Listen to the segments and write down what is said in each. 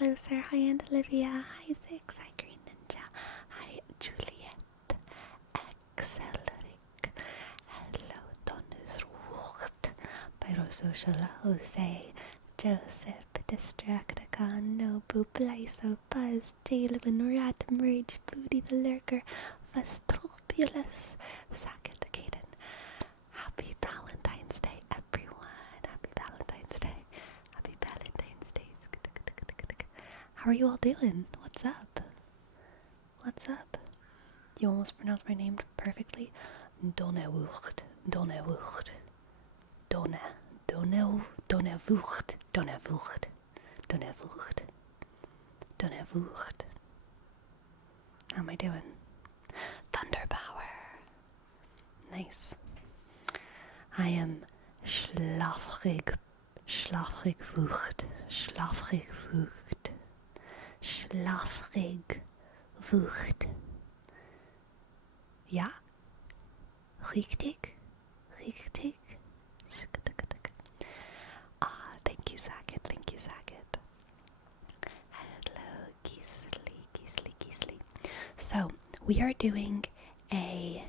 Closer. Hi, Aunt Olivia. Hi, Six. Hi, Green Ninja. Hi, Juliet. Acceleric. Hello, Donus Rucht. Pyrosocial Jose. Joseph. Distracticon. Nobu. Blyso. Buzz. Jalen. Ratum. Rage. Booty the Lurker. Fastropulus. Sacket the Caden. Happy Valentine's Day, everyone. Happy Valentine's Day. Happy Valentine's Day. How are you all doing? What's up? What's up? You almost pronounced my name perfectly. Donnewocht. Donnewocht. Donnewocht. Donnewocht. Donnewocht. Donnewocht. How am I doing? Thunder power. Nice. I am schlafrig Wucht. Schlafrig Wucht. Schlafrig Wucht. Ja? Richtig? Richtig? Ah, thank you, Sackett. Thank you, Sackett. Hello, Gisli. So, we are doing a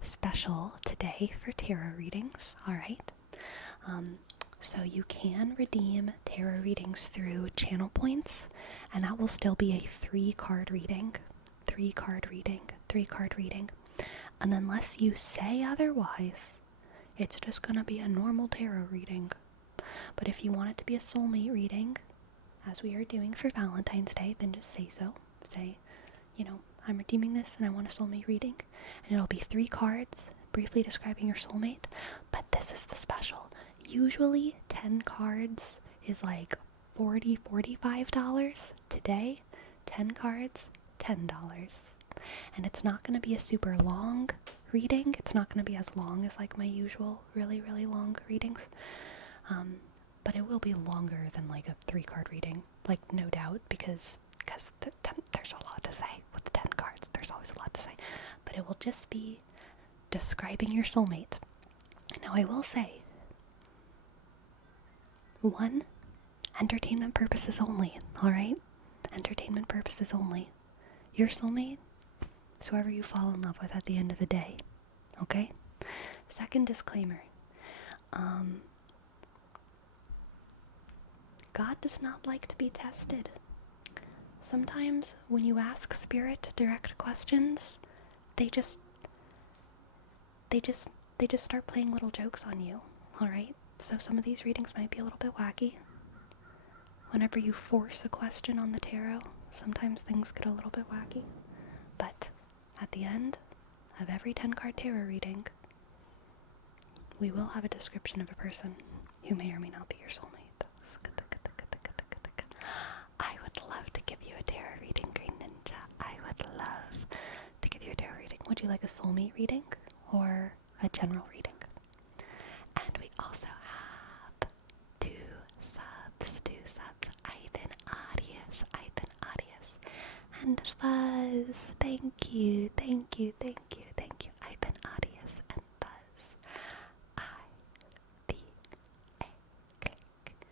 special today for tarot readings, alright? So you can redeem tarot readings through channel points, and that will still be a 3-card reading. 3-card reading. 3-card reading. And unless you say otherwise, it's just gonna be a normal tarot reading. But if you want it to be a soulmate reading, as we are doing for Valentine's Day, then just say so. Say, I'm redeeming this and I want a soulmate reading. And it'll be 3 cards, briefly describing your soulmate. But this is the special. Usually 10 cards is like $40, $45. Today, 10 cards, $10. And it's not going to be a super long reading. It's not going to be as long as like my usual really, really long readings. But it will be longer than like a 3-card reading. Like, no doubt, because there's a lot to say with the 10 cards. There's always a lot to say. But it will just be describing your soulmate. Now, I will say, 1, entertainment purposes only, alright? Entertainment purposes only. Your soulmate is whoever you fall in love with at the end of the day, okay? Second disclaimer. God does not like to be tested. Sometimes when you ask Spirit direct questions, they just start playing little jokes on you, alright? So some of these readings might be a little bit wacky. Whenever you force a question on the tarot, sometimes things get a little bit wacky. But at the end of every 10-card tarot reading, we will have a description of a person who may or may not be your soulmate. I would love to give you a tarot reading, Green Ninja. I would love to give you a tarot reading. Would you like a soulmate reading or a general reading? And we also have 2 subs. Ivan Arias, and Fuzz. Thank you. Ivan Arias and Fuzz. I-V-A click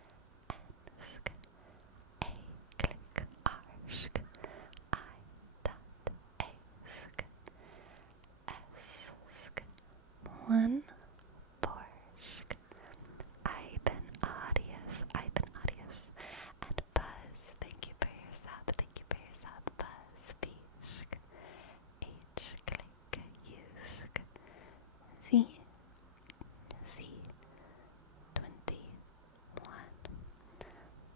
N-sk A-click Arshk I-dot-A-sk S-sk 1 Porshk Ivan Arias and Buzz. Thank you for your sub. Buzz Bishk H-click Yusk Z 21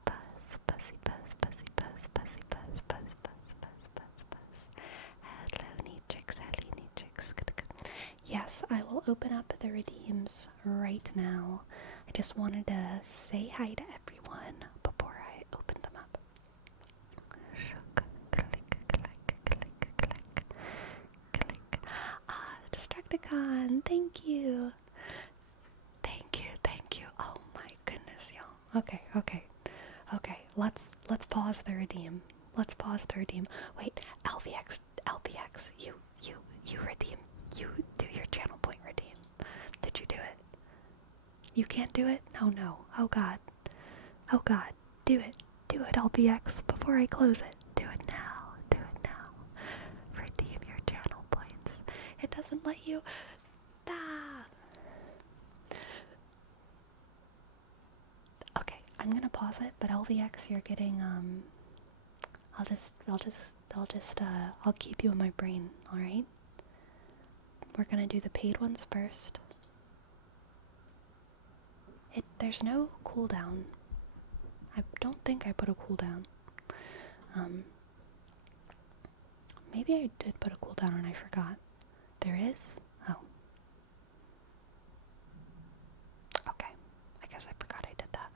Buzz. Hello Neatrix. Yes, I will open up the redeems right now. I just wanted to say hi to everyone before I open them up. Click. Ah, Destructicon, thank you. Oh my goodness, y'all. Okay. Let's pause the redeem. Wait, LVX, you redeem. You do your channel point redeem. Did you do it? You can't do it? Oh no. Oh god. Do it. Do it, LBX, before I close it. Do it now. Do it now. Redeem your channel points. It doesn't let you. Ah. Okay, I'm gonna pause it, but LVX, you're getting, I'll keep you in my brain, alright? We're gonna do the paid ones first. There's no cooldown. I don't think I put a cooldown. Maybe I did put a cooldown and I forgot. There is? Oh. Okay. I guess I forgot I did that.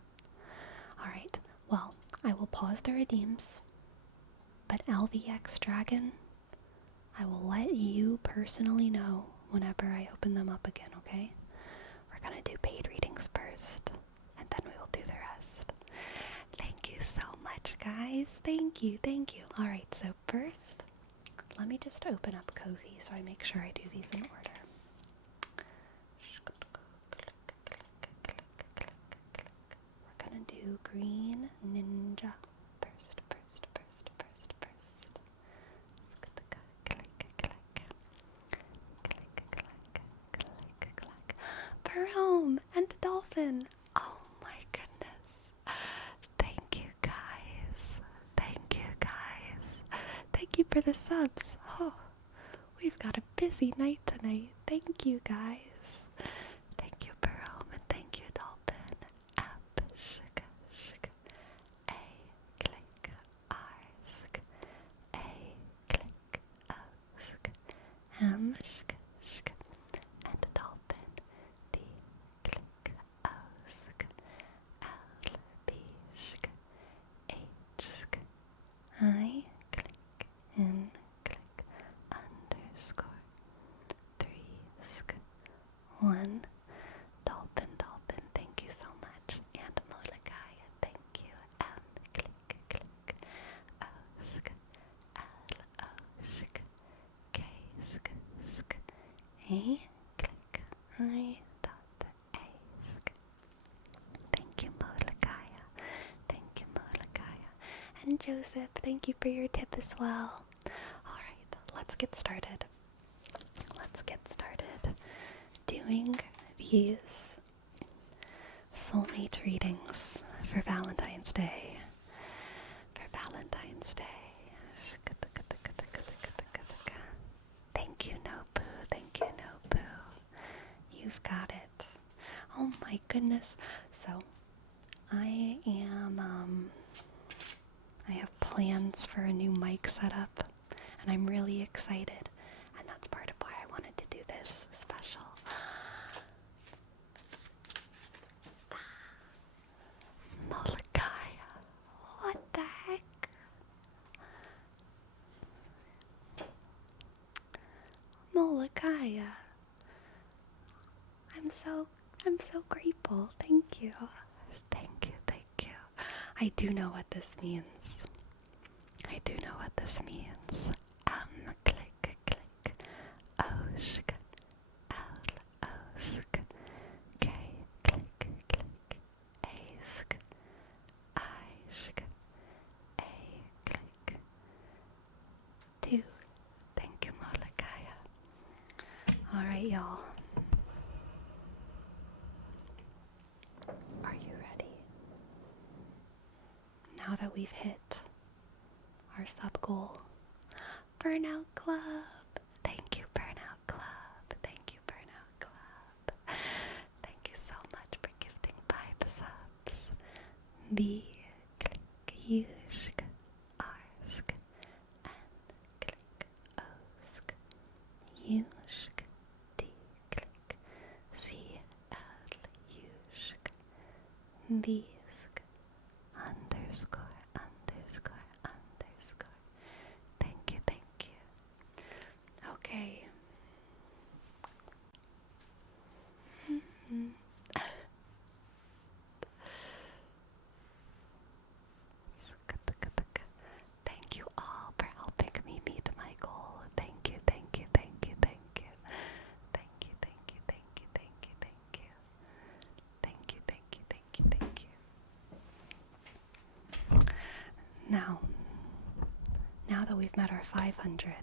Alright. Well, I will pause the redeems. But LVX Dragon, I will let you personally know whenever I open them up again, okay? We're gonna do paid readings first, and then we will do the rest. Thank you so much, guys. Thank you, thank you. Alright, so first, let me just open up Ko-fi so I make sure I do these in order. We're gonna do Green Ninja first. Perome and the dolphin. Oh my goodness. Thank you guys. Thank you guys. Thank you for the subs. Oh, we've got a busy night tonight. Thank you guys. Thank you Perome and thank you dolphin. Up, shika, shika. A, click, R, sk. A, click, O, sk. M, shka, shka. And a dolphin. D, click, O, sk. L, B, shka. H, sk. I, click, N, click, underscore. 3, sk. 1, dolphin, thank you so much. And Molagaya, thank you. M, click, click. O, sk. L, O, shk. K, sk, sk. A, click. I, dot, A, sk. Thank you, Molagaya. Thank you, Molagaya. And Joseph, thank you for your tip as well. Alright, let's get started. Let's get started doing these soulmate readings for Valentine's Day. Thank you, Nobu. Thank you, Nobu. You've got it. Oh my goodness. So, I have plans for a new mic setup, and I'm really excited, and that's part of why I wanted to do this special. Molagaya. What the heck? Molagaya. I'm so grateful. Thank you. Thank you, thank you. I do know what this means. Click, click. Oshk. L, osk. K, click, click. Ask. Ishk. A, click. 2. Thank you, Molagaya. Alright, y'all. Are you ready? Now that we've hit our sub goal, Burnout Club. Thank you, Burnout Club. Thank you, Burnout Club. Thank you so much for gifting 5 subs. B, click, Yushk, Arsk, N, click, Osk, Yushk, D, click, C, L, Yushk, Bisk, underscore. Thank you. Okay. Thank you all for helping me meet my goal. Thank you. we've met our 500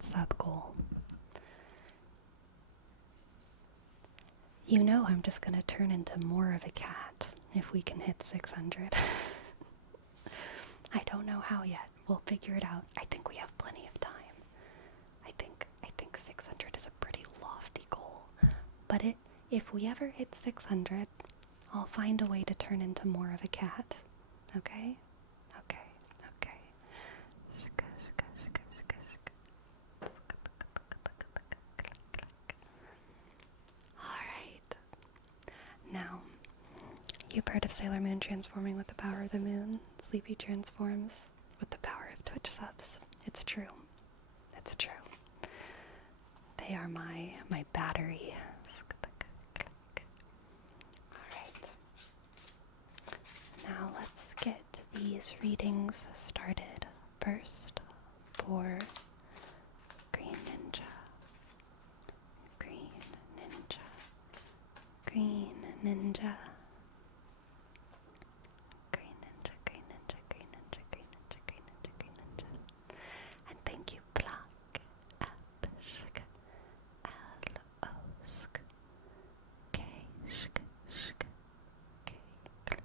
sub goal. You know I'm just gonna turn into more of a cat if we can hit 600. I don't know how yet. We'll figure it out. I think we have plenty of time. I think 600 is a pretty lofty goal. But if we ever hit 600, I'll find a way to turn into more of a cat. Okay? Okay. Alright. Now, you've heard of Sailor Moon transforming with the power of the moon. Sleepy transforms with the power of Twitch subs. It's true. It's true. They are my battery. Alright. Now let's get these readings started. First, for Green Ninja. Green Ninja. Green Ninja. Green Ninja, Green Ninja, Green Ninja, Green Ninja, Green Ninja, Green Ninja. And thank you, Block, Apshk, L-O-sk, K-shk, shk, K, click,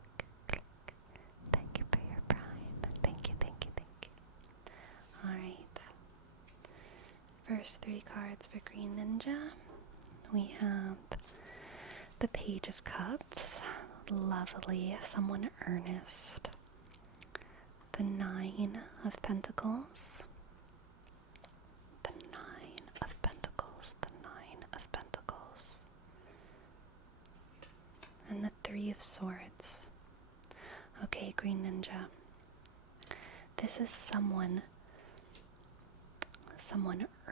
click. Thank you for your prime. Thank you. Alright. First 3 cards for Green Ninja. We have the Page of Cups. Lovely. Someone earnest. The 9 of Pentacles. The 9 of Pentacles. The 9 of Pentacles. And the 3 of Swords. Okay, Green Ninja. This is someone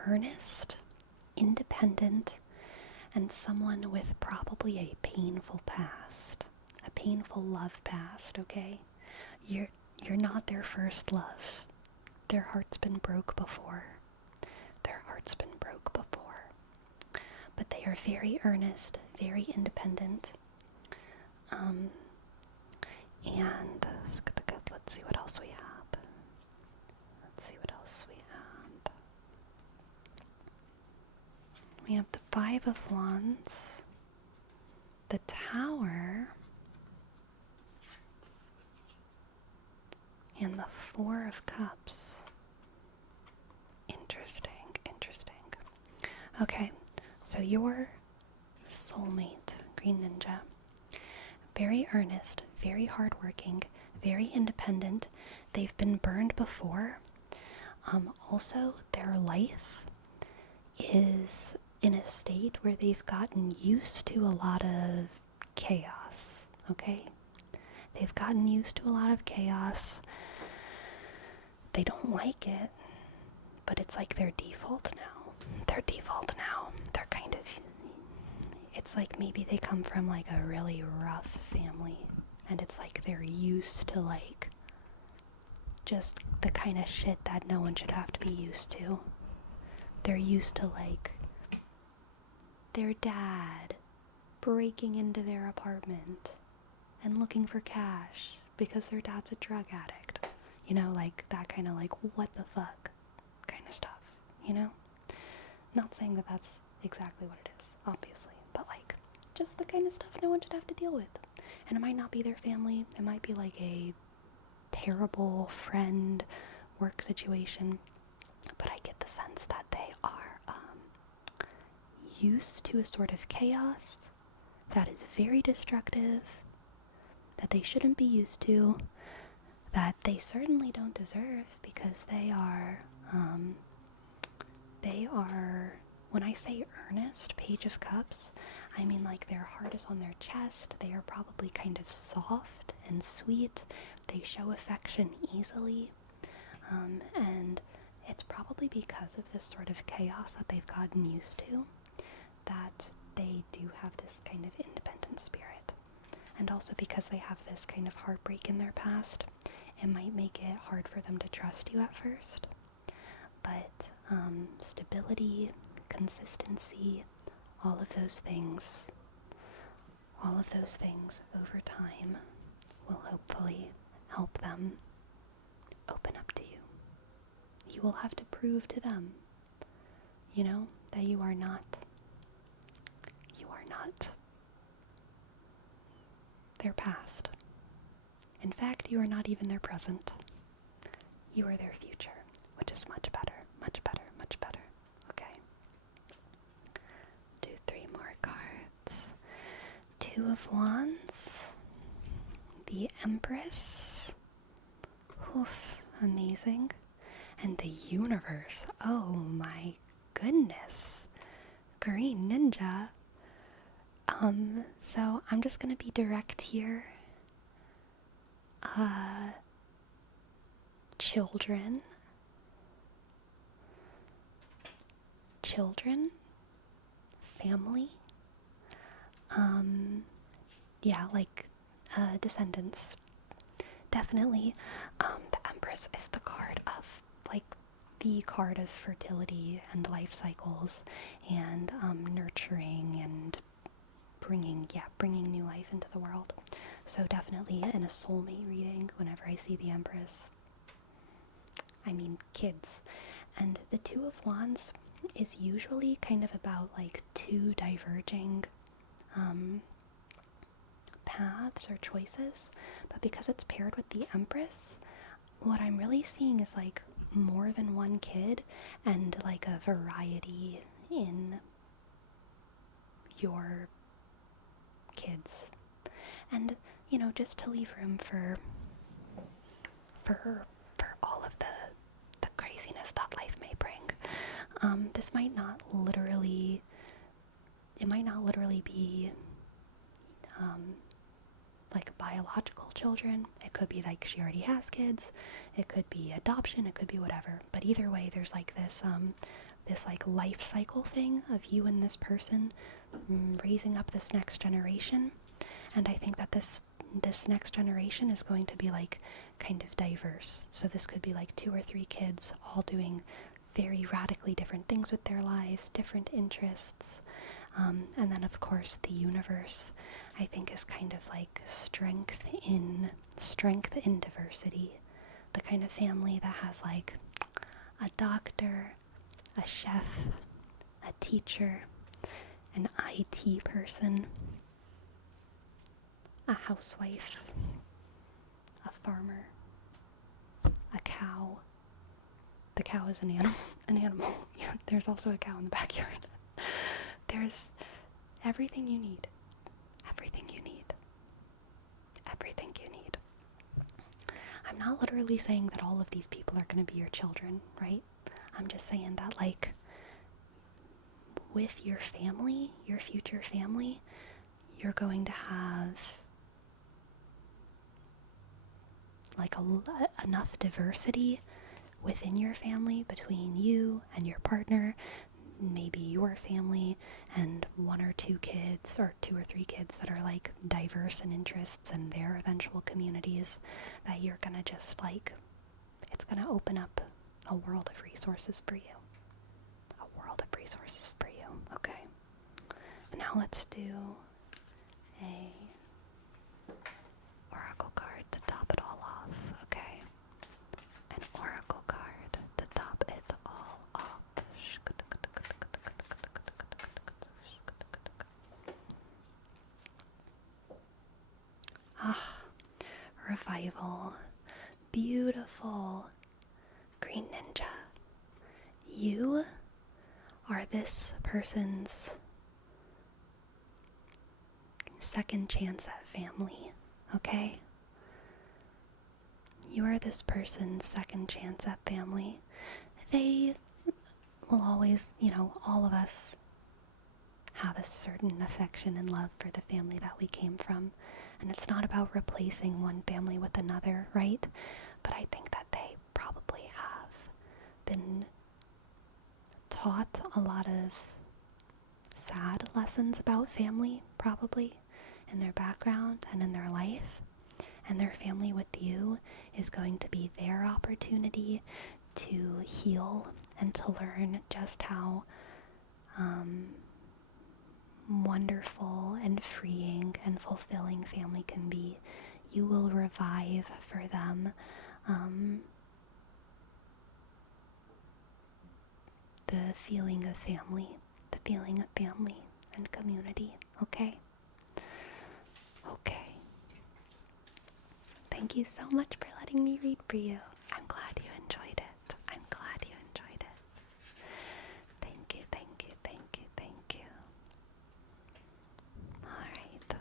earnest, independent, and someone with probably a painful past. A painful love past, okay? You're not their first love. Their heart's been broke before. But they are very earnest, very independent. And let's see what else we have. We have the 5 of Wands, the Tower, and the 4 of Cups. Interesting. Okay, so your soulmate, Green Ninja, very earnest, very hardworking, very independent. They've been burned before. Also, their life is in a state where they've gotten used to a lot of chaos, okay? They've gotten used to a lot of chaos. They don't like it, but it's like their default now. They're kind of, it's like maybe they come from like a really rough family, and it's like they're used to like just the kind of shit that no one should have to be used to. They're used to like their dad breaking into their apartment and looking for cash because their dad's a drug addict. You know, like that kind of like what the fuck kind of stuff, you know? Not saying that that's exactly what it is, obviously, but like just the kind of stuff no one should have to deal with. And it might not be their family, it might be like a terrible friend work situation, but I get the sense that they are used to a sort of chaos that is very destructive, that they shouldn't be used to, that they certainly don't deserve, because they are, when I say earnest, Page of Cups, I mean like their heart is on their chest. They are probably kind of soft and sweet. They show affection easily, and it's probably because of this sort of chaos that they've gotten used to that they do have this kind of independent spirit. And also because they have this kind of heartbreak in their past, it might make it hard for them to trust you at first. But stability, consistency, all of those things over time will hopefully help them open up to you. You will have to prove to them, that you are not their past. In fact, you are not even their present. You are their future, which is much better, much better, much better. Okay. Do 3 more cards. 2 of Wands. The Empress. Oof, amazing. And the Universe. Oh my goodness. Green Ninja. So I'm just gonna be direct here. Children, family, descendants. Definitely, the Empress is the card of, the card of fertility and life cycles and nurturing and bringing new life into the world. So definitely in a soulmate reading, whenever I see the Empress, I mean kids. And the 2 of Wands is usually kind of about 2 diverging paths or choices, but because it's paired with the Empress, what I'm really seeing is more than one kid and a variety in your kids. And just to leave room for all of the craziness that life may bring. This might not literally be biological children. It could be she already has kids. It could be adoption. It could be whatever. But either way, there's this life cycle thing of you and this person raising up this next generation. And I think that this next generation is going to be kind of diverse. So this could be 2 or 3 kids all doing very radically different things with their lives, different interests. And then of course the Universe, I think, is kind of strength in diversity. The kind of family that has a doctor, a chef, a teacher, an IT person, a housewife, a farmer, a cow. The cow is an animal. Yeah, there's also a cow in the backyard. There's everything you need. Everything you need. Everything you need. I'm not literally saying that all of these people are going to be your children, right? I'm just saying that with your family, your future family, you're going to have enough diversity within your family between you and your partner, maybe your family and 1 or 2 kids or 2 or 3 kids that are diverse in interests and their eventual communities, that you're gonna just it's gonna open up a world of resources for you. A world of resources for you. Okay. And now let's do a oracle card to top it all off. Okay. An oracle card to top it all off. Revival. Beautiful. Green Ninja. You are this person's second chance at family, okay? You are this person's second chance at family. They will always, all of us have a certain affection and love for the family that we came from. And it's not about replacing one family with another, right? But I think that they probably have been taught a lot of sad lessons about family, probably, in their background and in their life. And their family with you is going to be their opportunity to heal and to learn just how wonderful and freeing and fulfilling family can be. You will revive for them the feeling of family, and community, okay? Okay. Thank you so much for letting me read for you. I'm glad you enjoyed it. Thank you, thank you, thank you, thank you. Alright.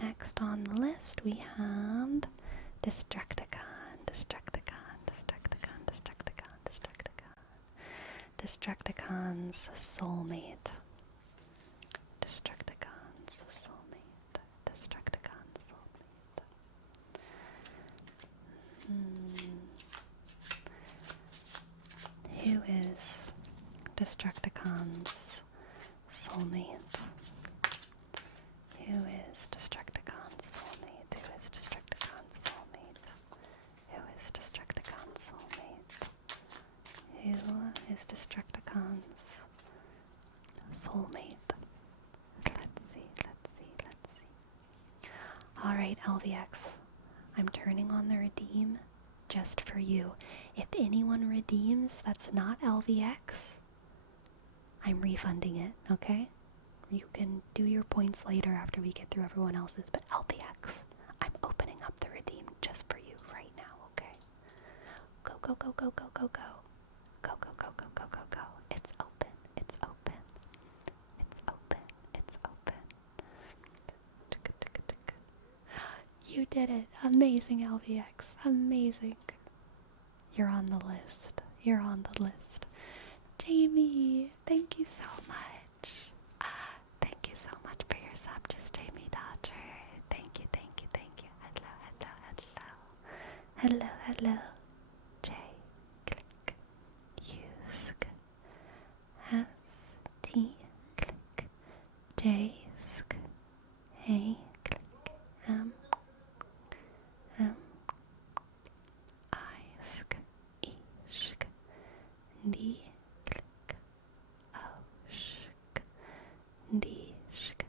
Next on the list we have Destructicon's soulmate. Who is Destructicon's soulmate? Who is Destructicon's soulmate? Who is Destructicon's soulmate? Who is Destructicon's soulmate? Who is Destructicon's soulmate? Let's see. Alright, LVX. I'm turning on the redeem just for you. If anyone redeems that's not LVX, I'm refunding it, okay? You can do your points later after we get through everyone else's, but LVX, I'm opening up the redeem just for you right now, okay? Go, go, go, go, go, go, go. Go, go, go, go, go, go, go. It's open. It's open. It's open. It's open. You did it. Amazing, LVX. Amazing. You're on the list. You're on the list. Jamie, thank you so much. Thank you so much for your sub, just Jamie Dodger. Thank you, thank you, thank you. Hello, hello, hello. Hello, hello. J, click. Use, S, T, click. J, sk. A, click. M, I, sk. E, sk. D, click. O, sk. D, sk.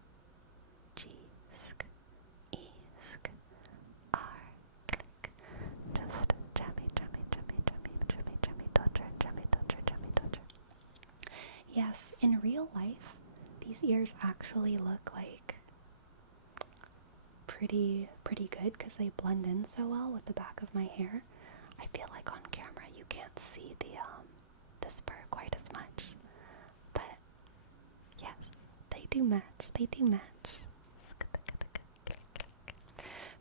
G, sk. E, sk. R, click. Just jammy, dodger. Yes, in real life, these ears actually look like pretty good because they blend in so well with the back of my hair. I feel like on camera you can't see the spur quite as much, but yes, they do match.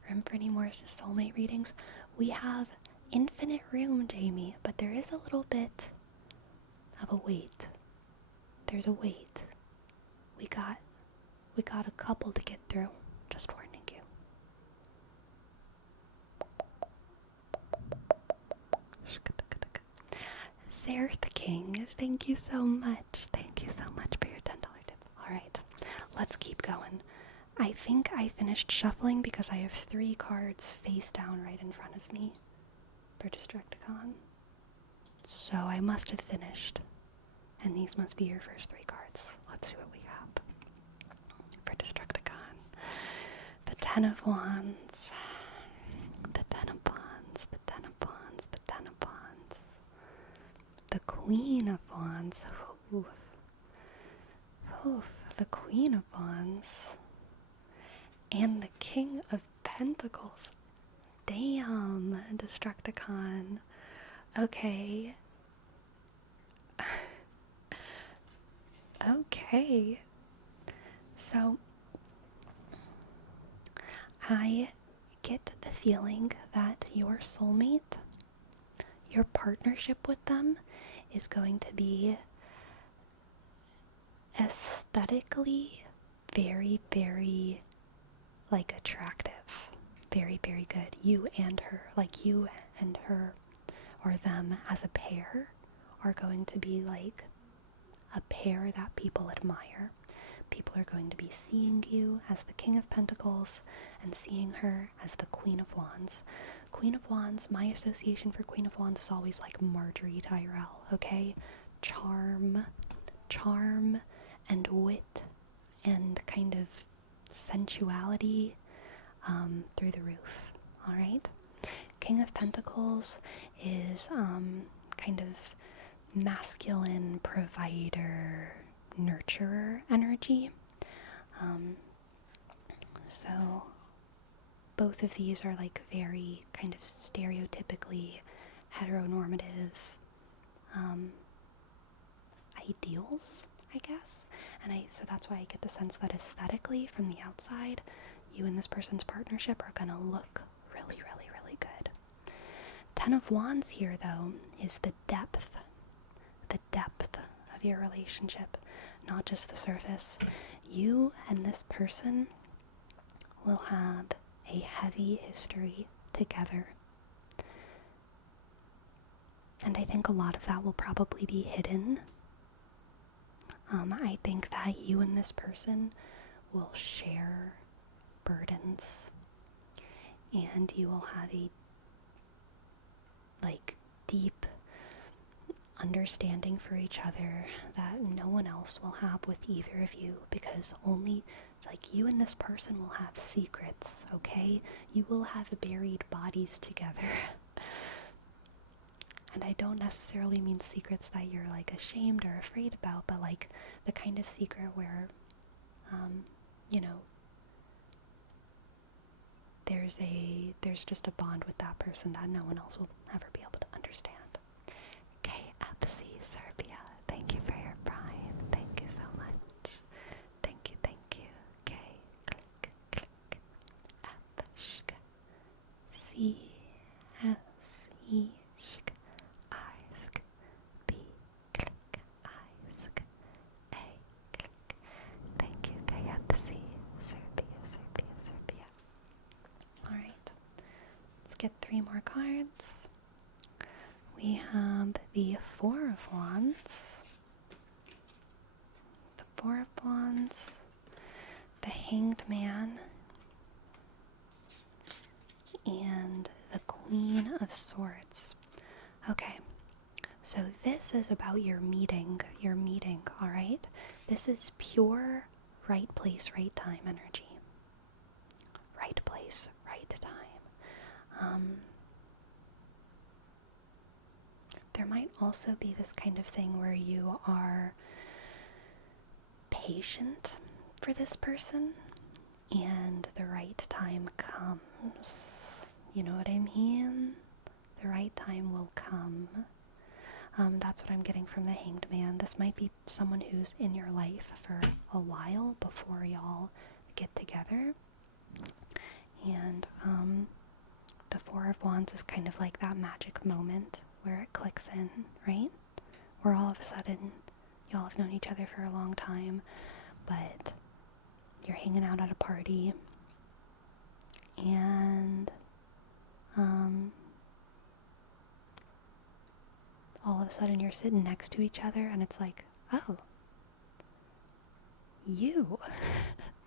Room for any more soulmate readings? We have infinite room, Jamie, but there is a little bit of a wait. There's a wait. We got a couple to get through. Just warning you. Sarah the King, thank you so much. Thank you so much for your $10 tip. Alright, let's keep going. I think I finished shuffling because I have 3 cards face down right in front of me for Destructicon. So I must have finished. And these must be your first 3 cards. Let's see what we have for Destructicon. The Ten of Wands. The Ten of Wands. The Ten of Wands. The Ten of Wands. The Queen of Wands. Oof. Oof. The Queen of Wands. And the King of Pentacles. Damn, Destructicon. Okay. Okay. So, I get the feeling that your soulmate, your partnership with them, is going to be aesthetically very, very, attractive. Very, very good. You and her, or them as a pair, are going to be a pair that people admire. People are going to be seeing you as the King of Pentacles and seeing her as the Queen of Wands. Queen of Wands, my association for Queen of Wands is always like Marjorie Tyrell, okay? Charm, and wit, and kind of sensuality through the roof, alright? King of Pentacles is kind of masculine provider, nurturer energy. So both of these are like very kind of stereotypically heteronormative ideals, I guess. And so that's why I get the sense that aesthetically from the outside, you and this person's partnership are gonna look really, really, really good. 10 of Wands here, though, is the depth of your relationship, not just the surface. You and this person will have a heavy history together. And I think a lot of that will probably be hidden. I think that you and this person will share burdens, and you will have a deep understanding for each other that no one else will have with either of you, because only you and this person will have secrets, okay? You will have buried bodies together. And I don't necessarily mean secrets that you're ashamed or afraid about, but the kind of secret where there's just a bond with that person that no one else will ever be able to understand. Okay, at the sea, Serbia. Thank you for your prime. Thank you so much. Thank you, thank you. Okay, click, click. At the shk. C, S, E, shk. Isk. B, click. Isk. A, click. Thank you, okay, at the sea, Serbia, Serbia, Serbia. Alright, let's get 3 more cards. We have the Four of Wands, the Four of Wands, the Hanged Man, and the Queen of Swords. Okay, so this is about your meeting, alright? This is pure right place, right time energy. Right place, right time. There might also be this kind of thing where you are patient for this person and the right time comes. You know what I mean? The right time will come. That's what I'm getting from the Hanged Man. This might be someone who's in your life for a while before y'all get together. And the Four of Wands is kind of like that magic moment where it clicks in, right? Where all of a sudden y'all have known each other for a long time, but you're hanging out at a party and all of a sudden you're sitting next to each other and it's like, oh, you,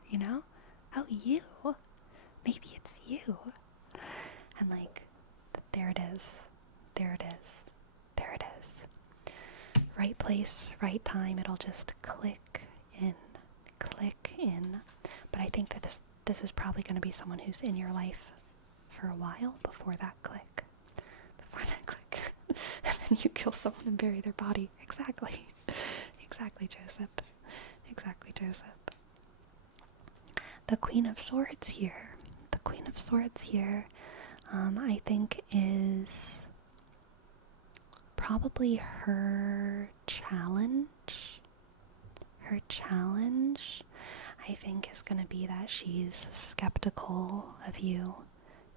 you know? Oh, you. Maybe it's you. And there it is. There it is. There it is. Right place, right time. It'll just click in. Click in. But I think that this is probably going to be someone who's in your life for a while before that click. Before that click. And then you kill someone and bury their body. Exactly. Exactly, Joseph. Exactly, Joseph. The Queen of Swords here. The Queen of Swords here, I think is probably her challenge. Her challenge, I think, is going to be that she's skeptical of you.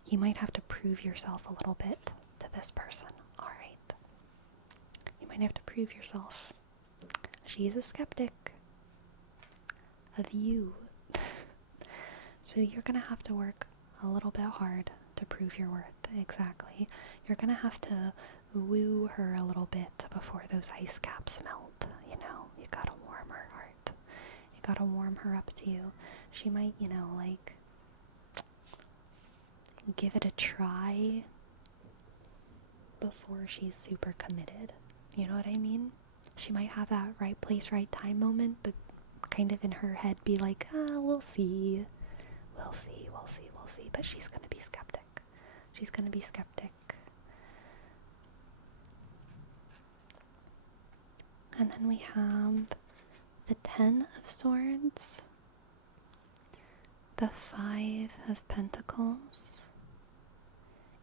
You might have to prove yourself a little bit to this person. Alright. You might have to prove yourself. She's a skeptic of you. So you're going to have to work a little bit hard to prove your worth. Exactly. You're going to have to woo her a little bit before those ice caps melt. You know, you got to warm her heart. You got to warm her up to you. She might, give it a try before she's super committed. You know what I mean? She might have that right place, right time moment, but kind of in her head be like, we'll see. We'll see. But she's going to be skeptic. She's going to be skeptic. And then we have the 10 of Swords, the 5 of Pentacles,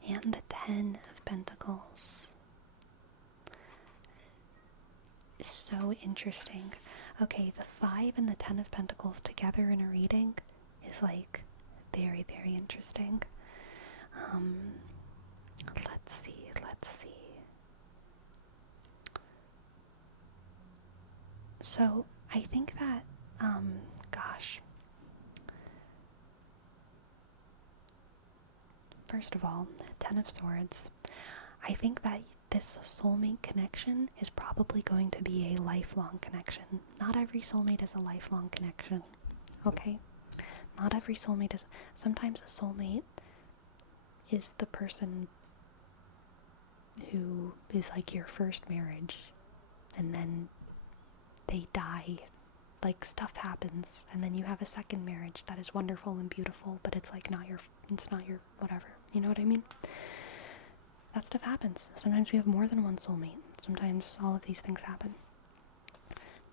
and the 10 of Pentacles. So interesting. Okay, the 5 and the 10 of Pentacles together in a reading is like very, very interesting. Let's see. So I think that, first of all, 10 of Swords, I think that this soulmate connection is probably going to be a lifelong connection. Not every soulmate is a lifelong connection, okay? Not every soulmate is. Sometimes a soulmate is the person who is like your first marriage, and then they die. Like, stuff happens, and then you have a second marriage that is wonderful and beautiful, but it's like it's not your whatever. You know what I mean? That stuff happens. Sometimes we have more than one soulmate. Sometimes all of these things happen.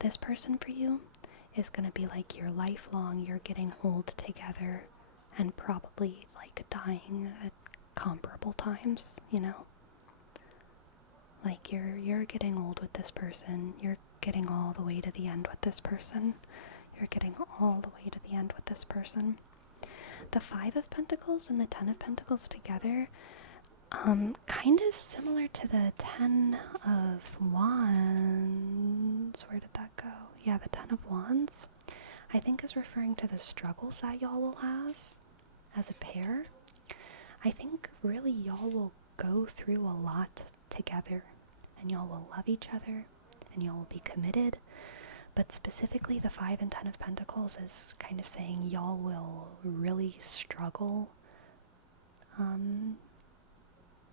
This person for you is going to be like your lifelong. You're getting old together and probably like dying at comparable times, you know? Like you're getting old with this person. You're getting all the way to the end with this person. You're getting all the way to the end with this person. The 5 of Pentacles and the 10 of Pentacles together, kind of similar to the 10 of Wands. Where did that go? Yeah, the 10 of Wands, I think, is referring to the struggles that y'all will have as a pair. I think really y'all will go through a lot together, and y'all will love each other, and y'all will be committed. But specifically the 5 and 10 of Pentacles is kind of saying y'all will really struggle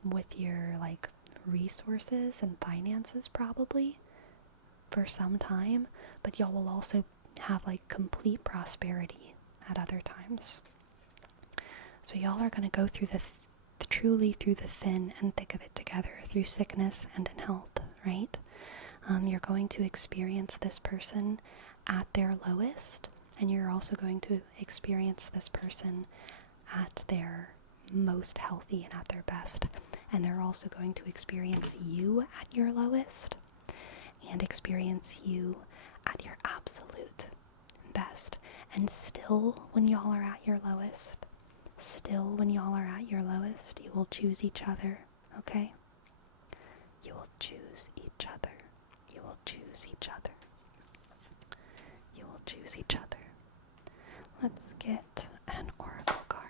with your like resources and finances probably for some time, but y'all will also have like complete prosperity at other times. So y'all are going to go through truly through the thin and thick of it together, through sickness and in health, right? You're going to experience this person at their lowest, and you're also going to experience this person at their most healthy and at their best. And they're also going to experience you at your lowest and experience you at your absolute best. And still, when y'all are at your lowest, you will choose each other, okay? You will choose each other. You will choose each other. You will choose each other. Let's get an oracle card.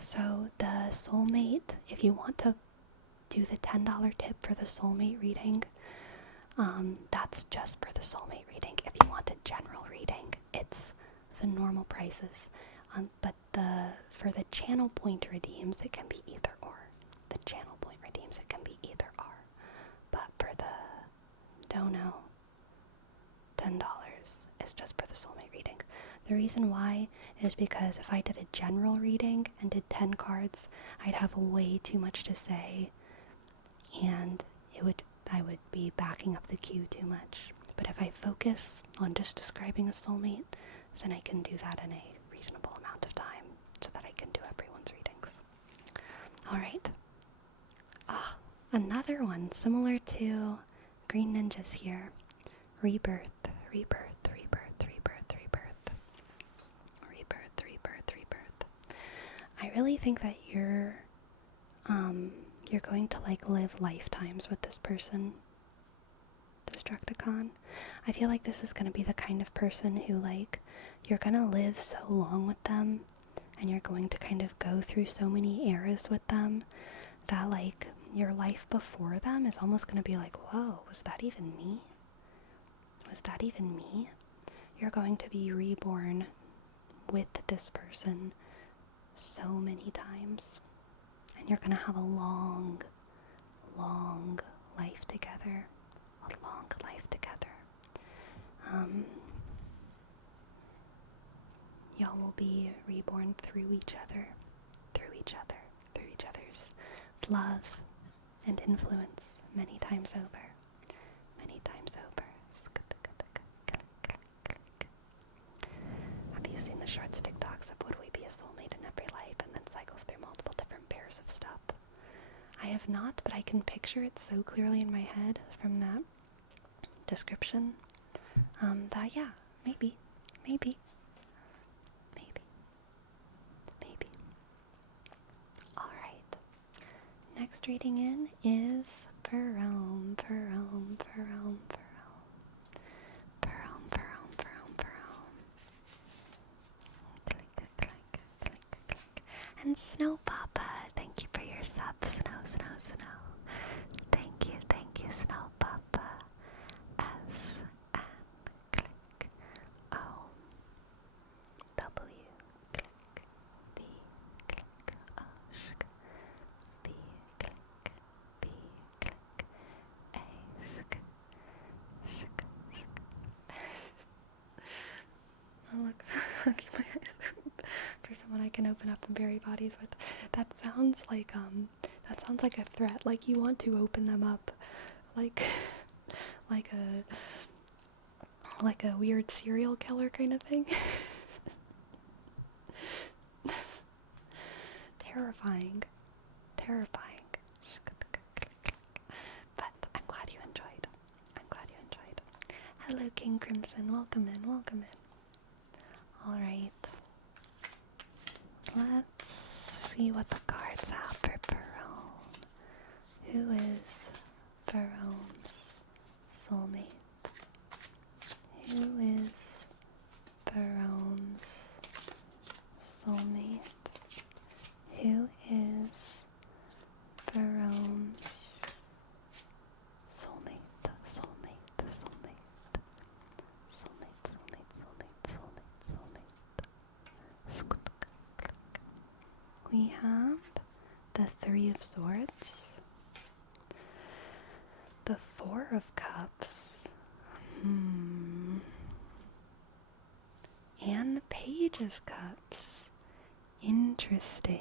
So the soulmate, if you want to do the $10 tip for the soulmate reading, that's just for the soulmate reading. If you want a general reading, it's the normal prices. But for the channel point redeems, it can be either or. The channel point redeems, it can be either or. But for the dono, $10 is just for the soulmate reading. The reason why is because if I did a general reading and did 10 cards, I'd have way too much to say, and I would be backing up the queue too much. But if I focus on just describing a soulmate, then I can do that in a reasonable amount of time so that I can do everyone's readings. Alright. Another one similar to Green Ninjas here. Rebirth, rebirth, rebirth, rebirth, rebirth. Rebirth, rebirth, rebirth. I really think that you're going to like live lifetimes with this person, Destructicon. I feel like this is going to be the kind of person who like you're going to live so long with them, and you're going to kind of go through so many eras with them that like your life before them is almost going to be like, whoa, was that even me? Was that even me? You're going to be reborn with this person so many times, and you're going to have a long, long life together. A long life together. Y'all will be reborn through each other, through each other's love and influence many times over. Many times over. Have you seen the shorts TikToks of would we be a soulmate in every life, and then cycles through multiple different pairs of stuff? I have not, but I can picture it so clearly in my head from that description that yeah, maybe. Alright. Next reading in is Perome. And Snow Papa, thank you for your sub. Snow. Thank you, Snow Papa. S N click O W click B click O sh B click B click A sk sh. Oh look at my eyes. For someone I can open up and bury bodies with. That sounds like a threat. Like you want to open them up, like a weird serial killer kind of thing. Terrifying. But I'm glad you enjoyed. Hello, King Crimson. Welcome in. All right. Let's see what the cards have for Perome. Who is Perome's soulmate? Who is Perome's soulmate? Who is Perome's soulmate? We have the Three of Swords, the Four of Cups, and the Page of Cups. Interesting.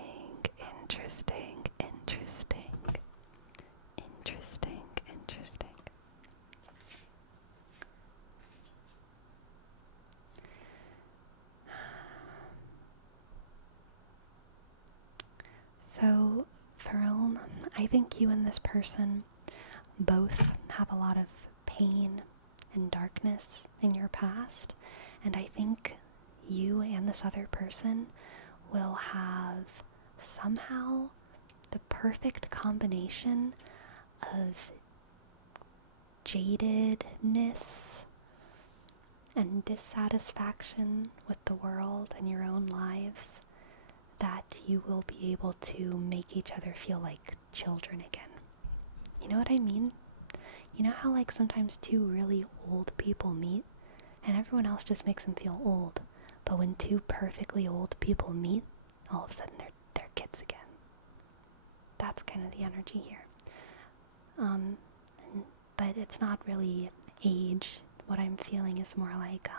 So, Perome, I think you and this person both have a lot of pain and darkness in your past, and I think you and this other person will have somehow the perfect combination of jadedness and dissatisfaction with the world and your own lives, that you will be able to make each other feel like children again. You know what I mean? You know how like sometimes two really old people meet and everyone else just makes them feel old, but when two perfectly old people meet, all of a sudden they're kids again. That's kind of the energy here. But it's not really age. What I'm feeling is more like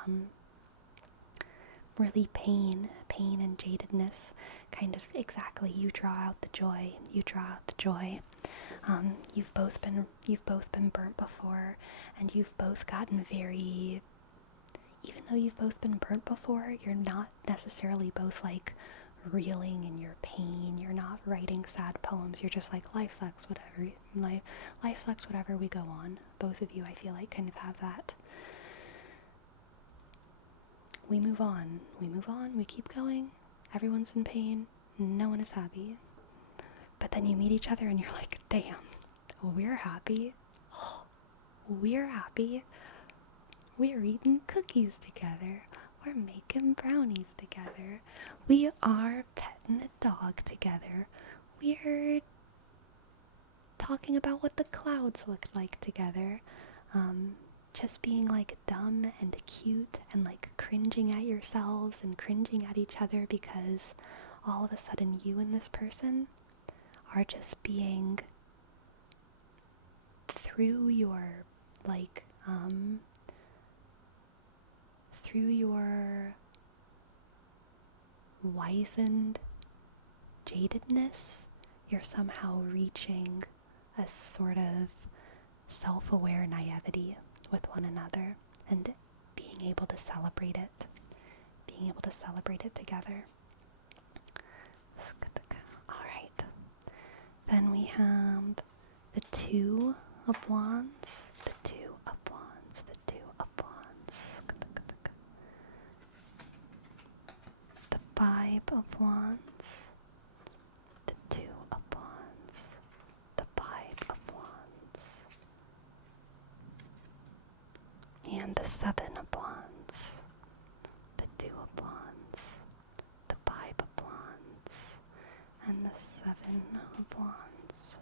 really pain and jadedness, kind of exactly. You draw out the joy. You've both been burnt before, and you've both gotten very, even though you've both been burnt before, you're not necessarily both like reeling in your pain. You're not writing sad poems. You're just like, life sucks, whatever. Life sucks, whatever, we go on. Both of you, I feel like, kind of have that. We move on, we keep going. Everyone's in pain, no one is happy. But then you meet each other and you're like, damn, we're happy. We're happy. We're eating cookies together. We're making brownies together. We are petting a dog together. We're talking about what the clouds look like together. Just being like dumb and cute and like cringing at yourselves and cringing at each other because all of a sudden you and this person are just being through your, like, through your wizened jadedness, you're somehow reaching a sort of self-aware naivety with one another and being able to celebrate it. Being able to celebrate it together. Alright. Then we have the Two of Wands. The Two of Wands. The Two of Wands. The Five of Wands. The Two of Wands. The Five of Wands. And the Seven of Wands. The Two of Wands. The Five of Wands. And the Seven of Wands.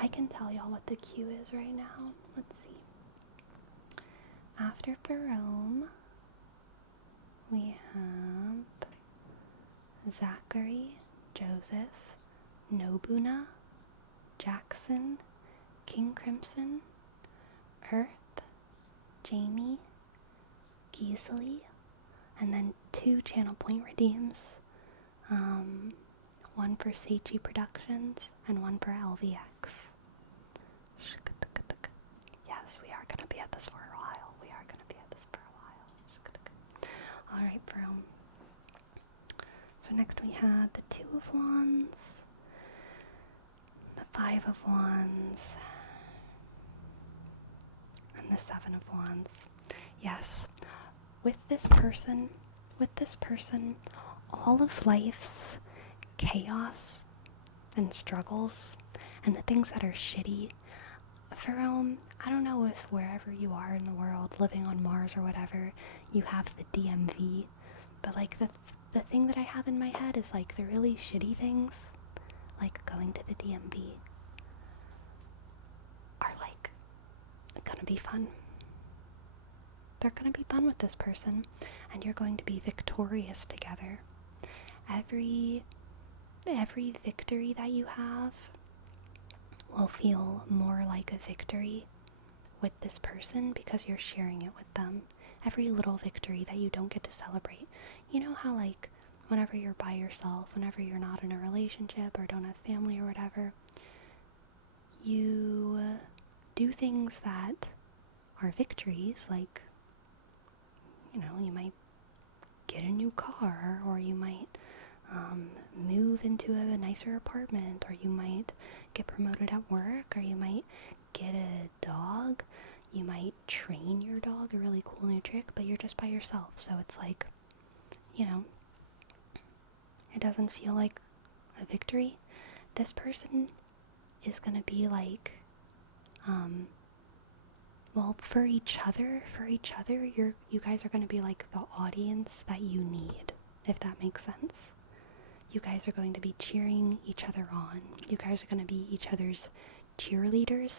I can tell y'all what the cue is right now. Let's see. After Jerome, we have Zachary, Joseph, Nobuna, Jackson, King Crimson, Earth, Jamie, Geasley, and then 2 channel point redeems. One for Seichi Productions and one for LVX. Yes, we are going to be at this for a while. We are going to be at this for a while. Alright, Brown. So next we had the Two of Wands, the Five of Wands, and the Seven of Wands. Yes, with this person, all of life's chaos and struggles and the things that are shitty. I don't know if wherever you are in the world, living on Mars or whatever, you have the DMV, but like the thing that I have in my head is like the really shitty things, like going to the DMV, are like gonna be fun. They're gonna be fun with this person, and you're going to be victorious together. Every victory that you have will feel more like a victory with this person because you're sharing it with them. Every little victory that you don't get to celebrate. You know how, like, whenever you're by yourself, whenever you're not in a relationship or don't have family or whatever, you do things that are victories, like, you know, you might get a new car, or you might move into a nicer apartment, or you might get promoted at work, or you might get a dog, you might train your dog, a really cool new trick, but you're just by yourself, so it's like, you know, it doesn't feel like a victory. This person is gonna be like, well, for each other, you guys are gonna be like the audience that you need, if that makes sense. You guys are going to be cheering each other on. You guys are going to be each other's cheerleaders,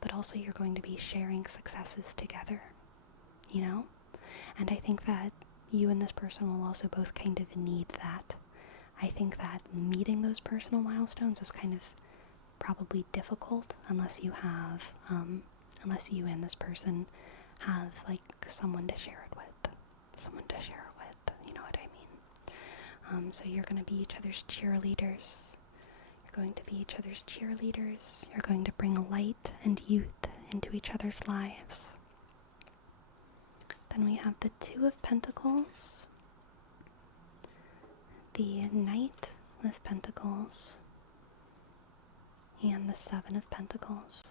but also you're going to be sharing successes together, you know? And I think that you and this person will also both kind of need that. I think that meeting those personal milestones is kind of probably difficult unless you have, unless you and this person have, like, someone to share it with. You know what I mean? So you're going to be each other's cheerleaders. You're going to be each other's cheerleaders. You're going to bring light and youth into each other's lives. Then we have the Two of Pentacles, the Knight with Pentacles, and the Seven of Pentacles.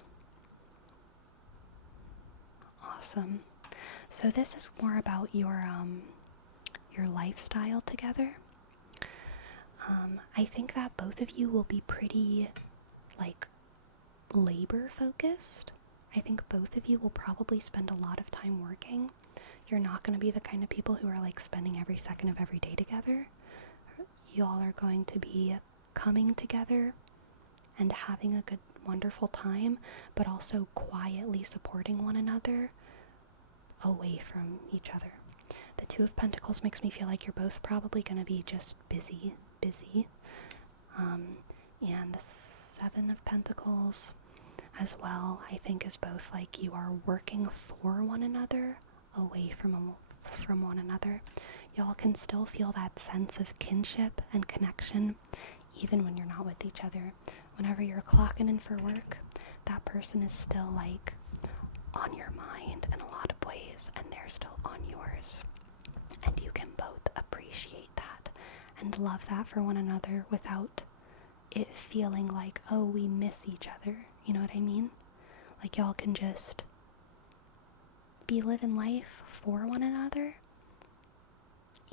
Awesome. So this is more about your lifestyle together. I think that both of you will be pretty, like, labor focused. I think both of you will probably spend a lot of time working. You're not going to be the kind of people who are, like, spending every second of every day together. Y'all are going to be coming together and having a good, wonderful time, but also quietly supporting one another away from each other. The Two of Pentacles makes me feel like you're both probably going to be just busy. And the Seven of Pentacles as well, I think, is both like you are working for one another, away from one another. Y'all can still feel that sense of kinship and connection even when you're not with each other. Whenever you're clocking in for work, that person is still like on your mind in a lot of ways, and they're still on yours. And you can both appreciate that and love that for one another without it feeling like, oh, we miss each other. You know what I mean? Like, y'all can just be living life for one another,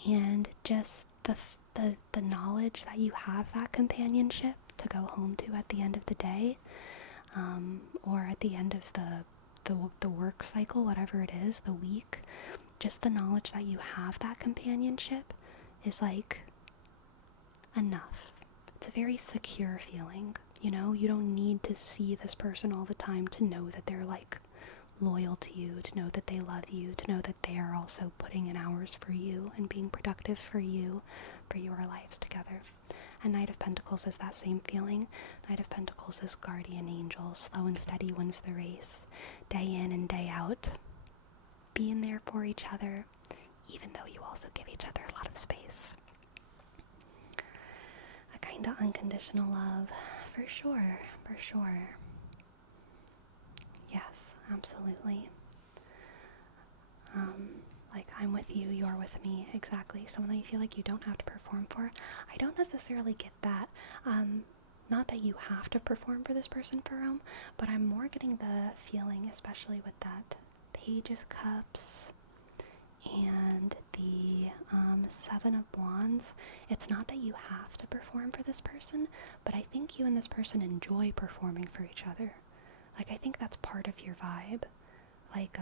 and just the knowledge that you have that companionship to go home to at the end of the day, or at the end of the work cycle, whatever it is, the week, just the knowledge that you have that companionship is like enough. It's a very secure feeling, you know? You don't need to see this person all the time to know that they're like loyal to you, to know that they love you, to know that they are also putting in hours for you and being productive for you, for your lives together. And Knight of Pentacles is that same feeling. Knight of Pentacles is guardian angel. Slow and steady wins the race. Day in and day out, being there for each other, even though you also give each other a lot of space. A kind of unconditional love, for sure, for sure. Yes, absolutely. Like, I'm with you, you're with me, exactly. Someone that you feel like you don't have to perform for. I don't necessarily get that. Not that you have to perform for this person, Jerome, but I'm more getting the feeling, especially with that Page of Cups and the Seven of Wands, it's not that you have to perform for this person, but I think you and this person enjoy performing for each other. Like, I think that's part of your vibe. Like,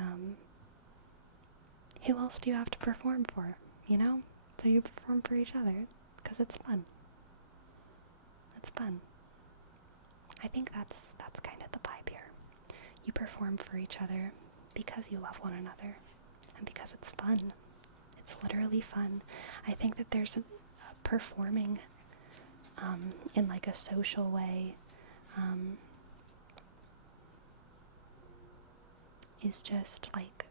who else do you have to perform for, you know? So you perform for each other, because it's fun. It's fun. I think that's kind of the vibe here. You perform for each other because you love one another, and because it's fun. It's literally fun. I think that there's a performing in like a social way is just like,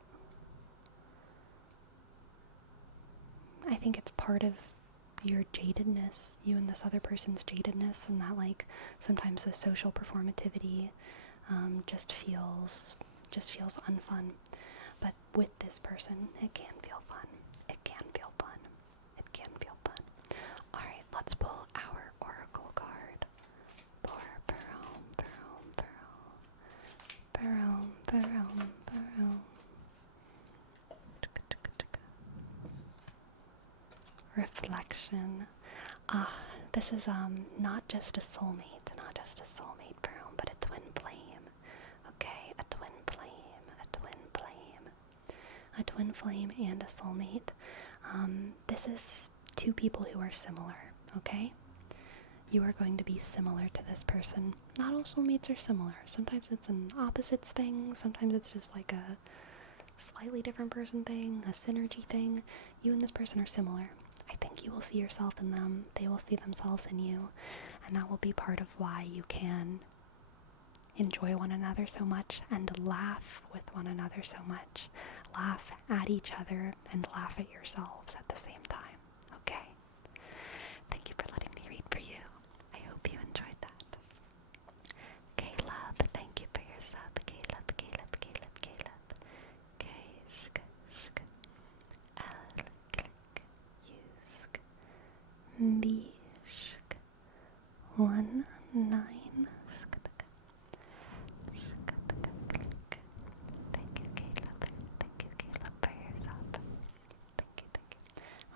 I think it's part of your jadedness, you and this other person's jadedness, and that like sometimes the social performativity just feels unfun. But with this person, it can feel fun. It can feel fun. It can feel fun. Alright, let's pull our oracle card for Jerome. Reflection. This is not just a soulmate, Jerome, but a twin flame. Okay, a twin flame and a soulmate. This is two people who are similar, okay? You are going to be similar to this person. Not all soulmates are similar. Sometimes it's an opposites thing, sometimes it's just like a slightly different person thing, a synergy thing. You and this person are similar. I think you will see yourself in them, they will see themselves in you, and that will be part of why you can enjoy one another so much and laugh with one another so much. Laugh at each other and laugh at yourselves at the same time. Okay? Thank you for letting me read for you. I hope you enjoyed that. Caleb, thank you for your sub. Caleb. K-shk, shk. L-click, yusk. B-shk. 1-9.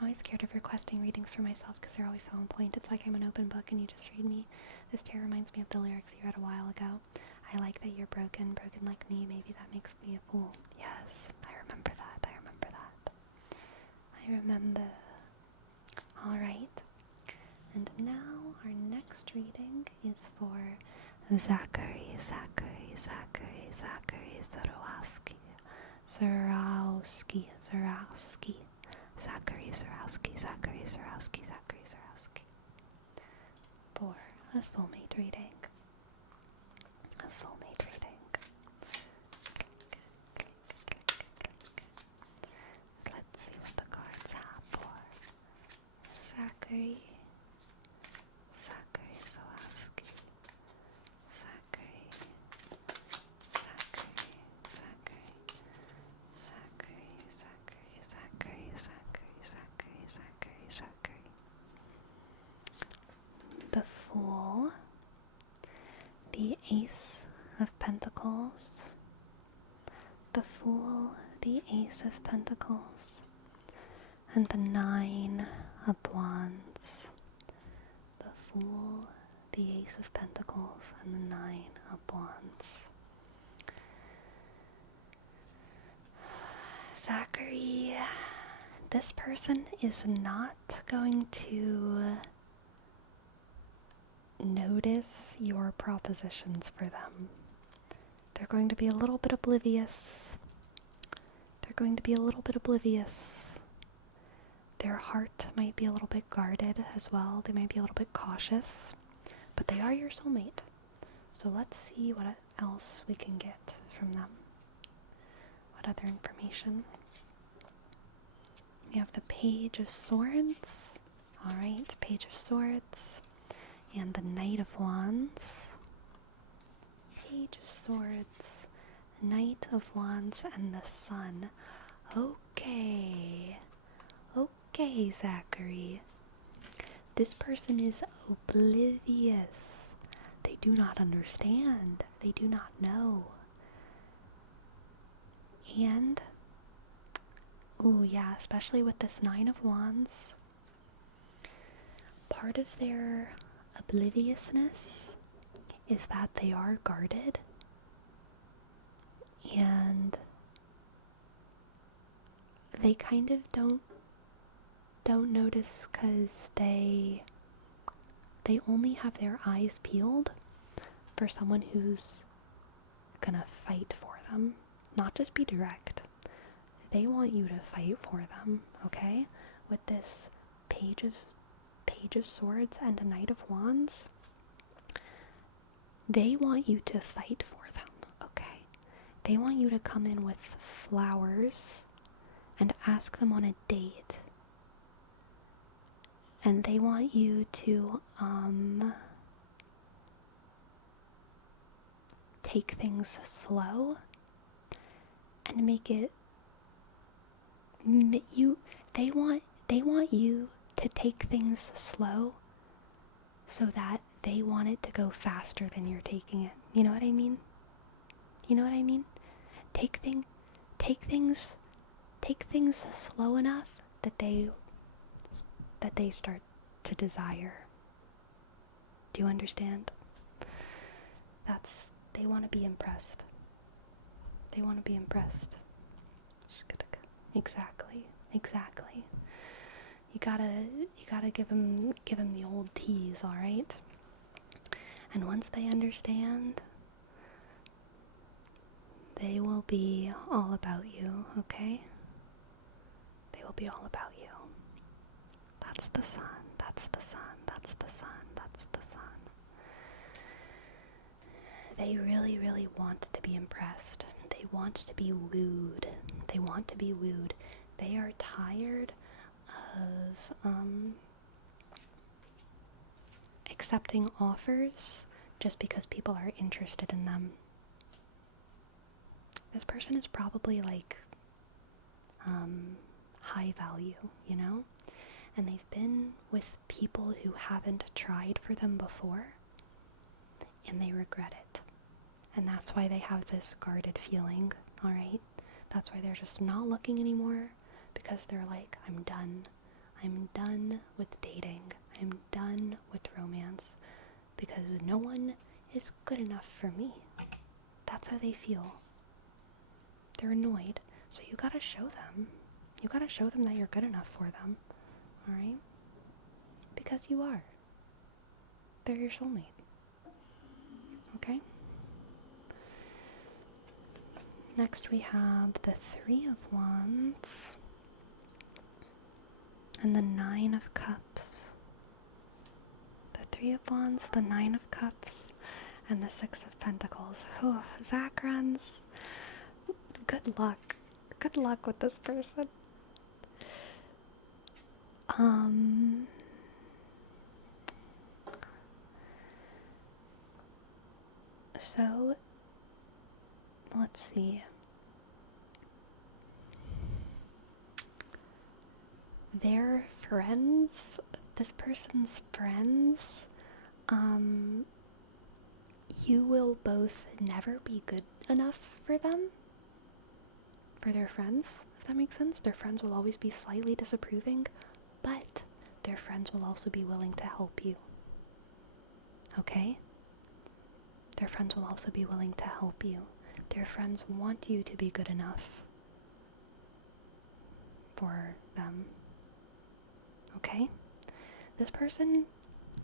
I'm always scared of requesting readings for myself because they're always so on point. It's like I'm an open book and you just read me. This tarot reminds me of the lyrics you read a while ago. I like that you're broken like me. Maybe that makes me a fool. Yes, I remember that. Alright. And now our next reading is for Zachary Zarowski for A soulmate reading. A soulmate reading. Let's see what the cards have for Zachary. Zachary Zawadzki. Zachary. Zachary. Zachary. Zachary. Zachary. Zachary. Zachary. Zachary. Zachary. The Fool. The Ace of Pentacles. The Fool, the Ace of Pentacles, and the Nine of Wands. The Fool, the Ace of Pentacles, and the Nine of Wands. Zachary, this person is not going to notice your propositions for them. They're going to be a little bit oblivious. They're going to be a little bit oblivious. Their heart might be a little bit guarded as well. They might be a little bit cautious. But they are your soulmate. So let's see what else we can get from them. What other information? We have the Page of Swords. Alright, Page of Swords. And the Knight of Wands. Page of Swords, Knight of Wands, and the Sun. Okay, Zachary. This person is oblivious. They do not understand. They do not know. And, oh yeah, especially with this Nine of Wands, part of their obliviousness is that they are guarded, and they kind of don't notice because they only have their eyes peeled for someone who's gonna fight for them, not just be direct. They want you to fight for them, okay? With this Page of Swords and a Knight of Wands, they want you to fight for them, okay? They want you to come in with flowers and ask them on a date. And they want you to, take things slow and make it, they want you to take things slow so that they want it to go faster than you're taking it. You know what I mean? You know what I mean? Take things slow enough that they start to desire. Do you understand? They want to be impressed. They want to be impressed. Exactly. You gotta give them the old tease, all right? And once they understand, they will be all about you, okay? They will be all about you. That's the Sun, that's the Sun, that's the Sun, that's the Sun. They really, really want to be impressed. They want to be wooed. They want to be wooed. They are tired of accepting offers just because people are interested in them. This person is probably like high value, you know? And they've been with people who haven't tried for them before, and they regret it. And that's why they have this guarded feeling, alright? That's why they're just not looking anymore, because they're like, I'm done. I'm done with dating. I'm done with romance, because no one is good enough for me. That's how they feel. They're annoyed. So you gotta show them. You gotta show them that you're good enough for them. Alright? Because you are. They're your soulmate. Okay? Next we have the Three of Wands and the Nine of Cups. The Three of Wands, the Nine of Cups, and the Six of Pentacles. Oh, Zacrans, good luck. Good luck with this person. So, let's see. Their friends, this person's friends, you will both never be good enough for them, for their friends, if that makes sense. Their friends will always be slightly disapproving, but their friends will also be willing to help you. Okay? Their friends will also be willing to help you. Their friends want you to be good enough for them. Okay? This person,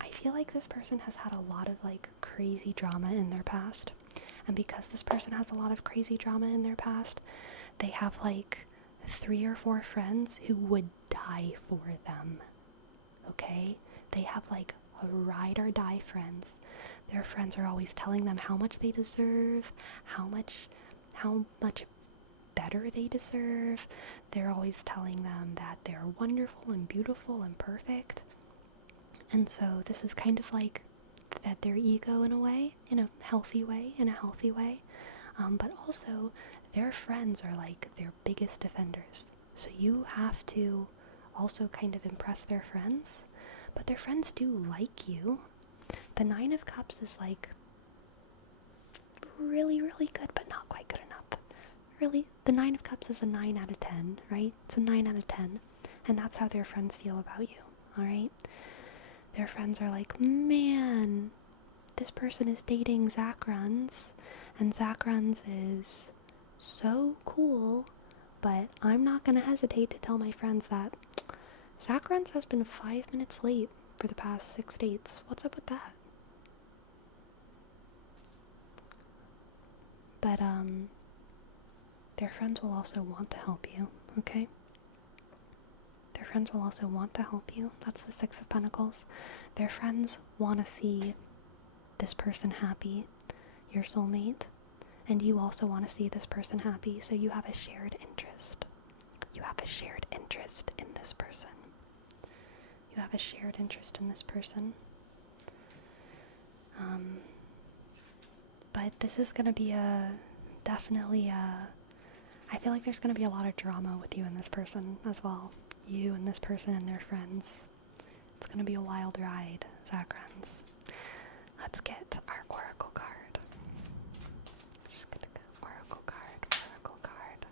I feel like this person has had a lot of like crazy drama in their past. And because this person has a lot of crazy drama in their past, they have like 3 or 4 friends who would die for them. Okay? They have like a ride or die friends. Their friends are always telling them how much they deserve, how much better they deserve. They're always telling them that they're wonderful and beautiful and perfect. And so this is kind of like fed their ego in a way, in a healthy way. But also their friends are like their biggest defenders. So you have to also kind of impress their friends. But their friends do like you. The Nine of Cups is like really, really good, but not quite good enough. Really, the Nine of Cups is a 9 out of 10, right? It's a 9 out of 10. And that's how their friends feel about you, alright? Their friends are like, man, this person is dating Zacrans, and Zacrans is so cool, but I'm not gonna hesitate to tell my friends that Zacrans has been 5 minutes late for the past 6 dates. What's up with that? But, their friends will also want to help you, okay? Their friends will also want to help you. That's the Six of Pentacles. Their friends want to see this person happy, your soulmate, and you also want to see this person happy, so you have a shared interest. You have a shared interest in this person. You have a shared interest in this person. But this is going to be definitely I feel like there's going to be a lot of drama with you and this person as well. You and this person and their friends. It's going to be a wild ride, Zacrans. Let's get our oracle card. Just get the oracle card, oracle card.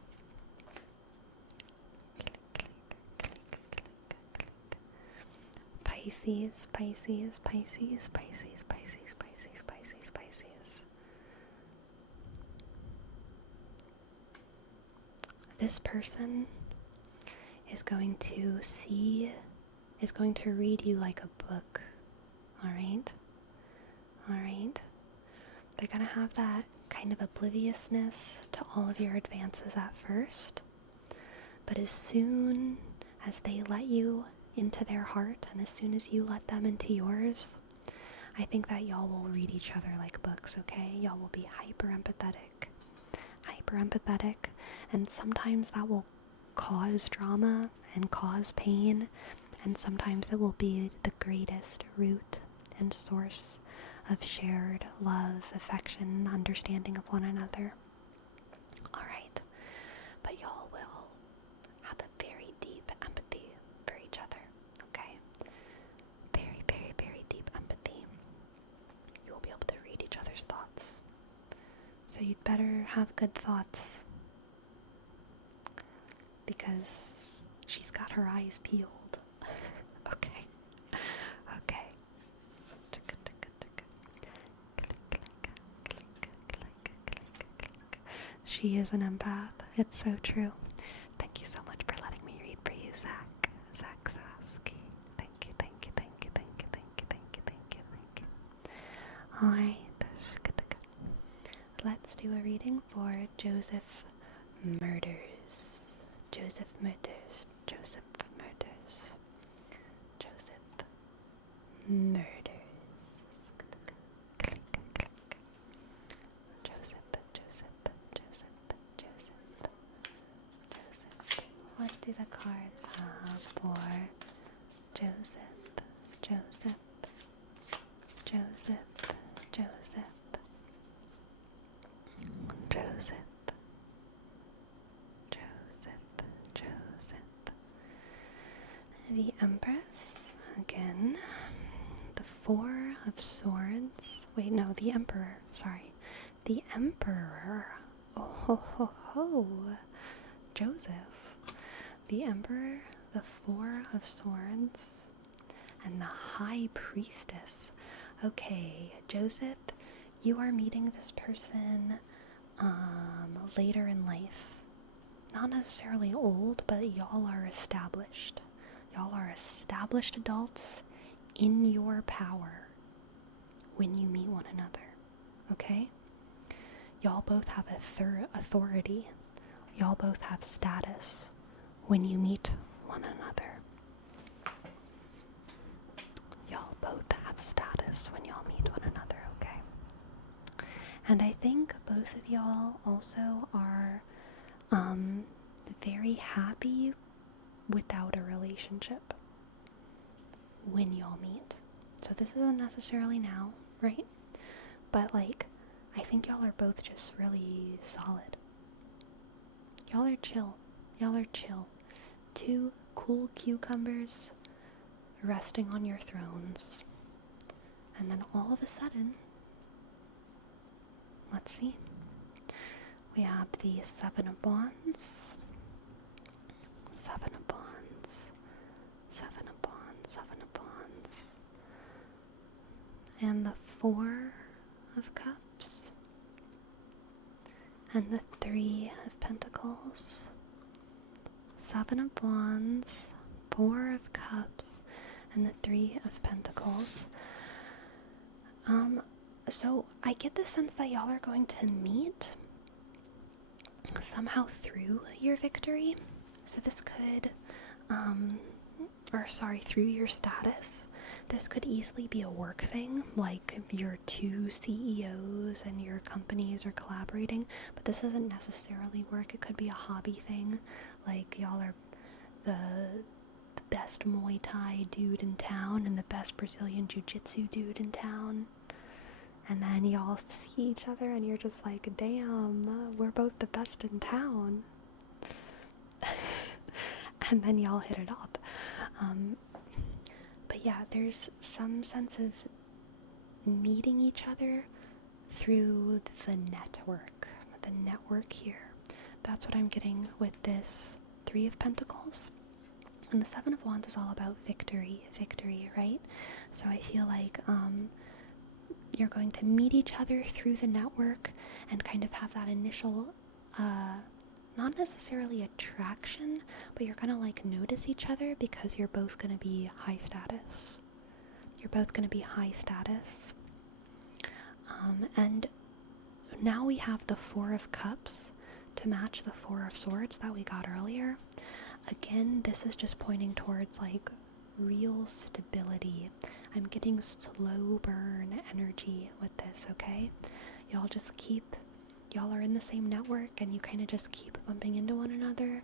Pisces, Pisces, Pisces, Pisces, Pisces, Pisces, Pisces, Pisces. This person is going to read you like a book. Alright? Alright? They're gonna have that kind of obliviousness to all of your advances at first. But as soon as they let you into their heart, and as soon as you let them into yours, I think that y'all will read each other like books, okay? Y'all will be hyper empathetic, and sometimes that will cause drama and cause pain, and sometimes it will be the greatest root and source of shared love, affection, understanding of one another. Alright, but y'all will have a very deep empathy for each other, okay? Very, very, very deep empathy. You will be able to read each other's thoughts. So you'd better have good thoughts, because she's got her eyes peeled. Okay. Okay. She is an empath. It's so true. Thank you so much for letting me read for you, Zach. Zach Sasky. Thank you, thank you, thank you, thank you, thank you, thank you, thank you, thank you. Alright. Let's do a reading for Joseph Murders. Joseph Murders. Joseph Murders. Joseph Murders. Joseph, Joseph, Joseph, Joseph, Joseph, Joseph, Joseph. The Empress, again. The Four of Swords. Wait, no, the Emperor, sorry. The Emperor. Oh ho ho ho. Joseph. The Emperor, the Four of Swords, and the High Priestess. Okay, Joseph, you are meeting this person later in life. Not necessarily old, but y'all are established. Y'all are established adults in your power when you meet one another. Okay? Y'all both have authority. Y'all both have status when you meet one another. Y'all both have status when y'all meet one another, okay? And I think both of y'all also are very happy without a relationship when y'all meet. So this isn't necessarily now, right? But like, I think y'all are both just really solid. Y'all are chill. Y'all are chill. Two cool cucumbers resting on your thrones. And then all of a sudden, let's see. We have the Seven of Wands. Seven of Wands. Seven of Wands. Seven of Wands. And the Four of Cups. And the Three of Pentacles. Seven of Wands, Four of Cups, and the Three of Pentacles. So I get the sense that y'all are going to meet somehow through your victory. So this could, through your status. This could easily be a work thing, like your two CEOs and your companies are collaborating, but this isn't necessarily work. It could be a hobby thing, like y'all are the best Muay Thai dude in town and the best Brazilian Jiu-Jitsu dude in town. And then y'all see each other and you're just like, damn, we're both the best in town. And then y'all hit it up. But yeah, there's some sense of meeting each other through the network. The network here. That's what I'm getting with this Three of Pentacles. And the Seven of Wands is all about victory, right? So I feel like you're going to meet each other through the network and kind of have that initial, not necessarily attraction, but you're gonna like notice each other because you're both gonna be high status. You're both gonna be high status. And now we have the Four of Cups to match the Four of Swords that we got earlier. Again, this is just pointing towards like real stability. I'm getting slow burn energy with this, okay? Y'all are in the same network and you kind of just keep bumping into one another.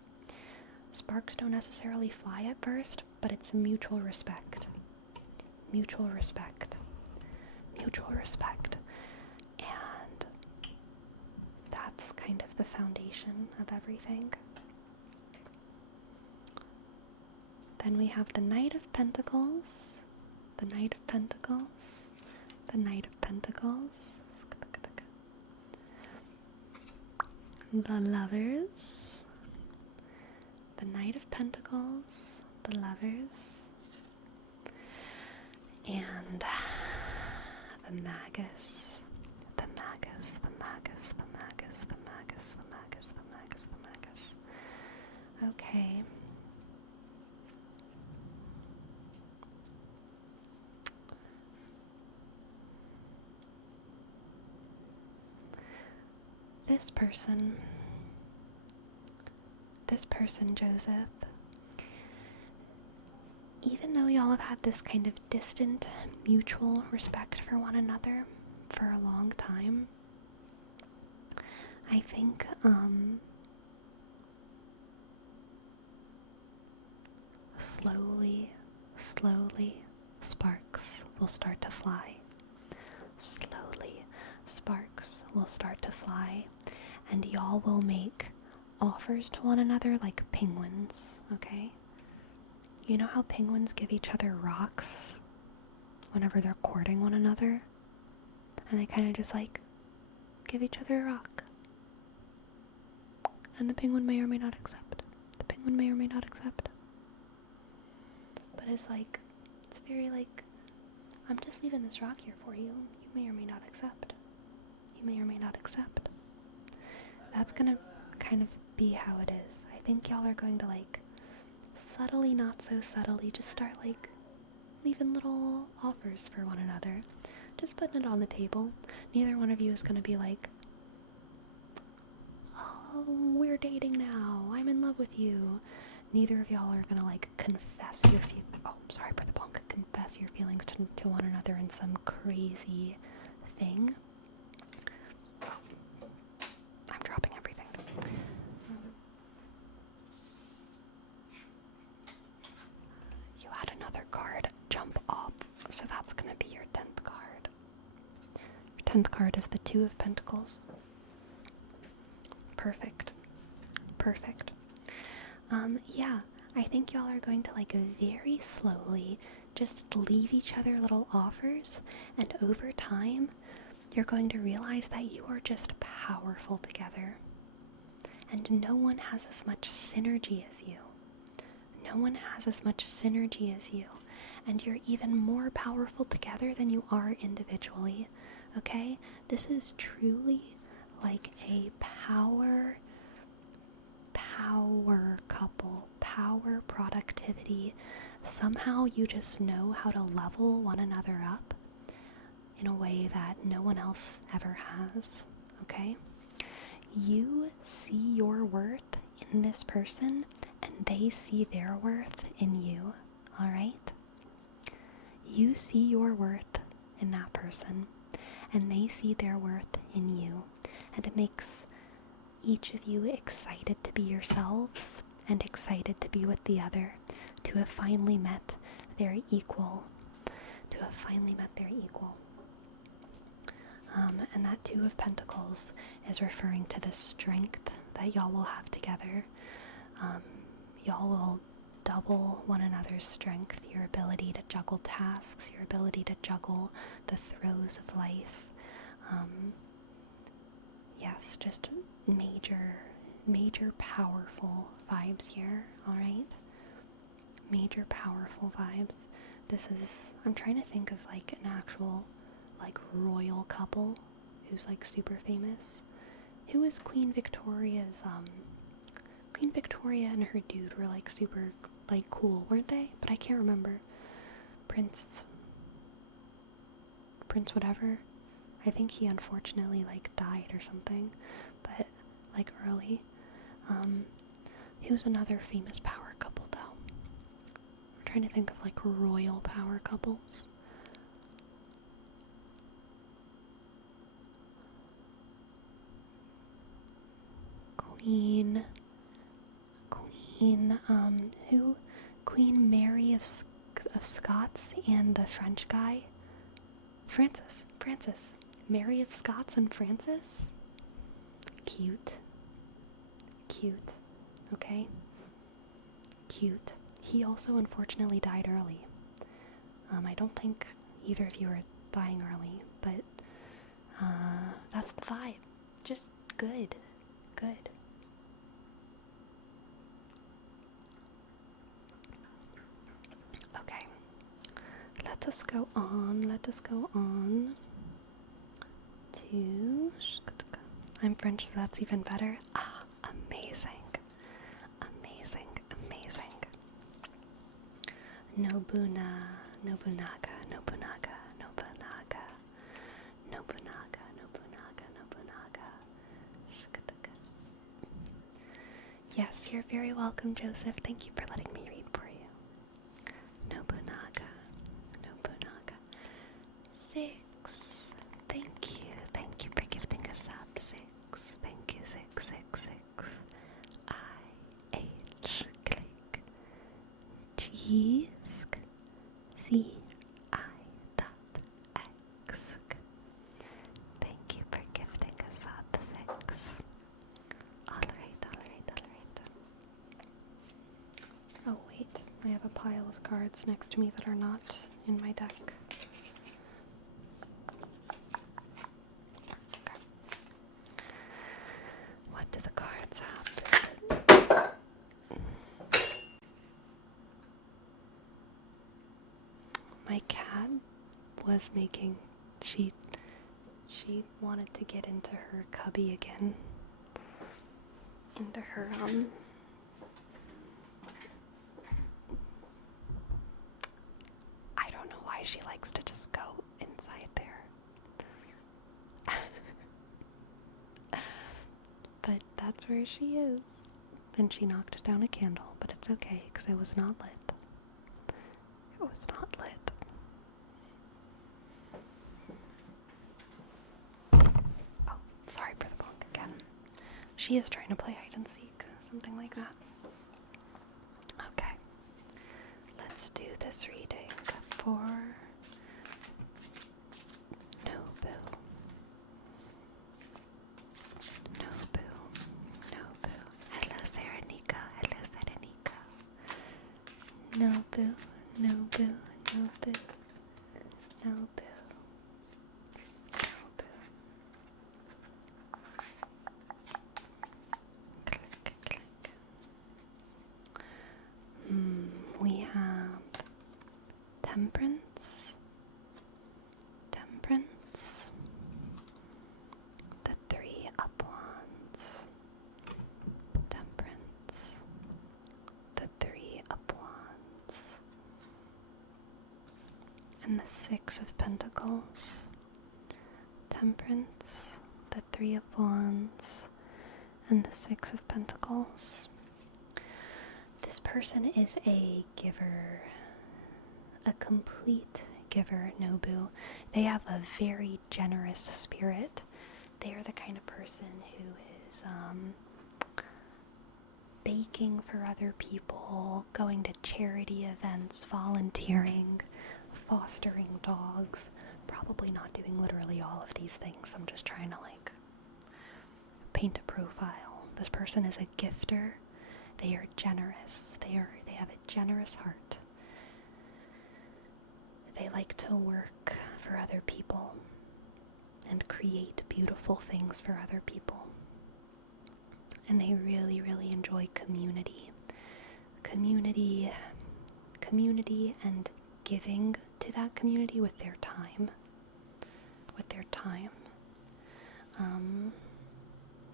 Sparks don't necessarily fly at first, but it's mutual respect. Mutual respect. Mutual respect. And that's kind of the foundation of everything. Then we have the Knight of Pentacles, the Knight of Pentacles, the Knight of Pentacles, the Lovers, the Knight of Pentacles, the Lovers, and the Magus, the Magus, the Magus, the Magus, the Magus, the Magus, the Magus, the Magus. Okay. This person, Joseph, even though y'all have had this kind of distant mutual respect for one another for a long time, I think, slowly, slowly, sparks will start to fly. Slowly, sparks will start to fly, and y'all will make offers to one another like penguins, okay? You know how penguins give each other rocks whenever they're courting one another? And they kind of just like give each other a rock. And the penguin may or may not accept. The penguin may or may not accept. But it's like, it's very like, I'm just leaving this rock here for you. You may or may not accept. You may or may not accept. That's gonna kind of be how it is. I think y'all are going to like, subtly, not so subtly, just start like leaving little offers for one another. Just putting it on the table. Neither one of you is gonna be like, oh, we're dating now, I'm in love with you. Neither of y'all are gonna like confess your confess your feelings to one another in some crazy thing. I'm dropping everything. You had another card jump off, so that's gonna be your 10th card. Your 10th card is the Two of Pentacles. Perfect. Perfect. Yeah, I think y'all are going to like very slowly just leave each other little offers, and over time, you're going to realize that you are just powerful together. And no one has as much synergy as you. No one has as much synergy as you. And you're even more powerful together than you are individually. Okay? This is truly like a power couple, power productivity. Somehow you just know how to level one another up in a way that no one else ever has, okay? You see your worth in this person, and they see their worth in you, alright? You see your worth in that person, and they see their worth in you, and it makes each of you excited to be yourselves and excited to be with the other, to have finally met their equal, and that Two of Pentacles is referring to the strength that y'all will have together. Y'all will double one another's strength, your ability to juggle tasks, your ability to juggle the throes of life. Yes, just major powerful vibes here, alright? Major powerful vibes. I'm trying to think of like an actual like royal couple who's like super famous. Who is Queen Victoria's, Queen Victoria and her dude were like super like cool, weren't they? But I can't remember. Prince whatever. I think he unfortunately like died or something, but like early. Who's another famous power couple though? I'm trying to think of like royal power couples. Queen Mary of Scots and the French guy? Francis. Mary of Scots and Francis? Cute. Okay? Cute. He also unfortunately died early. I don't think either of you are dying early, but that's the vibe. Just good. Okay. Let us go on to... I'm French, so that's even better. Ah, amazing. Nobunaga. Yes, you're very welcome, Joseph. Thank you for letting me read for you. Nobunaga. 6. Thank you for gifting us up. 6. Thank you, 6. IH click. Cheese. of cards next to me that are not in my deck. Okay. What do the cards have? My cat was making, she wanted to get into her cubby again. Into her, I don't know why she likes to just go inside there. But that's where she is. Then she knocked down a candle, but it's okay because it was not lit. It was not lit. Oh, sorry for the bonk again. She is trying to play hide and seek, something like that. Okay. Let's do this reading for Nobu. Hello, Saranika. Hello, Saranika. Nobu. We have Temperance, the Three of Wands, Temperance, the Three of Wands, and the Six of Pentacles, Temperance, the Three of Wands, and the Six of Pentacles. This person is a giver, a complete giver, Nobu. They have a very generous spirit. They are the kind of person who is baking for other people, going to charity events, volunteering, fostering dogs. Probably not doing literally all of these things. I'm just trying to paint a profile. This person is a gifter. They are generous. They have a generous heart. They like to work for other people and create beautiful things for other people. And they really, really enjoy community. Community and giving to that community with their time.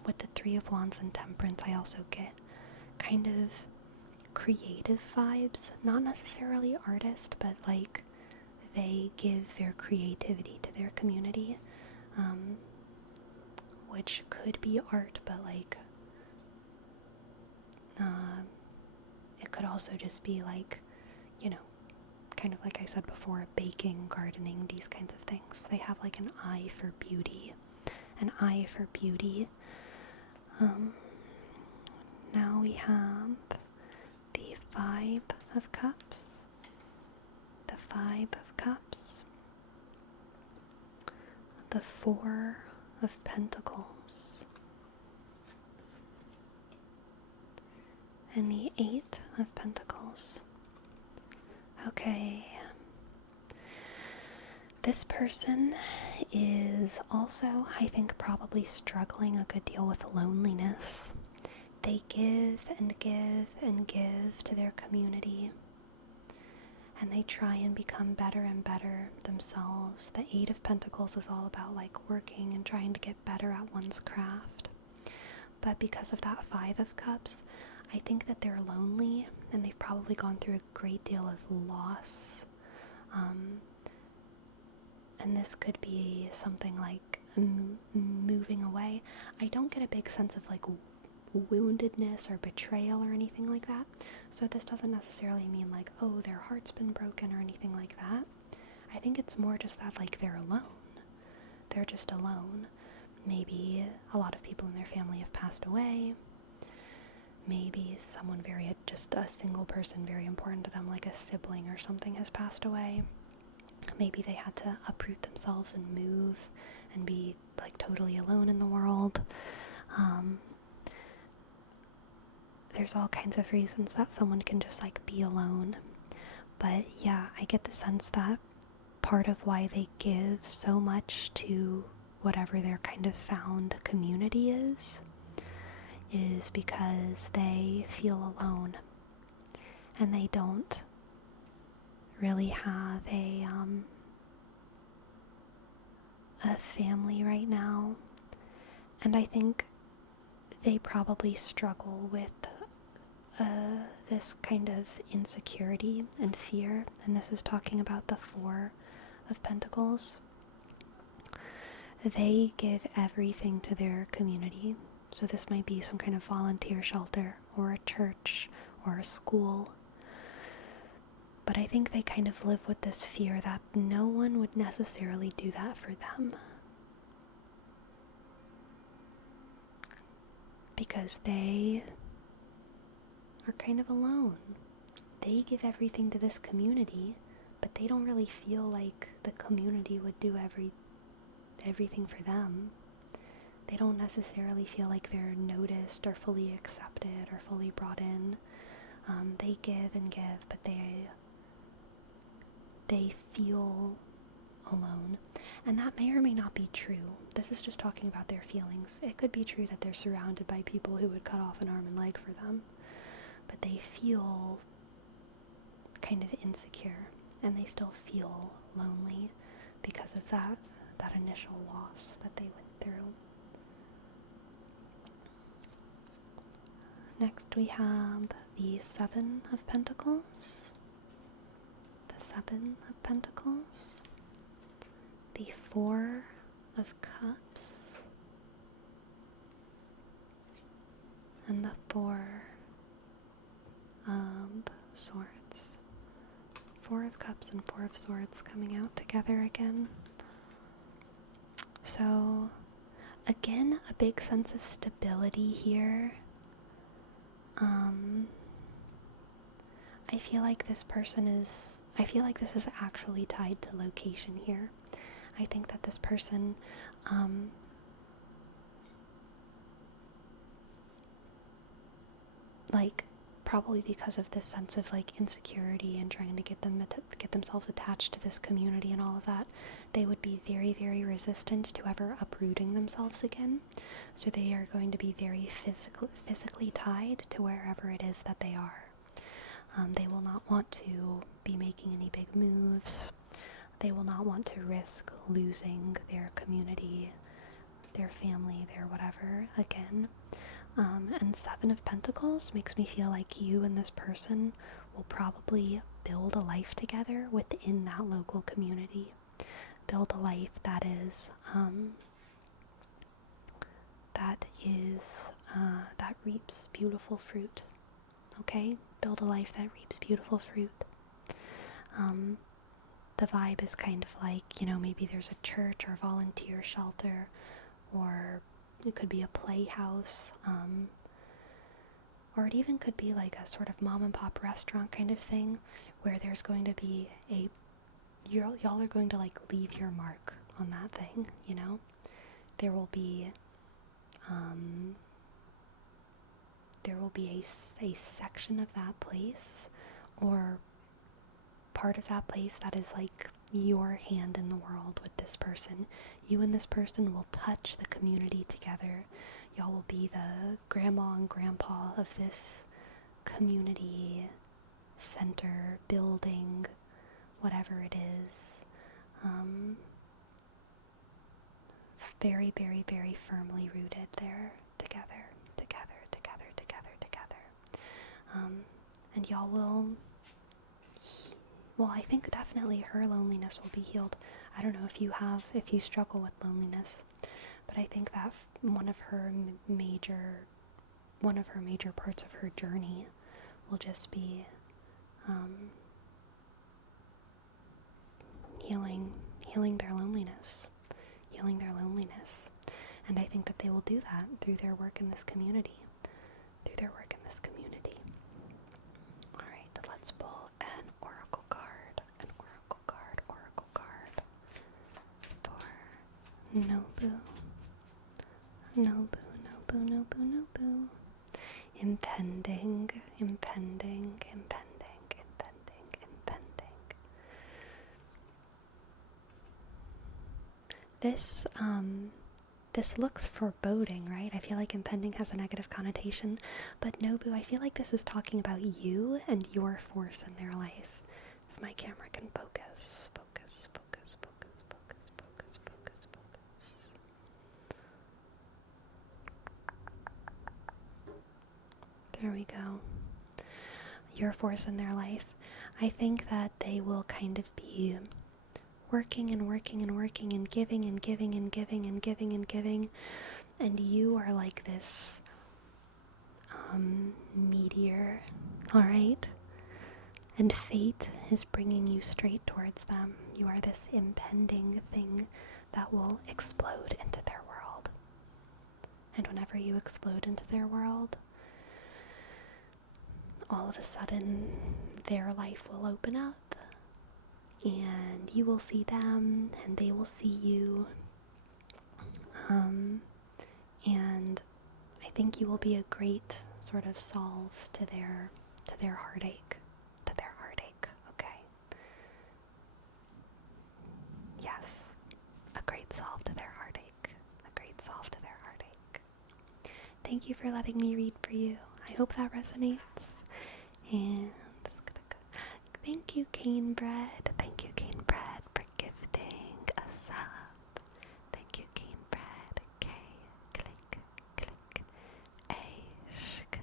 With the Three of Wands and Temperance, I also get kind of creative vibes, not necessarily artist, but they give their creativity to their community, which could be art, but it could also just be kind of like I said before, baking, gardening, these kinds of things. They have an eye for beauty. Now we have the Five of Cups, the Four of Pentacles, and the Eight of Pentacles. Okay. This person is also, I think, probably struggling a good deal with loneliness. They give and give and give to their community, and they try and become better and better themselves. The Eight of Pentacles is all about working and trying to get better at one's craft. But because of that Five of Cups, I think that they're lonely, and they've probably gone through a great deal of loss. And this could be something like moving away. I don't get a big sense of woundedness or betrayal or anything like that. So this doesn't necessarily mean oh, their heart's been broken or anything like that. I think it's more just that they're alone. They're just alone. Maybe a lot of people in their family have passed away. Maybe someone just a single person very important to them, like a sibling or something, has passed away. Maybe they had to uproot themselves and move and be totally alone in the world. There's all kinds of reasons that someone can just be alone. But yeah, I get the sense that part of why they give so much to whatever their kind of found community is because they feel alone and they don't really have a family right now. And I think they probably struggle with this kind of insecurity and fear, and this is talking about the Four of Pentacles. They give everything to their community, so this might be some kind of volunteer shelter or a church or a school, but I think they kind of live with this fear that no one would necessarily do that for them, because they are kind of alone. They give everything to this community, but they don't really feel like the community would do everything for them. They don't necessarily feel like they're noticed or fully accepted or fully brought in. They give and give, but they feel alone. And that may or may not be true. This is just talking about their feelings. It could be true that they're surrounded by people who would cut off an arm and leg for them, but they feel kind of insecure, and they still feel lonely because of that initial loss that they went through. Next we have the Seven of Pentacles, the Seven of Pentacles, the Four of Cups, and the Four of Swords. Four of Cups and Four of Swords coming out together again. So, again, a big sense of stability here. I feel like this is actually tied to location here. I think that this person, probably because of this sense of insecurity and trying to get themselves attached to this community and all of that, they would be very, very resistant to ever uprooting themselves again. So they are going to be very physically tied to wherever it is that they are. They will not want to be making any big moves. They will not want to risk losing their community, their family, their whatever again. And Seven of Pentacles makes me feel like you and this person will probably build a life together within that local community. Build a life that reaps beautiful fruit. Okay? Build a life that reaps beautiful fruit. The vibe is kind of like, maybe there's a church or volunteer shelter, or it could be a playhouse, or it even could be like a sort of mom and pop restaurant kind of thing, where there's going to be y'all are going to leave your mark on that thing, There will be a section of that place, or part of that place, that is your hand in the world with this person. You and this person will touch the community together. Y'all will be the grandma and grandpa of this community center, building, whatever it is. Very, very, very firmly rooted there, together. And y'all will, I think definitely her loneliness will be healed. I don't know if you struggle with loneliness, but I think that one of her major parts of her journey will just be healing their loneliness. And I think that they will do that through their work in this community. Alright, let's pull an oracle card. For Nobu. Impending. this looks foreboding, right? I feel like impending has a negative connotation, but Nobu, I feel like this is talking about you and your force in their life. If my camera can focus, focus, focus, focus, focus, focus, focus, focus. There we go. Your force in their life. I think that they will kind of be working and working and working and giving and giving and giving and giving and giving, and you are like this meteor, all right? And fate is bringing you straight towards them. You are this impending thing that will explode into their world. And whenever you explode into their world, all of a sudden their life will open up, and you will see them and they will see you, and I think you will be a great sort of solve to their heartache, okay? Yes, a great solve to their heartache, Thank you for letting me read for you. I hope that resonates. And thank you, Cane Bread. Thank you, Cane Bread, for gifting a sub. Thank you, Cane Bread. K, click, click. A, shk,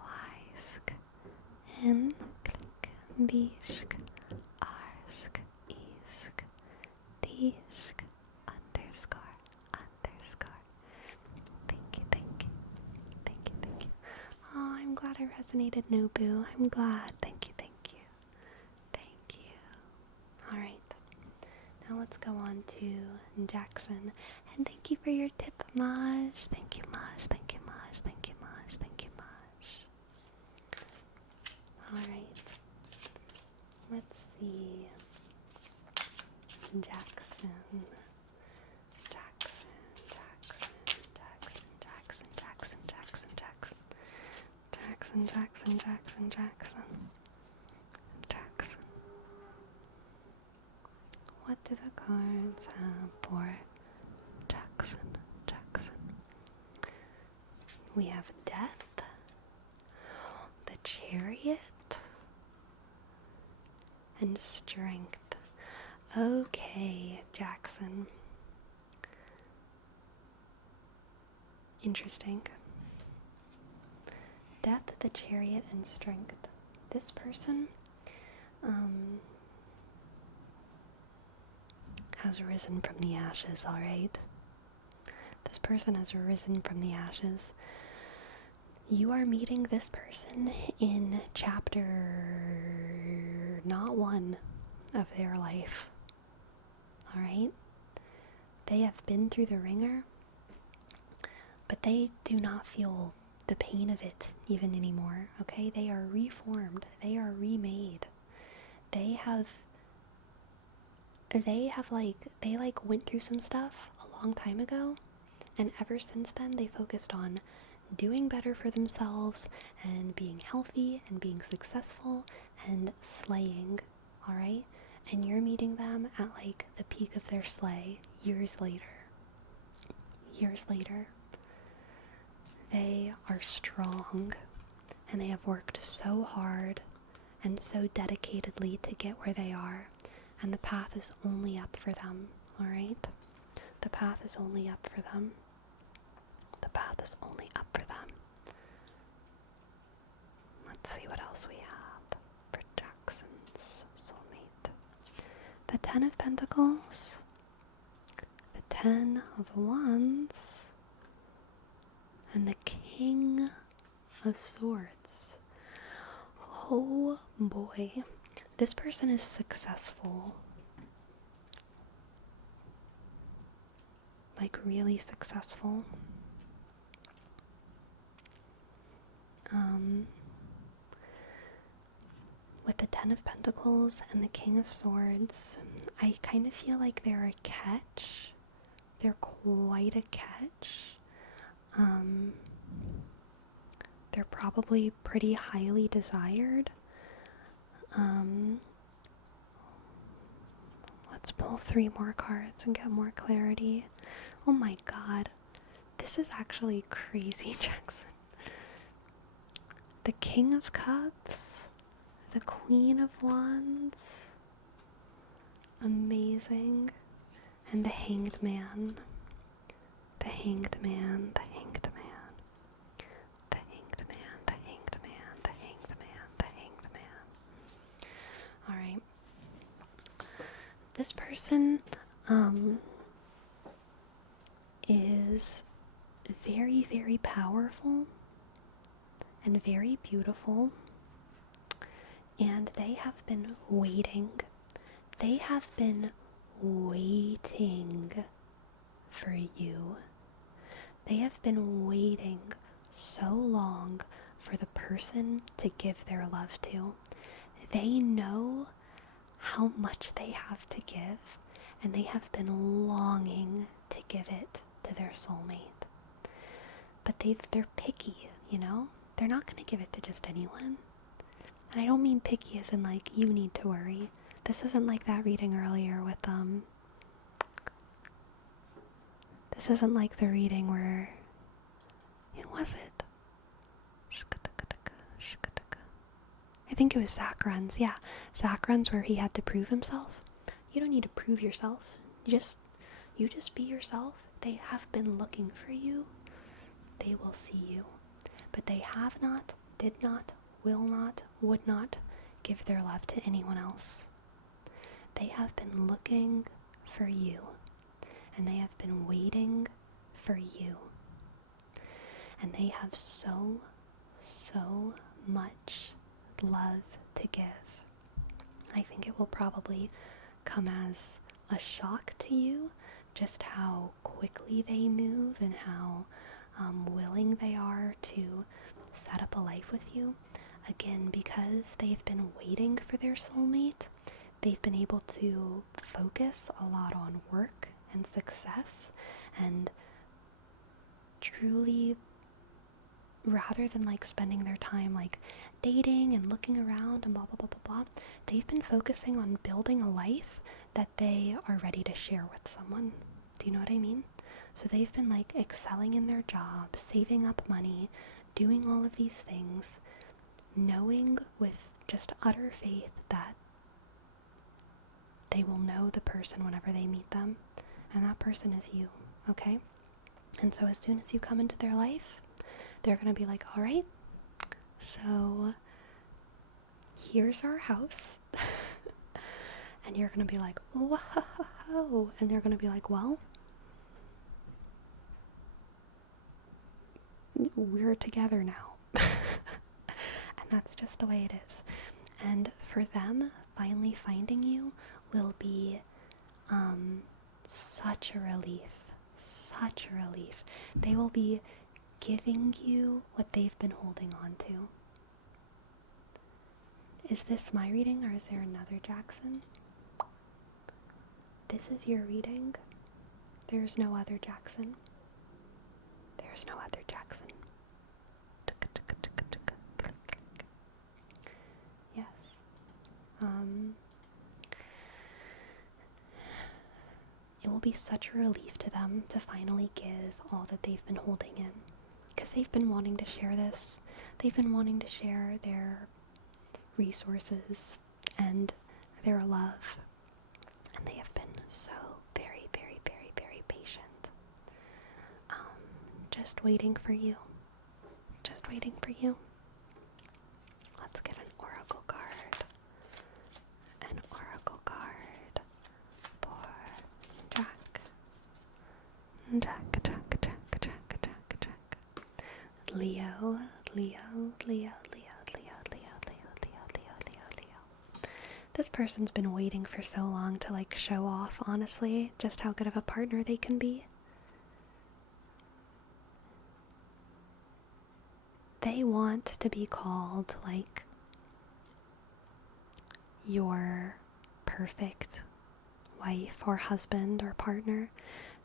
Y, sk. N, click. B, shk. R, sk. E, sk. D, shk. Underscore, underscore. Thank you, thank you. Thank you, thank you. Oh, I'm glad I resonated, Nobu. I'm glad. Thank you, thank you. Thank you. Alright. Now let's go on to Jackson. And thank you for your tip, Maj. Thank you, Maj. Thank you, Maj. Thank you, Maj. Thank you, Maj. Alright. Let's see. Jackson. Jackson, Jackson, Jackson, Jackson, Jackson, Jackson, Jackson. Jackson, Jackson, Jackson, Jackson. Jackson. What do the cards have for Jackson? Jackson. We have Death, the Chariot, and Strength. Okay, Jackson. Interesting. Death, the Chariot, and Strength. This person has risen from the ashes, alright? This person has risen from the ashes. You are meeting this person in chapter not one of their life, alright? They have been through the ringer, but they do not feel the pain of it even anymore, okay? They are reformed. They are remade. They went through some stuff a long time ago, and ever since then they focused on doing better for themselves and being healthy and being successful and slaying, alright? And you're meeting them at like the peak of their slay years later. They are strong, and they have worked so hard and so dedicatedly to get where they are, and the path is only up for them, alright? The path is only up for them. The path is only up for them. Let's see what else we have for Jackson's soulmate. The Ten of Pentacles, the Ten of Wands, and the King of Swords. Oh boy, this person is successful. Like really successful. With the Ten of Pentacles and the King of Swords, I kind of feel like they're a catch. They're quite a catch. They're probably pretty highly desired. Let's Let's pull 3 more cards and get more clarity. Oh my god. This is actually crazy, Jackson. The King of Cups. The Queen of Wands. Amazing. And the Hanged Man. The Hanged Man. The Hanged Man. The Hanged Man. The Hanged Man. The Hanged Man. The Hanged Man. Alright. This person is very, very powerful and very beautiful, and they have been waiting. They have been waiting for you. They have been waiting so long for the person to give their love to. They know how much they have to give, and they have been longing to give it to their soulmate. But they're picky, you know? They're not going to give it to just anyone. And I don't mean picky as in like, you need to worry. This isn't like that reading earlier with, this isn't like the reading where, who was it? I think it was Zachrun's, yeah. Zachrun's, where he had to prove himself. You don't need to prove yourself. You just be yourself. They have been looking for you. They will see you. But they have not, did not, will not, would not give their love to anyone else. They have been looking for you. And they have been waiting for you. And they have so much love to give. I think it will probably come as a shock to you just how quickly they move and how willing they are to set up a life with you. Again, because they've been waiting for their soulmate, they've been able to focus a lot on work and success, and truly, rather than like spending their time like dating and looking around and blah blah blah blah blah, they've been focusing on building a life that they are ready to share with someone. Do you know what I mean? So they've been like excelling in their job, saving up money, doing all of these things, knowing with just utter faith that they will know the person whenever they meet them, and that person is you, okay? And so as soon as you come into their life, they're gonna be like, all right, so here's our house. And you're gonna be like, whoa, and they're gonna be like, well, we're together now. And that's just the way it is. And for them, finally finding you will be such a relief. Such a relief. They will be giving you what they've been holding on to. Is this my reading, or is there another Jackson? This is your reading. There's no other Jackson. There's no other Jackson. Yes. It will be such a relief to them to finally give all that they've been holding in. Because they've been wanting to share this. They've been wanting to share their resources and their love. And they have been so very, very, very, very patient. Just waiting for you. Just waiting for you. Let's get an oracle card. An oracle card for Jack. Jack. Leo. This person's been waiting for so long to like show off, honestly, just how good of a partner they can be. They want to be called like your perfect wife or husband or partner.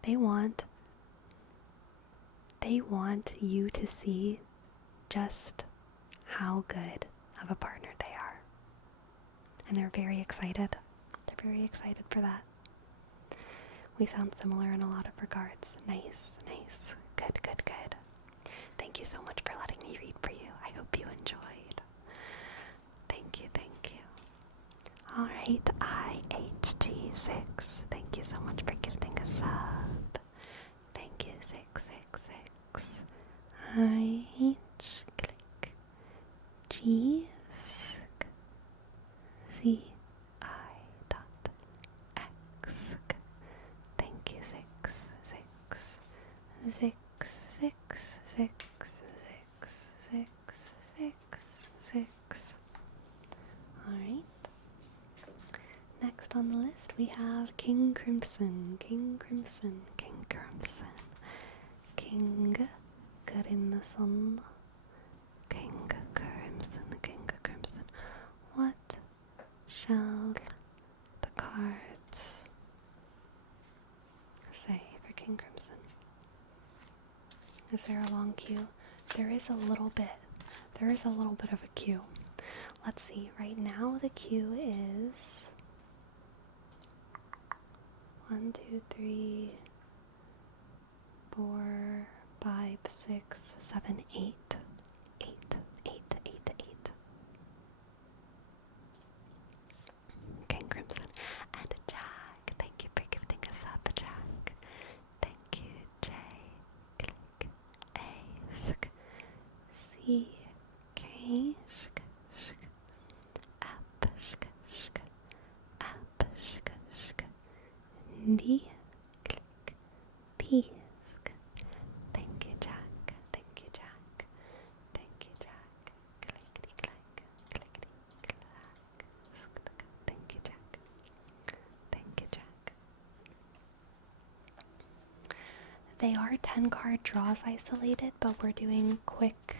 They want you to see just how good of a partner they are. And they're very excited. They're very excited for that. We sound similar in a lot of regards. Nice, nice. Good, good, good. Thank you so much for letting me read for you. I hope you enjoyed. Thank you, thank you. Alright, IHG6. Thank you so much for gifting a sub. Thank you, 666. IH, click. G, sk, Z, I, dot, X. Thank you, 666. 666. Alright. Next on the list we have King Crimson. King Crimson. King Crimson. King Crimson. King Crimson. King Crimson. What shall the cards say for King Crimson? Is there a long queue? There is a little bit. There is a little bit of a queue. Let's see. Right now the queue is 1, 2, 3, 4, 5, 6, 7, 8. 8. King Crimson. And Jack. Thank you for gifting us up, Jack. Thank you, J. Click. A. Sk. C. K. Shk. Shk. Up. Shk. Shk. Up. Shk. Shk. D. Click. P. Sk. Thank you, Jack. Thank you, Jack. Thank you, Jack. Clickety clack. Clickety clack. Thank you, Jack. Thank you, Jack. They are 10 card draws isolated, but we're doing quick.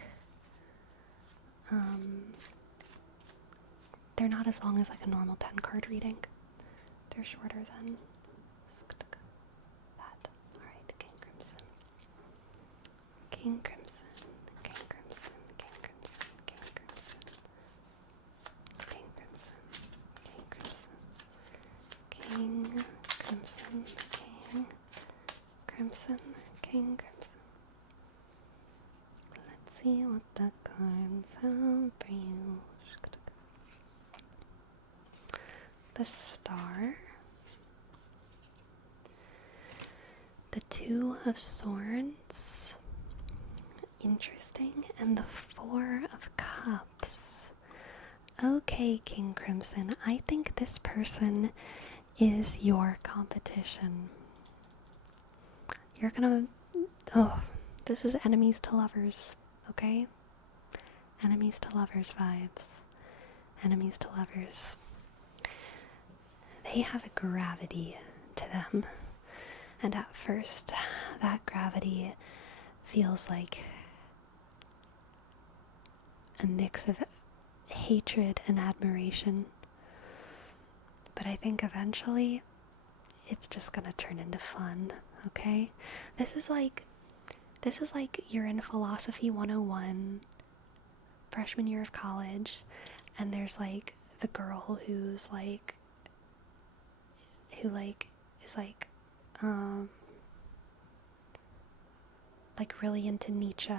They're not as long as like a normal 10 card reading. They're shorter than that. Alright, King Crimson. King Crimson. King Crimson. King Crimson. King Crimson. King Crimson. King Crimson. King Crimson. King Crimson. King Crimson. Let's see what the cards have for you. The Star, the Two of Swords, interesting, and the Four of Cups. Okay, King Crimson, I think this person is your competition. You're gonna, this is enemies to lovers, okay? Enemies to lovers vibes. Enemies to lovers. They have a gravity to them, and at first that gravity feels like a mix of hatred and admiration, but I think eventually it's just gonna turn into fun, okay? This is like you're in philosophy 101, freshman year of college, and there's like the girl who's like is like really into Nietzsche,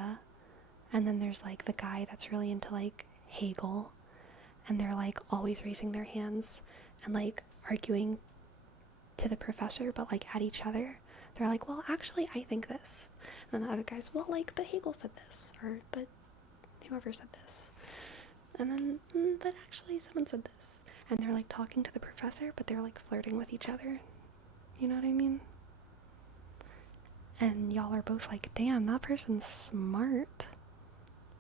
and then there's like the guy that's really into like Hegel, and they're like always raising their hands and like arguing to the professor but like at each other. They're like, well, actually I think this, and then the other guy's, well, like, but Hegel said this, or but whoever said this, and then but actually someone said this. And they're like talking to the professor, but they're like flirting with each other. You know what I mean? And y'all are both like, damn, that person's smart.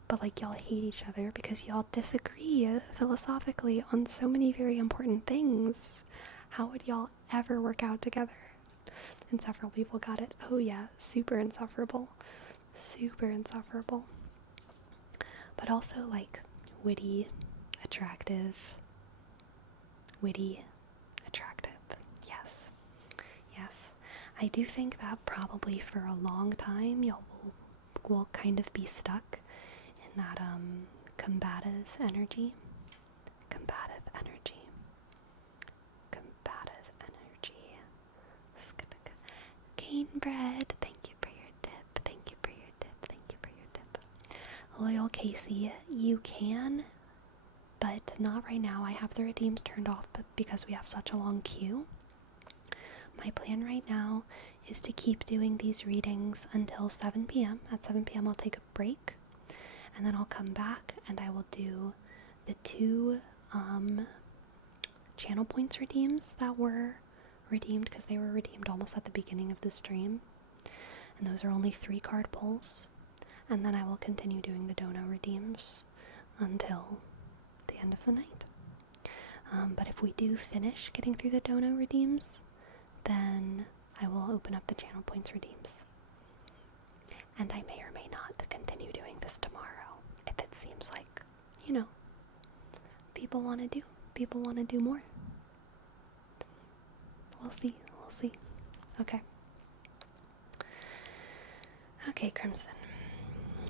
But like y'all hate each other because y'all disagree philosophically on so many very important things. How would y'all ever work out together? And several people got it. Oh yeah, super insufferable. Super insufferable. But also like witty, attractive. Witty, attractive. Yes. Yes. I do think that probably for a long time y'all will kind of be stuck in that combative energy. Combative energy. Combative energy. Jane Bread, thank you for your tip. Thank you for your tip. Thank you for your tip. Loyal Casey, you can, but not right now. I have the redeems turned off because we have such a long queue. My plan right now is to keep doing these readings until 7 p.m. At 7 p.m. I'll take a break, and then I'll come back and I will do the 2 channel points redeems that were redeemed, because they were redeemed almost at the beginning of the stream, and those are only 3 card pulls, and then I will continue doing the dono redeems until the end of the night. But if we do finish getting through the dono redeems, then I will open up the channel points redeems, and I may or may not continue doing this tomorrow if it seems like, people want to do more. We'll see. Okay, Crimson.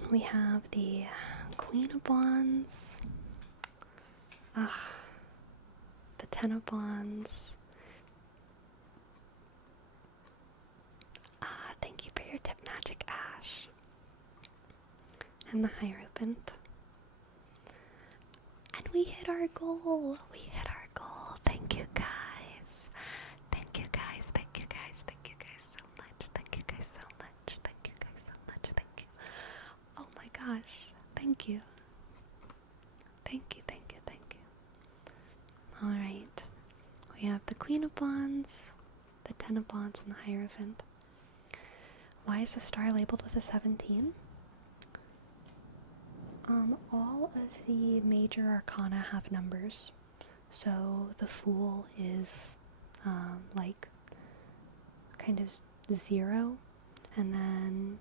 We have the Queen of Wands. The Ten of Wands. Thank you for your tip, Magic Ash. And the Hierophant. And we hit our goal. Thank you guys. Thank you guys so much. Thank you. Oh my gosh. Thank you. Alright. We have the Queen of Wands, the Ten of Wands, and the Hierophant. Why is the star labeled with a 17? All of the major arcana have numbers. So the Fool is like kind of 0, and then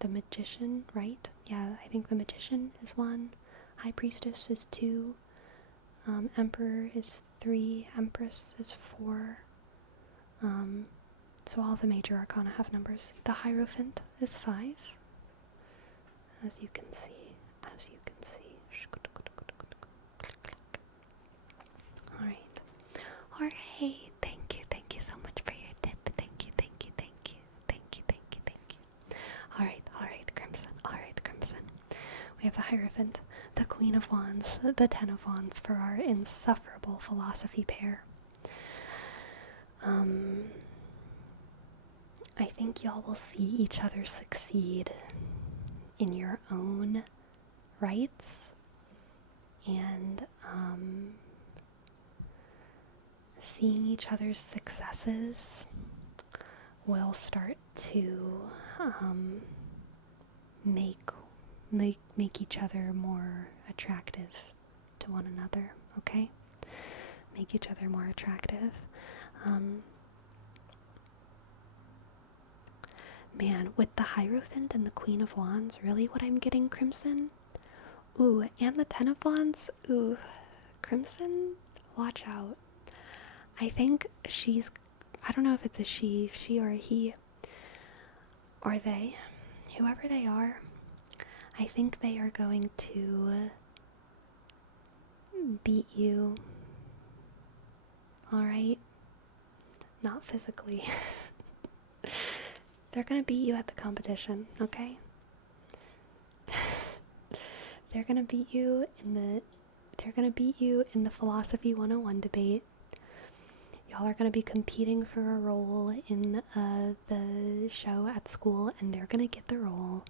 the Magician, right? Yeah, I think the Magician is 1, High Priestess is 2, Emperor is 3, Empress is 4. So all the major arcana have numbers. The Hierophant is 5, as you can see. Alright, thank you so much for your tip. Thank you. Alright, Crimson. We have the Hierophant, the Queen of Wands, the Ten of Wands for our insufferable philosophy pair. I think y'all will see each other succeed in your own rights, and seeing each other's successes will start to make each other more attractive to one another, okay? Make each other more attractive. Man, with the Hierophant and the Queen of Wands, really what I'm getting, Crimson? Ooh, and the Ten of Wands? Ooh, Crimson, watch out. I think I don't know if it's a she or a he, or they, whoever they are, I think they are going to beat you, alright? Not physically. They're gonna beat you at the competition, okay? They're gonna beat you in the Philosophy 101 debate. Y'all are gonna be competing for a role in the show at school, and they're gonna get the role.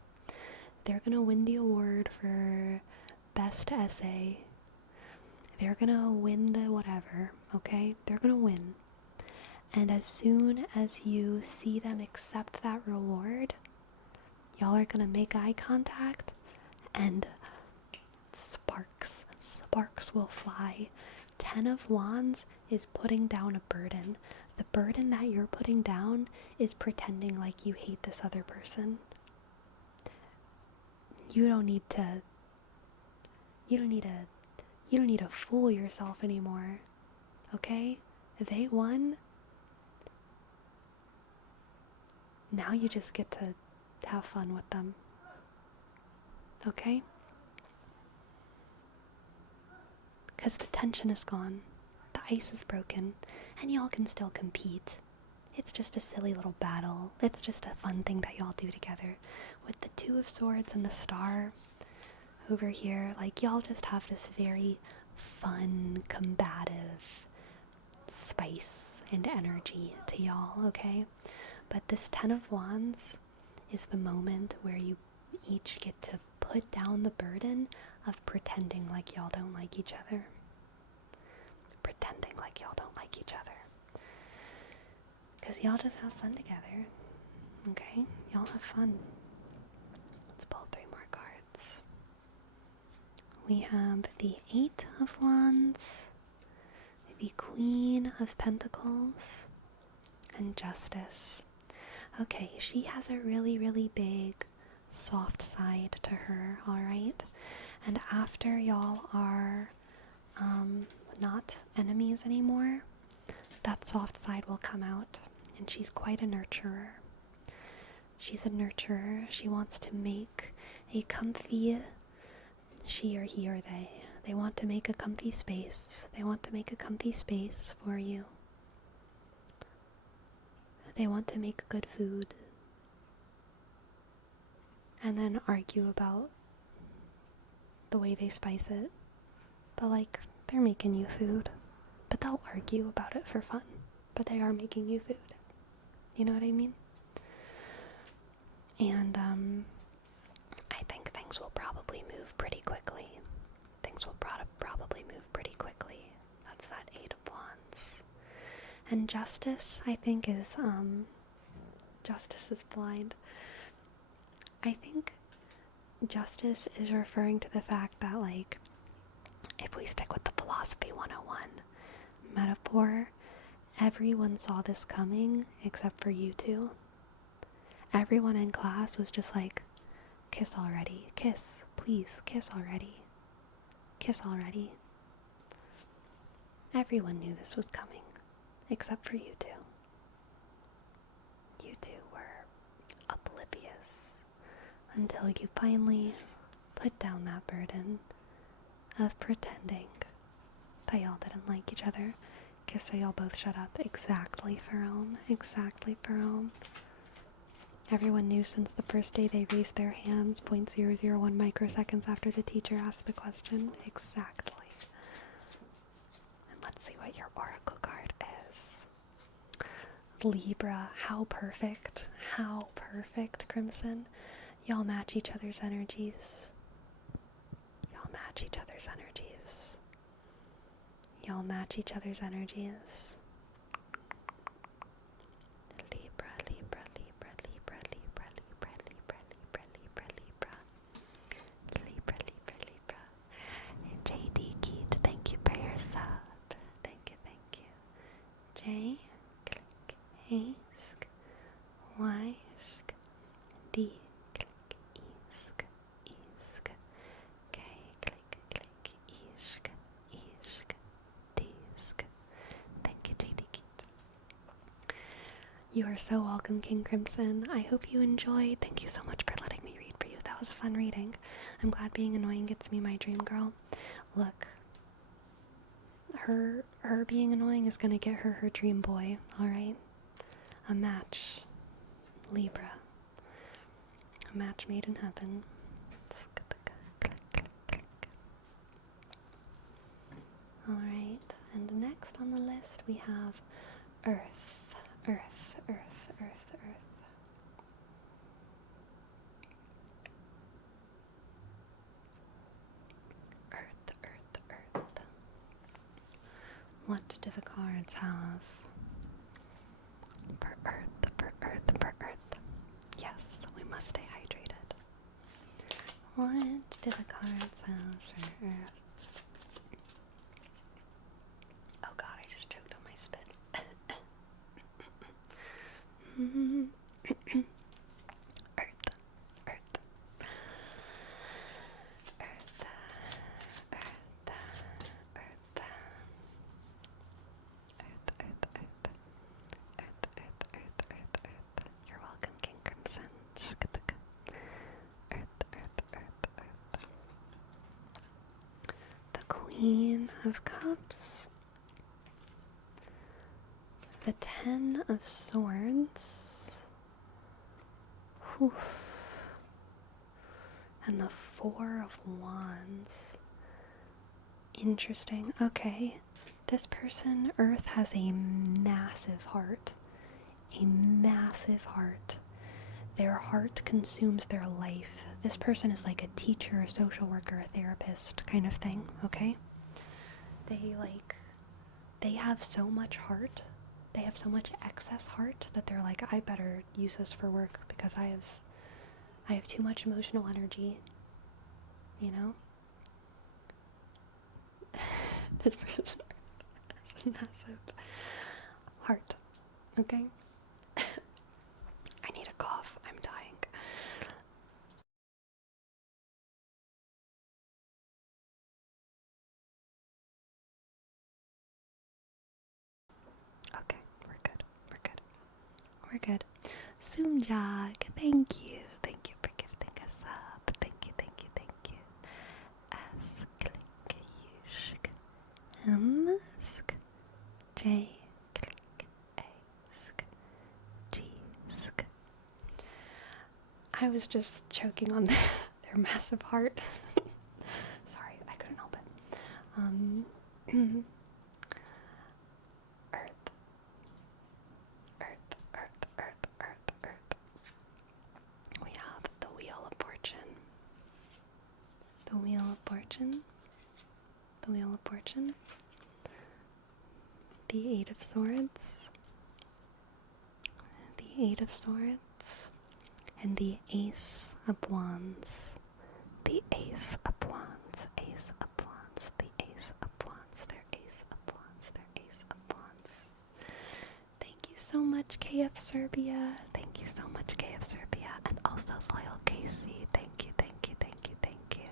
They're gonna win the award for best essay. They're gonna win the whatever, okay? They're gonna win. And as soon as you see them accept that reward, y'all are gonna make eye contact, and sparks will fly. Ten of Wands is putting down a burden. The burden that you're putting down is pretending like you hate this other person. You don't need to fool yourself anymore. Okay? They won. Now you just get to have fun with them. Okay? Because the tension is gone. The ice is broken. And y'all can still compete It's just a silly little battle. It's just a fun thing that y'all do together. With the Two of Swords and the Star over here, like, y'all just have this very fun, combative spice and energy to y'all, okay? But this Ten of Wands is the moment where you each get to put down the burden of pretending like y'all don't like each other. Pretending like y'all don't like each other. Because y'all just have fun together. Okay? Y'all have fun. Let's pull 3 more cards. We have the Eight of Wands, the Queen of Pentacles, and Justice. Okay, she has a really, really big, soft side to her, alright? And after y'all are not enemies anymore, that soft side will come out. And she's quite a nurturer. She's a nurturer. She wants to make a comfy, she or he or they want to make a comfy space. They want to make a comfy space for you. They want to make good food. And then argue about the way they spice it. But like, they're making you food. But they'll argue about it for fun. But they are making you food. You know what I mean? And I think things will probably move pretty quickly. Things will probably move pretty quickly. That's that Eight of Wands. And Justice, I think, is Justice is blind. I think Justice is referring to the fact that, like, if we stick with the Philosophy 101 metaphor, everyone saw this coming except for you two. Everyone in class was just like, kiss already, kiss, please, kiss already, kiss already. Everyone knew this was coming, except for you two. You two were oblivious until you finally put down that burden of pretending that y'all didn't like each other. Kiss so y'all both shut up. Exactly, Ferome. Exactly, Ferome. Everyone knew since the first day they raised their hands 0.001 microseconds after the teacher asked the question. Exactly. And let's see what your oracle card is. Libra. How perfect. How perfect, Crimson. Y'all match each other's energies. Y'all match each other's energies. Y'all match each other's energies. Libra, Libra, Libra, Libra, Libra, Libra, Libra, Libra, Libra, Libra. Libra, Libra, Libra. JD Keat, thank you for your sub. Thank you, thank you. J, click, Ask, Y, D, click, Esk, Esk, K, click, click, Ishk, Ishk, Disk. Thank you, JD Keat. You are so welcome, King Crimson. I hope you enjoyed. Thank you so much for letting me read for you. That was a fun reading. I'm glad being annoying gets me my dream girl. Look, her being annoying is gonna get her dream boy, alright? A match. Libra. A match made in heaven. Alright, and next on the list we have Earth. Earth, Earth, Earth, Earth. Earth, Earth, Earth. What do the cards have for Earth, for Earth, for Earth? Yes, we must stay hydrated. What do the cards have for Earth? Oh god, I just choked on my spit. Earth, Earth, Earth, Earth, Earth, Earth, Earth, Earth. You're welcome, King Crimson. Earth, Earth, Earth, Earth. The Queen of Cups, the Ten of Swords. Oof. And the Four of Wands. Interesting. Okay. This person, Earth, has a massive heart. A massive heart. Their heart consumes their life. This person is like a teacher, a social worker, a therapist kind of thing, okay? They have so much heart. They have so much excess heart that they're like, I better use this for work because I have too much emotional energy, you know? This person has a massive heart, okay? I need a cough. I'm dying. Okay, we're good. We're good. We're good. Soomjag, thank you. Thank you for gifting us up. Thank you, thank you, thank you. Ask, click, yushk. Sk, J, click, ask, G, sk. I was just choking on their massive heart. Sorry, I couldn't help it. Earth. Earth, earth, earth, earth, earth. We have the Wheel of Fortune. The Wheel of Fortune. The Wheel of Fortune. The Eight of Swords. The Eight of Swords. And the Ace of Wands. The Ace of Wands. Ace of Wands. The Ace of Wands. Their Ace of Wands. Their Ace of Wands. Thank you so much, KF Serbia. Thank you so much, KF Serbia. And also Loyal Casey. Thank you, thank you, thank you, thank you.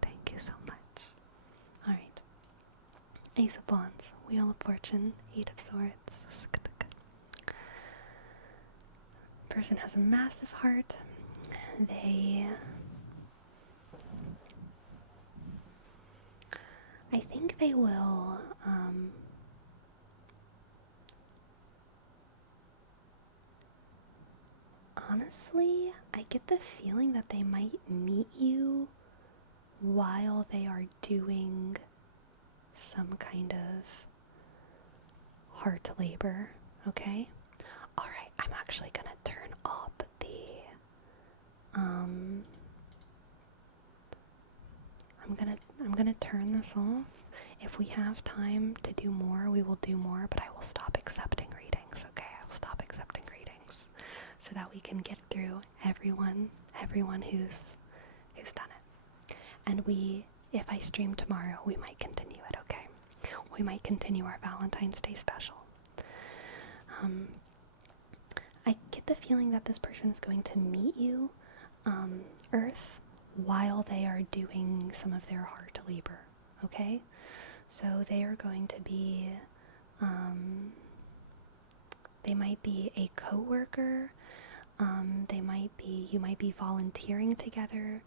Thank you so much. Alright. Ace of Wands. Wheel of Fortune. Eight of Swords. Person has a massive heart. I think they will, honestly, I get the feeling that they might meet you while they are doing some kind of heart labor, okay? Alright, I'm actually gonna turn up I'm gonna turn this off. If we have time to do more, we will do more, but I will stop accepting readings, okay? I will stop accepting readings so that we can get through everyone who's done it. And if I stream tomorrow, we might continue it, okay? We might continue our Valentine's Day special. I get the feeling that this person is going to meet you, Earth, while they are doing some of their heart labor, okay? So they are going to be, they might be a co-worker, you might be volunteering together,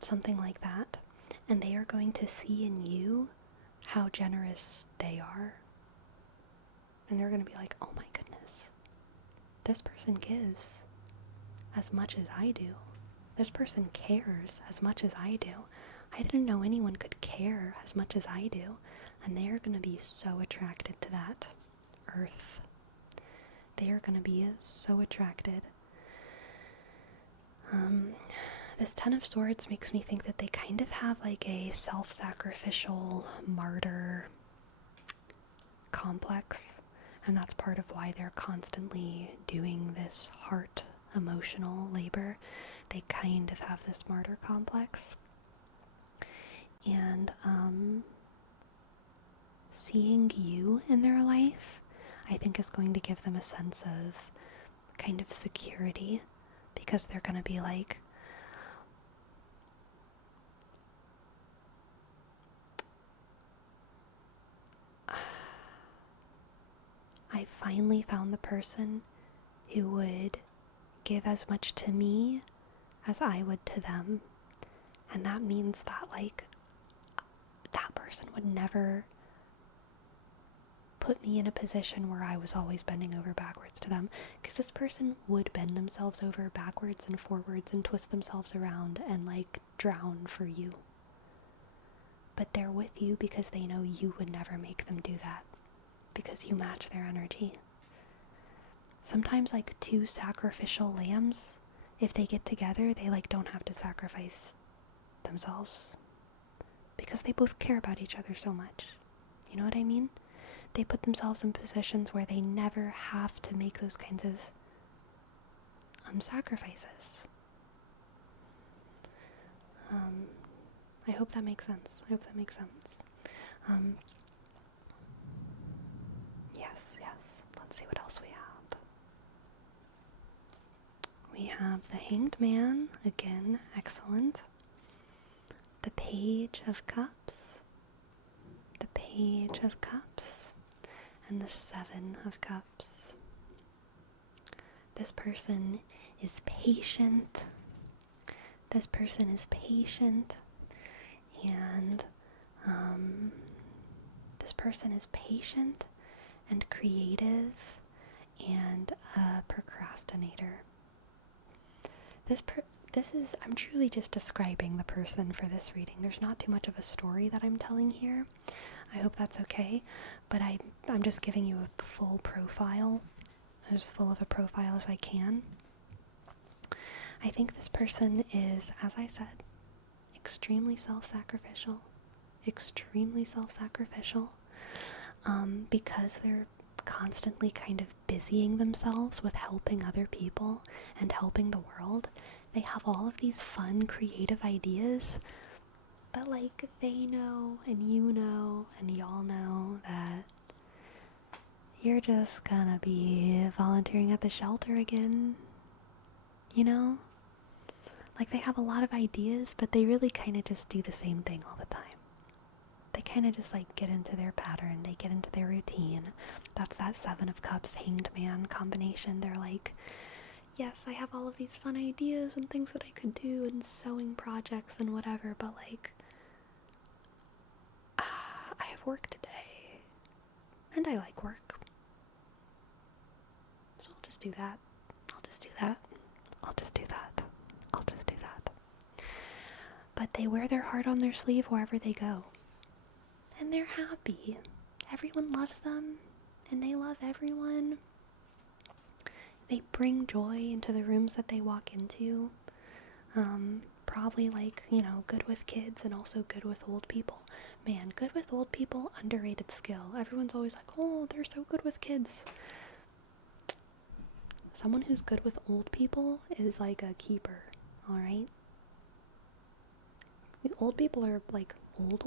something like that, and they are going to see in you how generous they are, and they're going to be like, oh my goodness, this person gives as much as I do. This person cares as much as I do. I didn't know anyone could care as much as I do. And they are going to be so attracted to that, Earth. They are going to be so attracted. This Ten of Swords makes me think that they kind of have like a self-sacrificial martyr complex. And that's part of why they're constantly doing this heart emotional labor. They kind of have this martyr complex. And seeing you in their life, I think, is going to give them a sense of kind of security, because they're going to be like, I finally found the person who would give as much to me as I would to them. And that means that, like, that person would never put me in a position where I was always bending over backwards to them, because this person would bend themselves over backwards and forwards and twist themselves around and like drown for you. But they're with you because they know you would never make them do that, because you match their energy. Sometimes like two sacrificial lambs, if they get together, they like don't have to sacrifice themselves because they both care about each other so much. You know what I mean? They put themselves in positions where they never have to make those kinds of sacrifices. I hope that makes sense. Yes. Let's see what else we have. We have the Hanged Man, again, excellent. The Page of Cups. And the Seven of Cups. This person is patient. And creative and a procrastinator. I'm truly just describing the person for this reading. There's not too much of a story that I'm telling here. I hope that's okay, but I'm just giving you a full profile, as full of a profile as I can. I think this person is, as I said, extremely self-sacrificial, because they're constantly kind of busying themselves with helping other people and helping the world. They have all of these fun, creative ideas, but like they know and you know and y'all know that you're just gonna be volunteering at the shelter again, you know? Like they have a lot of ideas, but they really kind of just do the same thing all the time. They kind of just like get into their pattern, they get into their routine. That's that Seven of Cups, Hanged Man combination. They're like, yes, I have all of these fun ideas and things that I could do and sewing projects and whatever, but like, I have work today, and I like work. So I'll just do that. But they wear their heart on their sleeve wherever they go. And they're happy. Everyone loves them, and they love everyone. They bring joy into the rooms that they walk into. Probably like, good with kids and also good with old people. Man, good with old people, underrated skill. Everyone's always like, oh, they're so good with kids. Someone who's good with old people is like a keeper, alright? Old people are like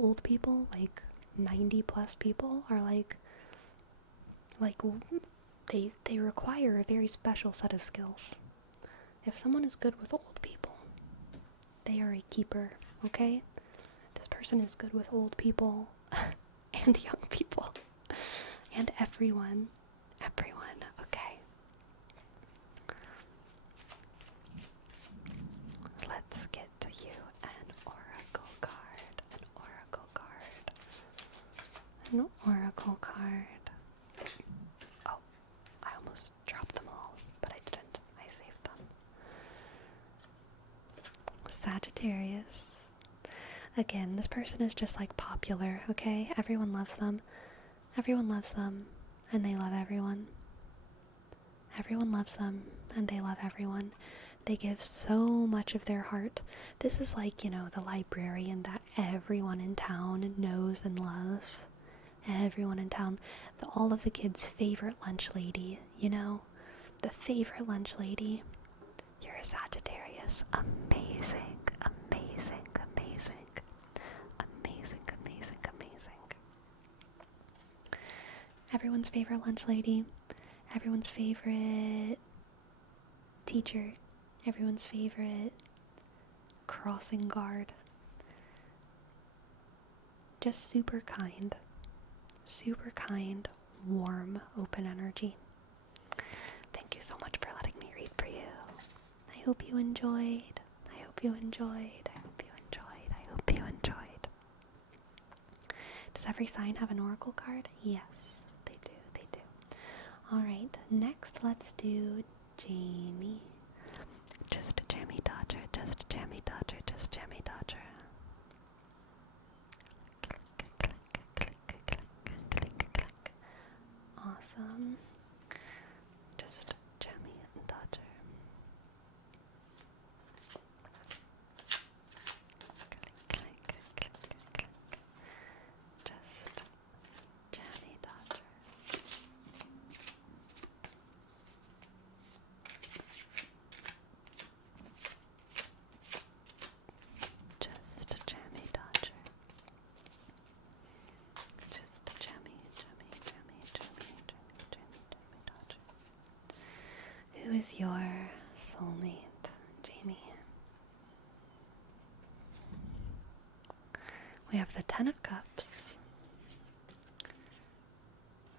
old people, like 90 plus people are like they require a very special set of skills. If someone is good with old people, they are a keeper, okay? This person is good with old people and young people and everyone, okay? Let's get to you an oracle card. Oh, I almost dropped them all, but I didn't. I saved them. Sagittarius. Again, this person is just like popular, okay? Everyone loves them, and they love everyone. Everyone loves them, and they love everyone. They give so much of their heart. This is like, the librarian that everyone in town knows and loves. Everyone in town. All of the kids' favorite lunch lady, the favorite lunch lady. You're a Sagittarius. Amazing. Everyone's favorite lunch lady. Everyone's favorite teacher. Everyone's favorite crossing guard. Just super kind, warm, open energy. Thank you so much for letting me read for you. I hope you enjoyed. Does every sign have an oracle card? Yes, they do. Alright, next let's do Jamie. Just a Jamie Dodger, just a Jamie Dodger, just Jamie Dodger. Click, click, click, click, click, click. Awesome. Just Jamie Dodger. Click, click, click, click, click. Just Jamie Dodger. Just a jammy dodger. Just a jammy dodger. Who is your soulmate, Jamie? We have the Ten of Cups,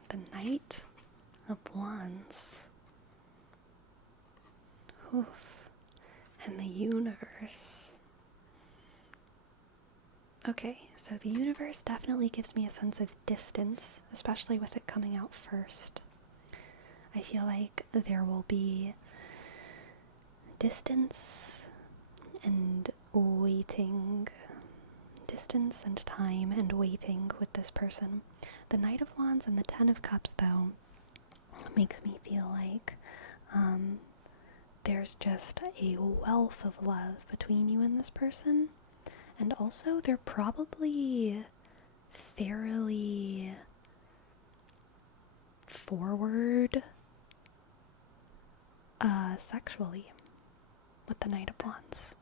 the Knight of Wands, oof, and the Universe. Okay, so the Universe definitely gives me a sense of distance, especially with it coming out first. I feel like there will be distance and waiting, distance and time and waiting with this person. The Knight of Wands and the Ten of Cups, though, makes me feel like there's just a wealth of love between you and this person. And also, they're probably fairly forward sexually with the Knight of Wands.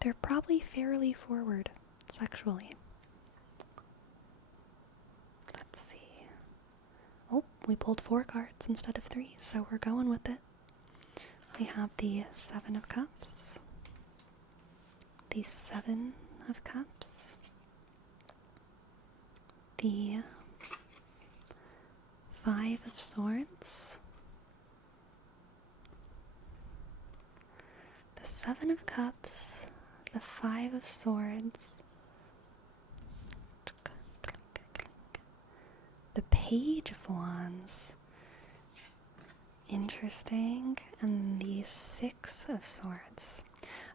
They're probably fairly forward sexually. Let's see. Oh, we pulled 4 cards instead of 3, so we're going with it. We have the Seven of Cups, the Seven of Cups, the Five of Swords, the Seven of Cups, the Five of Swords, the Page of Wands, interesting, and the Six of Swords.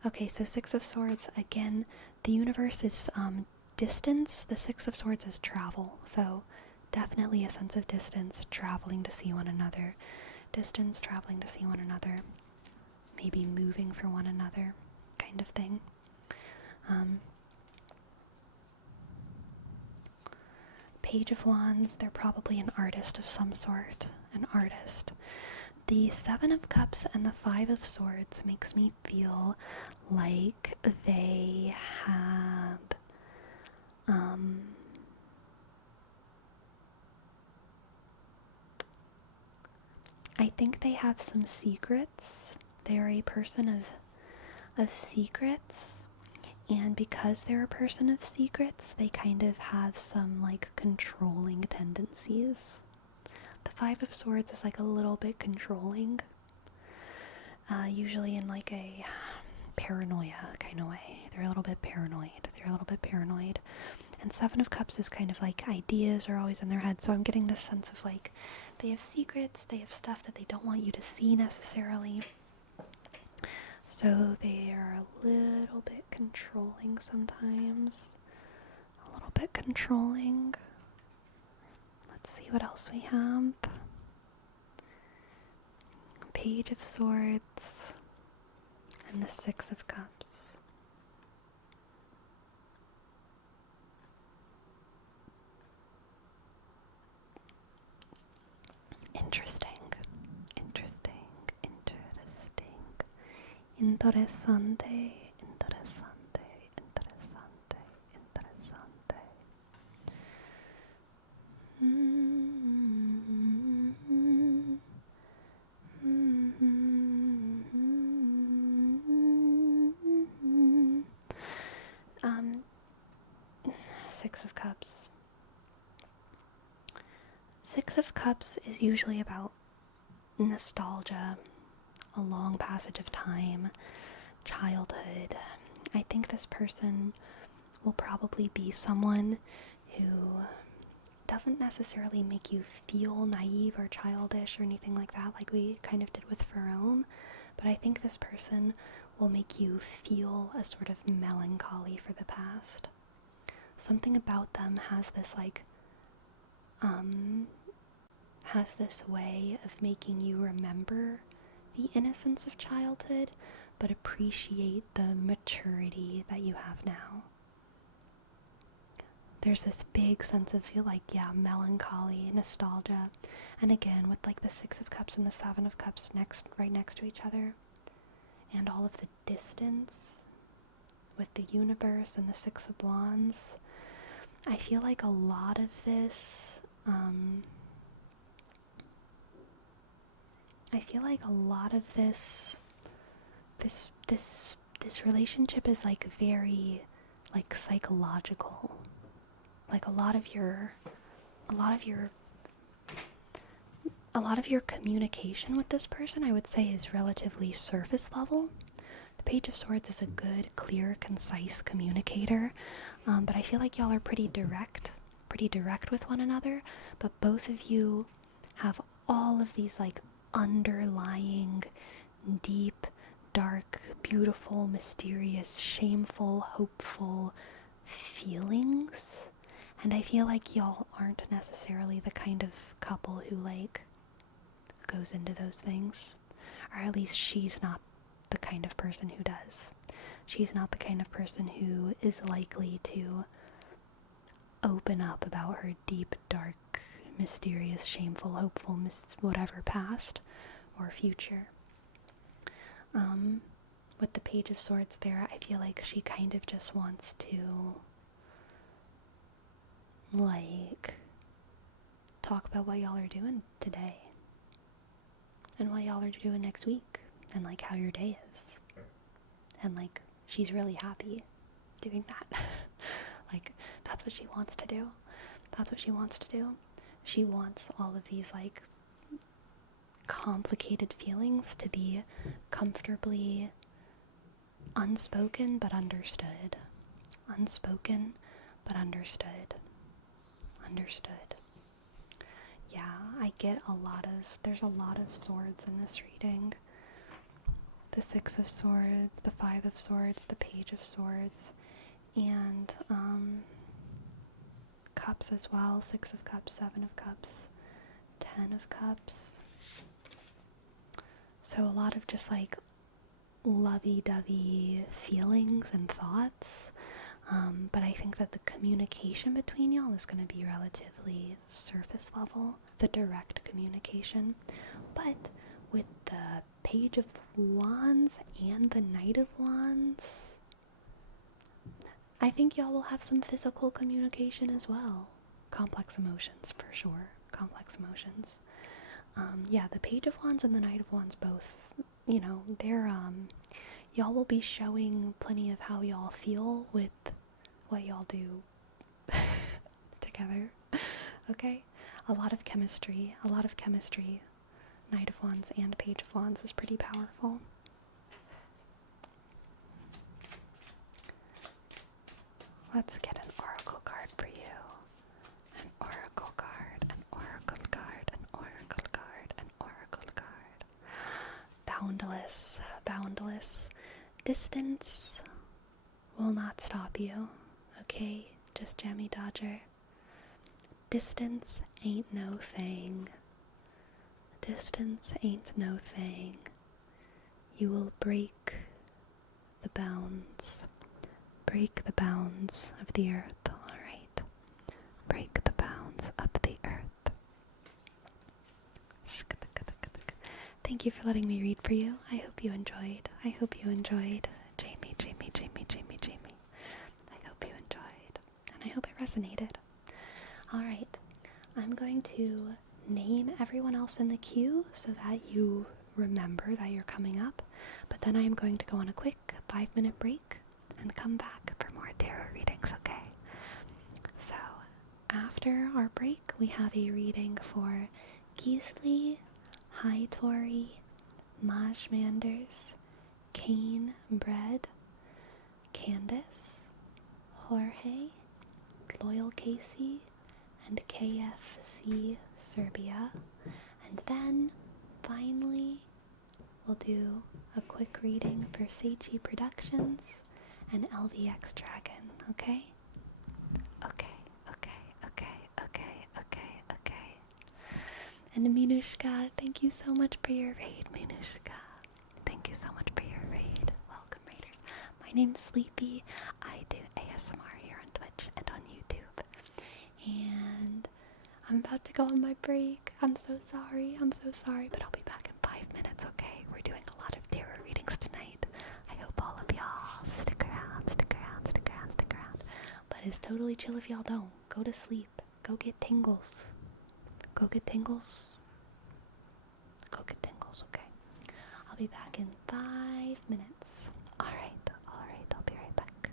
Okay, so Six of Swords, again, the Universe is distance, the Six of Swords is travel, so definitely a sense of distance, traveling to see one another. Distance, traveling to see one another. Maybe moving for one another, kind of thing. Page of Wands, they're probably an artist of some sort. An artist. The Seven of Cups and the Five of Swords makes me feel like they have I think they have some secrets. They're a person of secrets, and because they're a person of secrets, they kind of have some like controlling tendencies. The Five of Swords is like a little bit controlling, usually in like a paranoia kind of way. They're a little bit paranoid. And Seven of Cups is kind of like ideas are always in their head, so I'm getting this sense of like they have secrets, they have stuff that they don't want you to see necessarily. So they are a little bit controlling sometimes. A little bit controlling. Let's see what else we have. Page of Swords and the Six of Cups. Interesante. Six of Cups. Six of Cups is usually about nostalgia, a long passage of time, childhood. I think this person will probably be someone who doesn't necessarily make you feel naive or childish or anything like that, like we kind of did with Ferome, but I think this person will make you feel a sort of melancholy for the past. Something about them has this has this way of making you remember the innocence of childhood, but appreciate the maturity that you have now. There's this big sense of melancholy, nostalgia, and again with like the Six of Cups and the Seven of Cups right next to each other, and all of the distance with the universe and the Six of Wands. I feel like a lot of this this relationship is like very like psychological. Like a lot of your communication with this person, I would say, is relatively surface level. The Page of Swords is a good, clear, concise communicator, but I feel like y'all are pretty direct with one another, but both of you have all of these like underlying, deep, dark, beautiful, mysterious, shameful, hopeful feelings. And I feel like y'all aren't necessarily the kind of couple who like goes into those things. Or at least she's not the kind of person who does. She's not the kind of person who is likely to open up about her deep, dark, mysterious, shameful, hopeful, whatever past or future. With the Page of Swords there, I feel like she kind of just wants to like talk about what y'all are doing today and what y'all are doing next week and like how your day is, and like she's really happy doing that. Like that's what she wants to do. She wants all of these like complicated feelings to be comfortably unspoken but understood. Yeah, I get there's a lot of swords in this reading. The Six of Swords, the Five of Swords, the Page of Swords, and Cups as well. Six of Cups, Seven of Cups, 10 of Cups. So a lot of just like lovey-dovey feelings and thoughts. But I think that the communication between y'all is going to be relatively surface level, the direct communication. But with the Page of Wands and the Knight of Wands, I think y'all will have some physical communication as well. Complex emotions, for sure. Complex emotions. Yeah, the Page of Wands and the Knight of Wands both, they're, y'all will be showing plenty of how y'all feel with what y'all do together, okay? A lot of chemistry. Knight of Wands and Page of Wands is pretty powerful. Let's get an oracle card for you. An oracle card, an oracle card, an oracle card, an oracle card. Boundless. Distance will not stop you, okay? Just Jammy Dodger. Distance ain't no thing. You will break the bounds of the earth, alright? Break the bounds of the earth. Thank you for letting me read for you. I hope you enjoyed. Jamie. I hope you enjoyed. And I hope it resonated. Alright, I'm going to name everyone else in the queue so that you remember that you're coming up. But then I am going to go on a quick 5-minute break and come back for more tarot readings, okay? So, after our break, we have a reading for Gisli, Hi Tori, Maj Manders, Kane Bread, Candace, Jorge, Loyal Casey, and KFC Serbia. And then finally we'll do a quick reading for Seichi Productions and LVX Dragon, okay? Okay, okay, okay, okay, okay, okay. And Minushka, thank you so much for your raid, Minushka. Thank you so much for your raid. Welcome, raiders. My name's Sleepy. I do ASMR here on Twitch and on YouTube. And I'm about to go on my break. I'm so sorry, but I'll be back in 5 minutes, okay? We're doing a lot of tarot readings tonight. I hope all of y'all stick around. But it's totally chill if y'all don't. Go to sleep. Go get tingles. Go get tingles. Okay? I'll be back in 5 minutes. Alright, I'll be right back.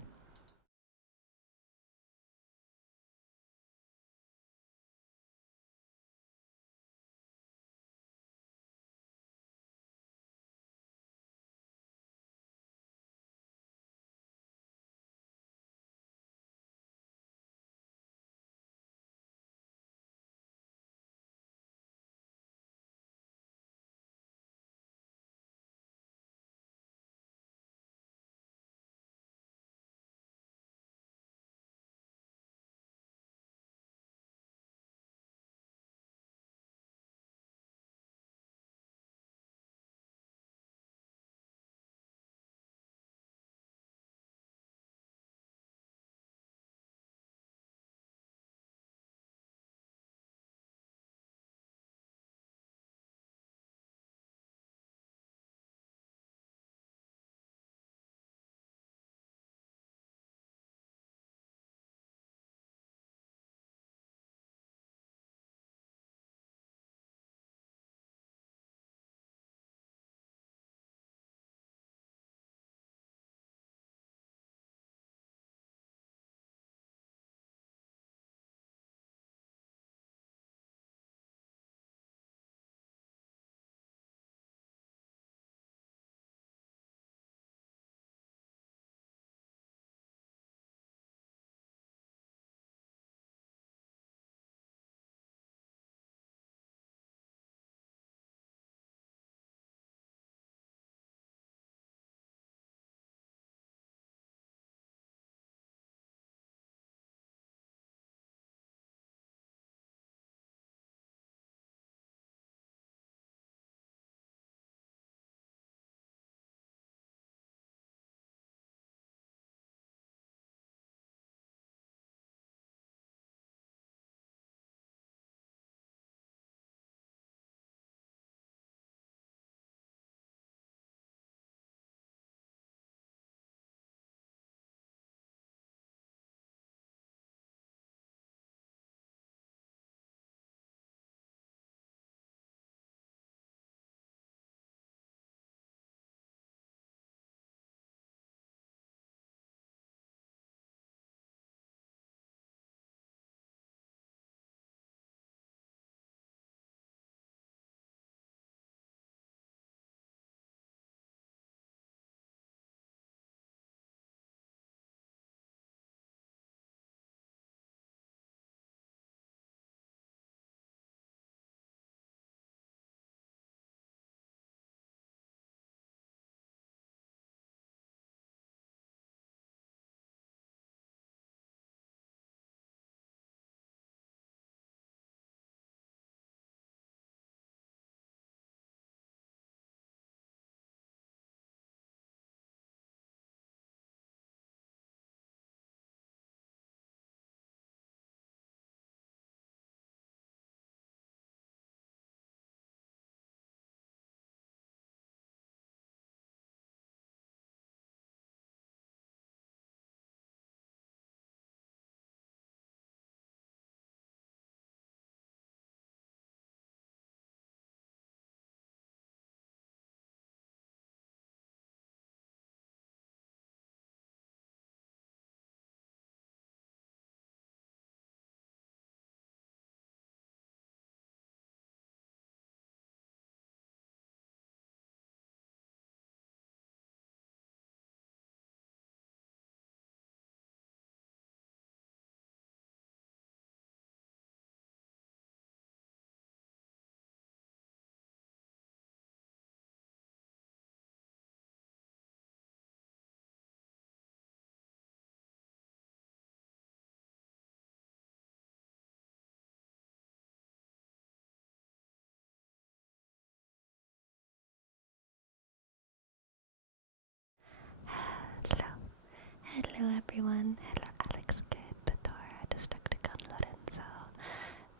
Hello everyone. Hello Alex Kid, Patora, Destructicon Lorenzo,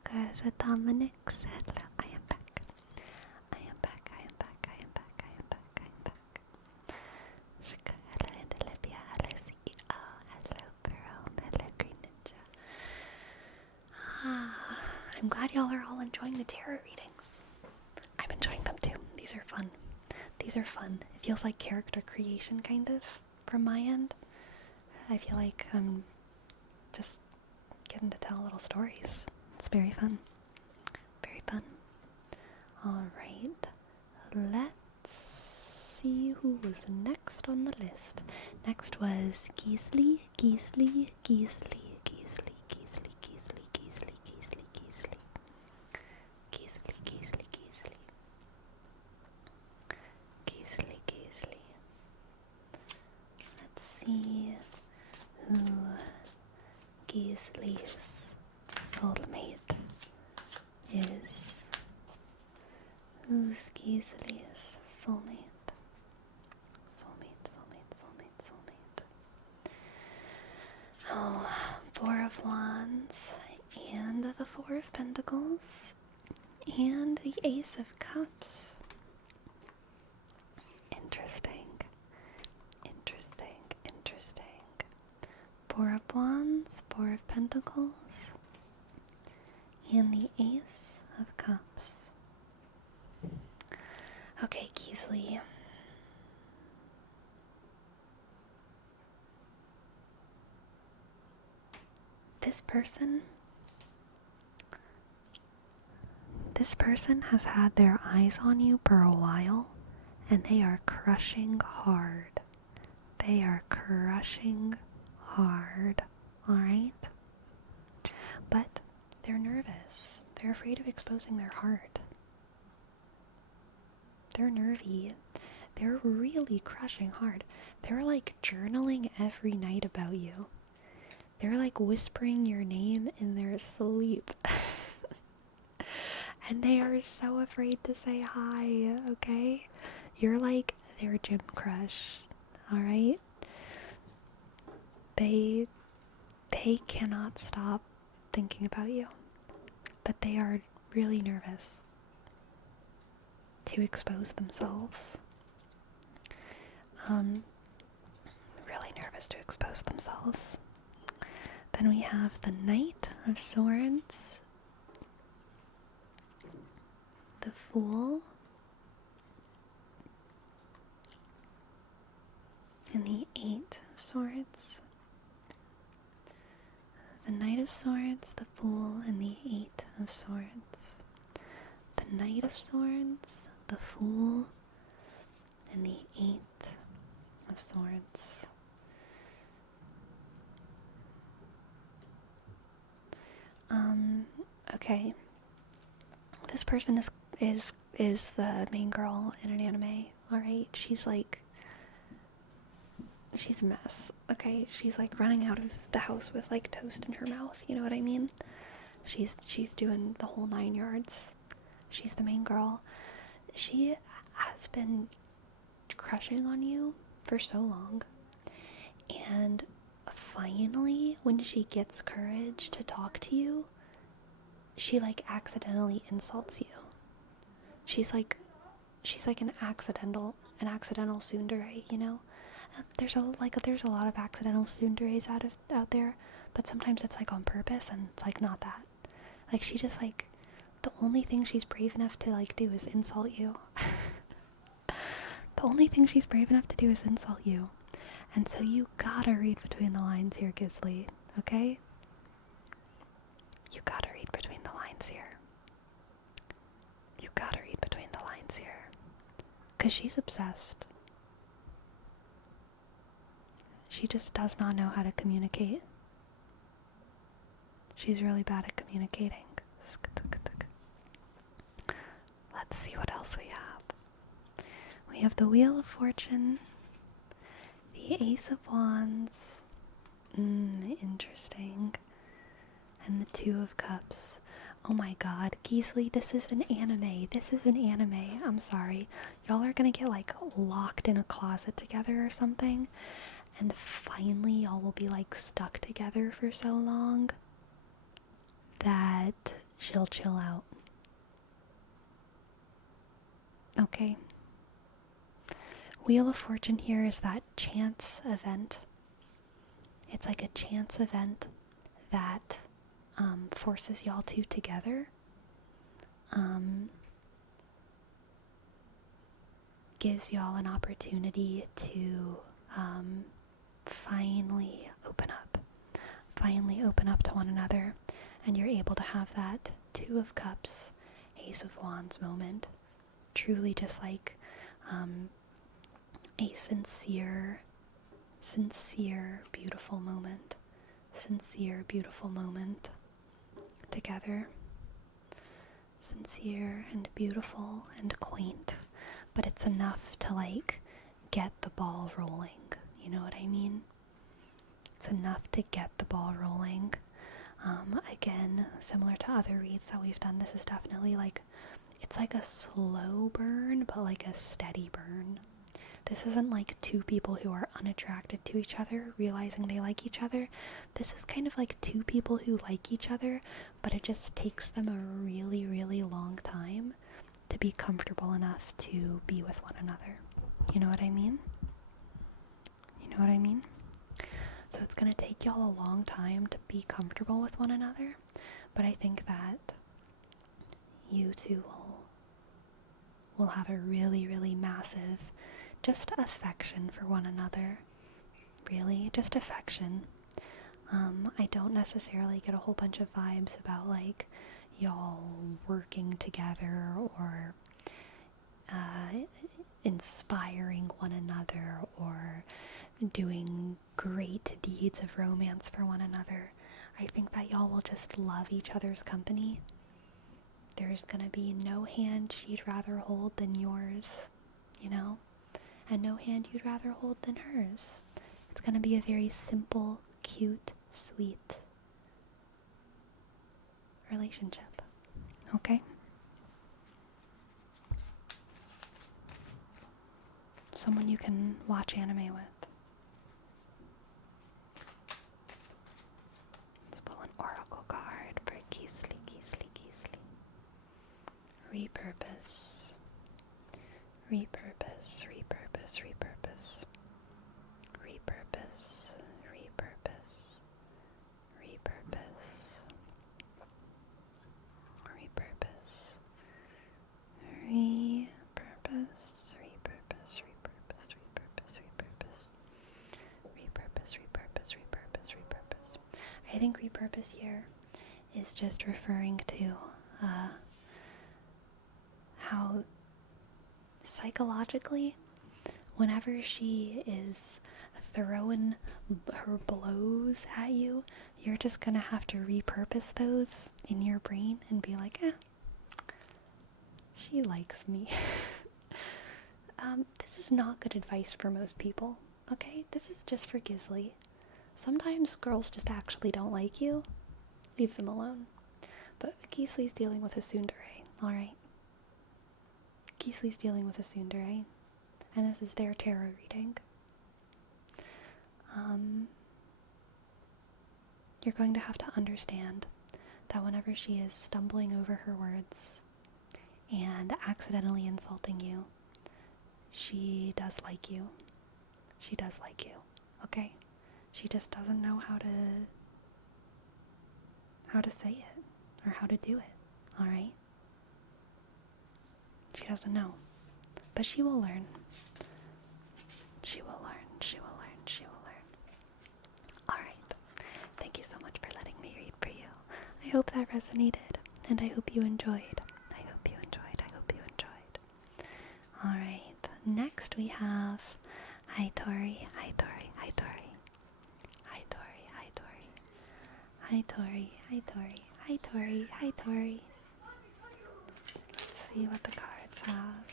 Gaza Dominix. Hello, I am back. I am back, I am back, I am back, I am back, I am back. Shika, hello and Olivia, hello CEO, hello Pearl, hello Green Ninja. I'm glad y'all are all enjoying the tarot readings. I'm enjoying them too. These are fun. These are fun. It feels like character creation kind of from my end. I feel like I'm just getting to tell little stories. It's very fun. Very fun. Alright. Let's see who was next on the list. Next was Geasley, Geasley, Geasley, Geasley, Geasley, Geasley, Geasley, Geasley, Geasley. Geasley, Geasley, Geasley. Geasley, Geasley. Let's see who Geasley's soulmate is. Who's Geasley's soulmate? Soulmate, soulmate, soulmate, soulmate. Oh, Four of Wands, and the Four of Pentacles, and the Ace of Cups. Interesting. Interesting, interesting. Four of Wands, Four of Pentacles, and the Ace of Cups. Okay, Geasley. This person has had their eyes on you for a while, and they are crushing hard. They are crushing hard, alright? But they're nervous. They're afraid of exposing their heart. They're nervy. They're really crushing hard. They're like journaling every night about you. They're like whispering your name in their sleep. And they are so afraid to say hi, okay? You're like their gym crush, alright? They cannot stop thinking about you. But they are really nervous to expose themselves. Really nervous to expose themselves. Then we have the Knight of Swords, the Fool, and the Eight of Swords. The Knight of Swords, the Fool, and the Eight of Swords. The Knight of Swords, the Fool, and the Eight of Swords. Okay. This person is the main girl in an anime, alright? She's a mess, okay? She's like running out of the house with like toast in her mouth, you know what I mean? She's doing the whole 9 yards. She's the main girl. She has been crushing on you for so long, and finally when she gets courage to talk to you, she like accidentally insults you. She's like an accidental tsundere, you know? There's a lot of accidental tsunderes out there, but sometimes it's like on purpose, and it's like not that. Like she just like, the only thing she's brave enough to like do is insult you. The only thing she's brave enough to do is insult you. And so you gotta read between the lines here, Gisley, okay? You gotta read between the lines here. You gotta read between the lines here. 'Cause she's obsessed. She just does not know how to communicate. She's really bad at communicating. Let's see what else we have. We have the Wheel of Fortune, the Ace of Wands, interesting, and the Two of Cups. Oh my god, Geasley, this is an anime. This is an anime. I'm sorry. Y'all are gonna get like locked in a closet together or something, and finally y'all will be like stuck together for so long that she'll chill out. Okay. Wheel of Fortune here is that chance event. It's like a chance event that forces y'all two together. Gives y'all an opportunity to finally open up to one another, and you're able to have that Two of Cups, Ace of Wands moment. Truly just like a sincere, beautiful moment. Sincere, beautiful moment together. Sincere and beautiful and quaint, but it's enough to like get the ball rolling. You know what I mean? It's enough to get the ball rolling. Again, similar to other reads that we've done, this is definitely like, it's like a slow burn, but like a steady burn. This isn't like two people who are unattracted to each other realizing they like each other. This is kind of like two people who like each other, but it just takes them a really, really long time to be comfortable enough to be with one another. You know what I mean? You know what I mean? So it's going to take y'all a long time to be comfortable with one another, but I think that you two will have a really, really massive just affection for one another. Really, just affection. I don't necessarily get a whole bunch of vibes about like y'all working together or inspiring one another or doing great deeds of romance for one another. I think that y'all will just love each other's company. There's gonna be no hand she'd rather hold than yours, you know? And no hand you'd rather hold than hers. It's gonna be a very simple, cute, sweet relationship. Okay? Someone you can watch anime with. Let's pull an oracle card for Gisli. Repurpose. Repurpose. Repurpose. Repurpose. Repurpose. Repurpose. Repurpose. Repurpose. Repurpose. Repurpose. Repurpose. Repurpose. Repurpose. I think repurpose here is just referring to how psychologically, whenever she is throwing her blows at you, you're just gonna have to repurpose those in your brain and be like, she likes me. This is not good advice for most people, okay? This is just for Gisli. Sometimes girls just actually don't like you. Leave them alone. But Gisli's dealing with a tsundere, alright? Gisli's dealing with a tsundere, and this is their tarot reading. You're going to have to understand that whenever she is stumbling over her words and accidentally insulting you, she does like you. She does like you, okay? She just doesn't know how to say it or how to do it, alright? She doesn't know, but she will learn. She will learn. She will learn. She will learn. Alright, thank you so much for letting me read for you. I hope that resonated, and I hope you enjoyed. I hope you enjoyed. I hope you enjoyed. Alright, next we have Hi Tori. Hi Tori. Hi Tori. Hi Tori. Hi Tori. Hi Tori. Hi Tori. Hi Tori. Hi Tori. Let's see what the cards have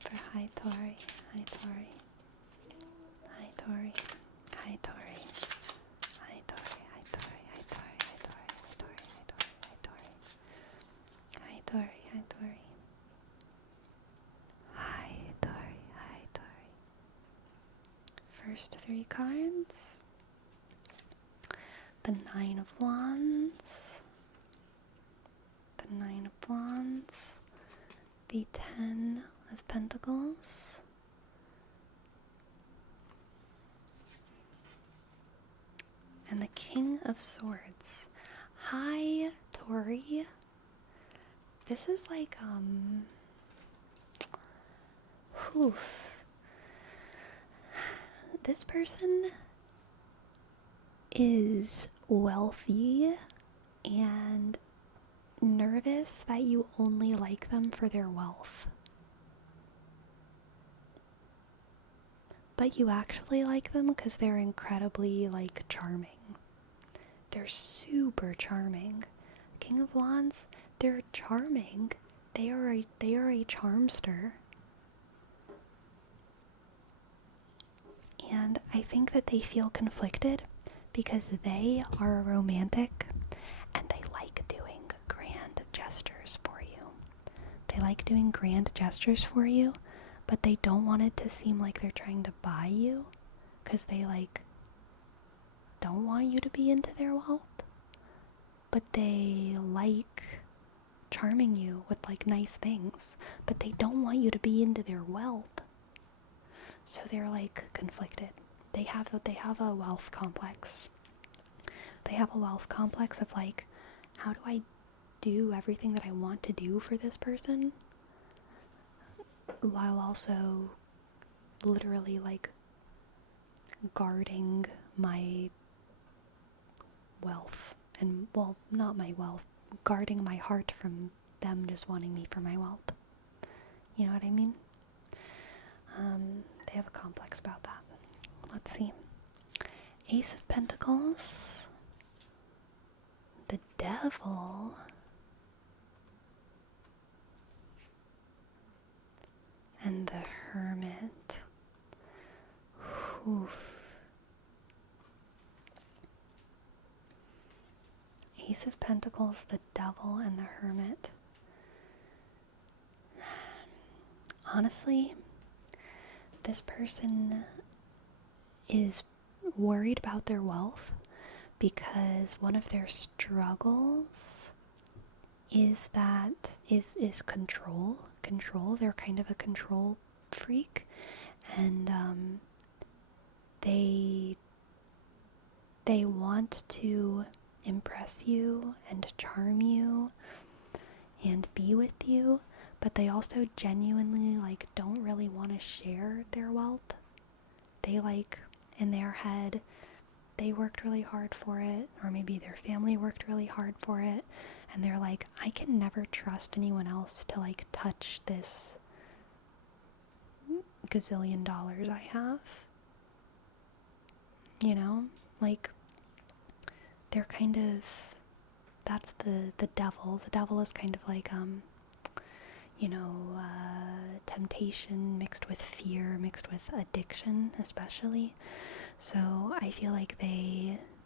for Hi Tori. Hi Tori. Hi Tori. Hi Tori. Hi Tori. Hi Tori. Hi Tori. Hi Tori. Hi Tori. Hi Tori. Hi Tori. Hi Tori. Hi Tori. Hi Tori. first 3 cards. The Nine of Wands. The Nine of Wands. The Ten of Pentacles. And the King of Swords. Hi, Tori. This is like, this person is wealthy and nervous that you only like them for their wealth. But you actually like them because they're incredibly, like, charming. They're super charming. King of Wands, they're charming. They are a charmster. And I think that they feel conflicted because they are romantic and they like doing grand gestures for you. They like doing grand gestures for you, but they don't want it to seem like they're trying to buy you because they, like, don't want you to be into their wealth. But they like charming you with, like, nice things, but they don't want you to be into their wealth. So they're, like, conflicted. They have a wealth complex. They have a wealth complex of, like, how do I do everything that I want to do for this person while also literally, like, guarding my wealth. And, well, not my wealth, guarding my heart from them just wanting me for my wealth. You know what I mean? They have a complex about that. Let's see. Ace of Pentacles. The Devil. And the Hermit. Oof. Ace of Pentacles, the Devil, and the Hermit. Honestly, this person is worried about their wealth because one of their struggles is control. They're kind of a control freak, and they want to impress you and charm you and be with you, but they also genuinely, like, don't really want to share their wealth. They, like, in their head, they worked really hard for it, or maybe their family worked really hard for it, and they're like, I can never trust anyone else to, like, touch this gazillion dollars I have. You know? Like, they're kind of, that's the devil. The devil is kind of like, temptation mixed with fear, mixed with addiction, especially. So I feel like